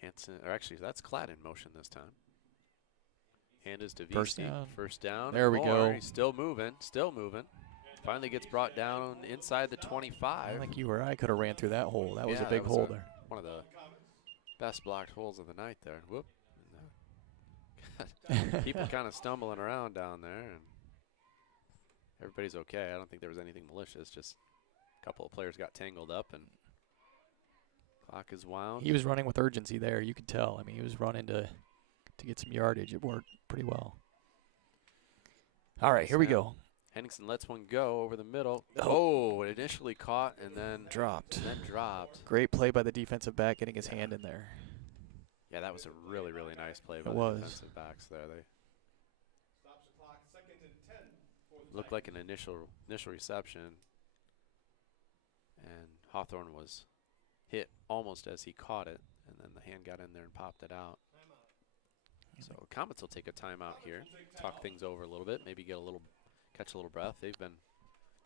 Hanson, or actually, that's Cladd in motion this time. Hand is to VC. First down. First down. There we More. go. He's still moving. Still moving. Finally gets brought down inside the 25. I think you or I could have ran through that hole. That was a Yeah, big that was hole there. One of the best blocked holes of the night there. Whoop. People kind of stumbling around down there, and everybody's okay. I don't think there was anything malicious. Just a couple of players got tangled up, and clock is wound. He was running with urgency there. You could tell. I mean, he was running to get some yardage. It worked pretty well. All right, here we go. Henningsen lets one go over the middle. Oh. Oh, it initially caught and then Dropped. dropped. Great play by the defensive back getting his hand in there. Yeah, that was a really, really nice play by It the was. defensive backs there. They looked like an initial reception, and Hawthorne was hit almost as he caught it, and then the hand got in there and popped it out. So Comets will take a timeout here, talk things over a little bit, maybe catch a little breath. They've been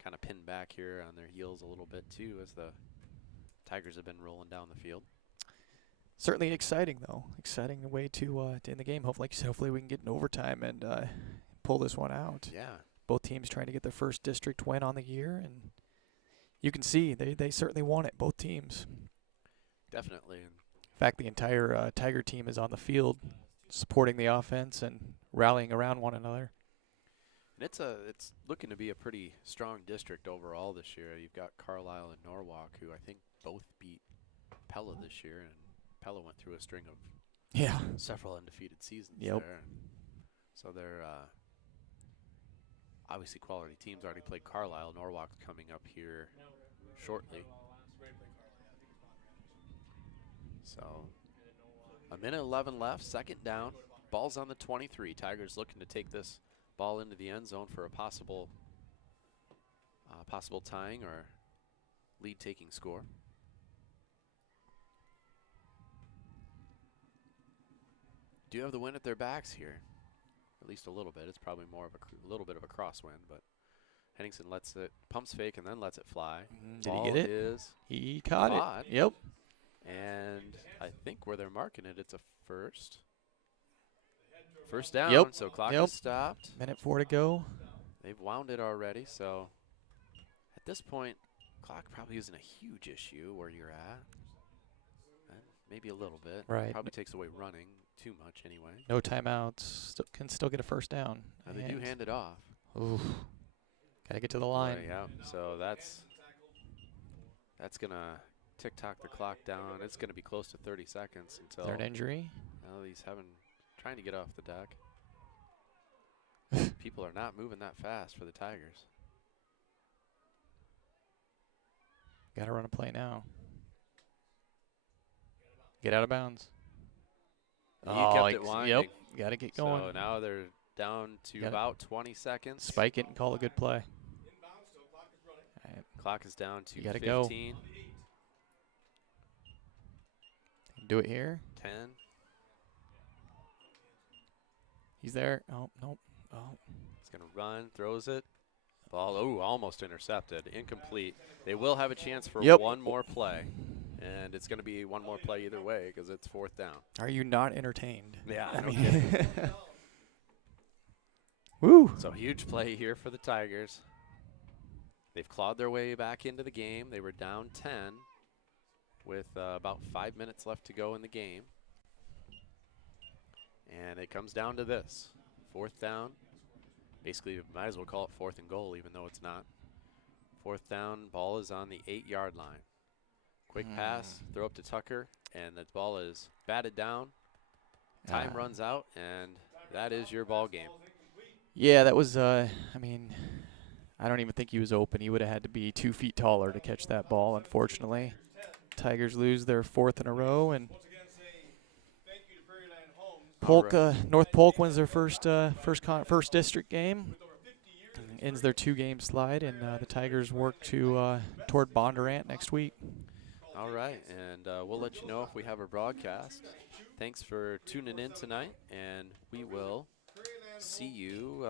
kind of pinned back here on their heels a little bit too, as the Tigers have been rolling down the field. Certainly exciting, though. Exciting way to end the game. Hopefully we can get in overtime and pull this one out. Yeah. Both teams trying to get their first district win on the year, and you can see they certainly want it, both teams. Definitely. In fact, the entire Tiger team is on the field supporting the offense and rallying around one another. And it's looking to be a pretty strong district overall this year. You've got Carlisle and Norwalk, who I think both beat Pella this year, and Pella went through a string of several undefeated seasons there. So they're obviously quality teams. Already played Carlisle. Norwalk's coming up here shortly. So 1:11 left, 2nd down. Ball's on the 23. Tigers looking to take this ball into the end zone for a possible tying or lead-taking score. Do have the wind at their backs here, at least a little bit. It's probably more of a little bit of a crosswind, but Henningsen lets it, pumps fake, and then lets it fly. Did he get it? He caught it. Yep. And I think where they're marking it, it's a first. First down, Yep. so clock is stopped. 1:04 to go. They've wound it already, so at this point, clock probably isn't a huge issue where you're at. Maybe a little bit. Right. Probably takes away running too much anyway. No timeouts. Can still get a first down. Now they do hand it off. Oof. Got to get to the line. Yeah, so that's going to tick-tock the clock down. It's going to be close to 30 seconds until. Is there an injury? Well, he's trying to get off the deck. People are not moving that fast for the Tigers. Got to run a play now. Get out of bounds. He kept it winding. Yep. Got to get going. So now they're down to about 20 seconds. Spike it and call a good play. All right. Clock is down to You gotta 15. go. Do it here. 10. He's there. Oh, nope. Oh. He's going to run, throws it. Ball, almost intercepted. Incomplete. They will have a chance for one more play. And it's going to be one more play either way because it's 4th down. Are you not entertained? Yeah, I no mean, kidding. Woo. So huge play here for the Tigers. They've clawed their way back into the game. They were down 10 with about 5 minutes left to go in the game. And it comes down to this. 4th down. Basically, you might as well call it 4th and goal, even though it's not. 4th down, ball is on the 8-yard line. Quick pass, throw up to Tucker, and the ball is batted down. Time runs out, and that is your ball game. Yeah, that was, I mean, I don't even think he was open. He would have had to be 2 feet taller to catch that ball, unfortunately. Tigers lose their 4th in a row, and Polk, North Polk wins their first district game, and ends their 2-game slide, and the Tigers work toward Bondurant next week. All right, and we'll let you know if we have a broadcast. Thanks for tuning in tonight, and we will see you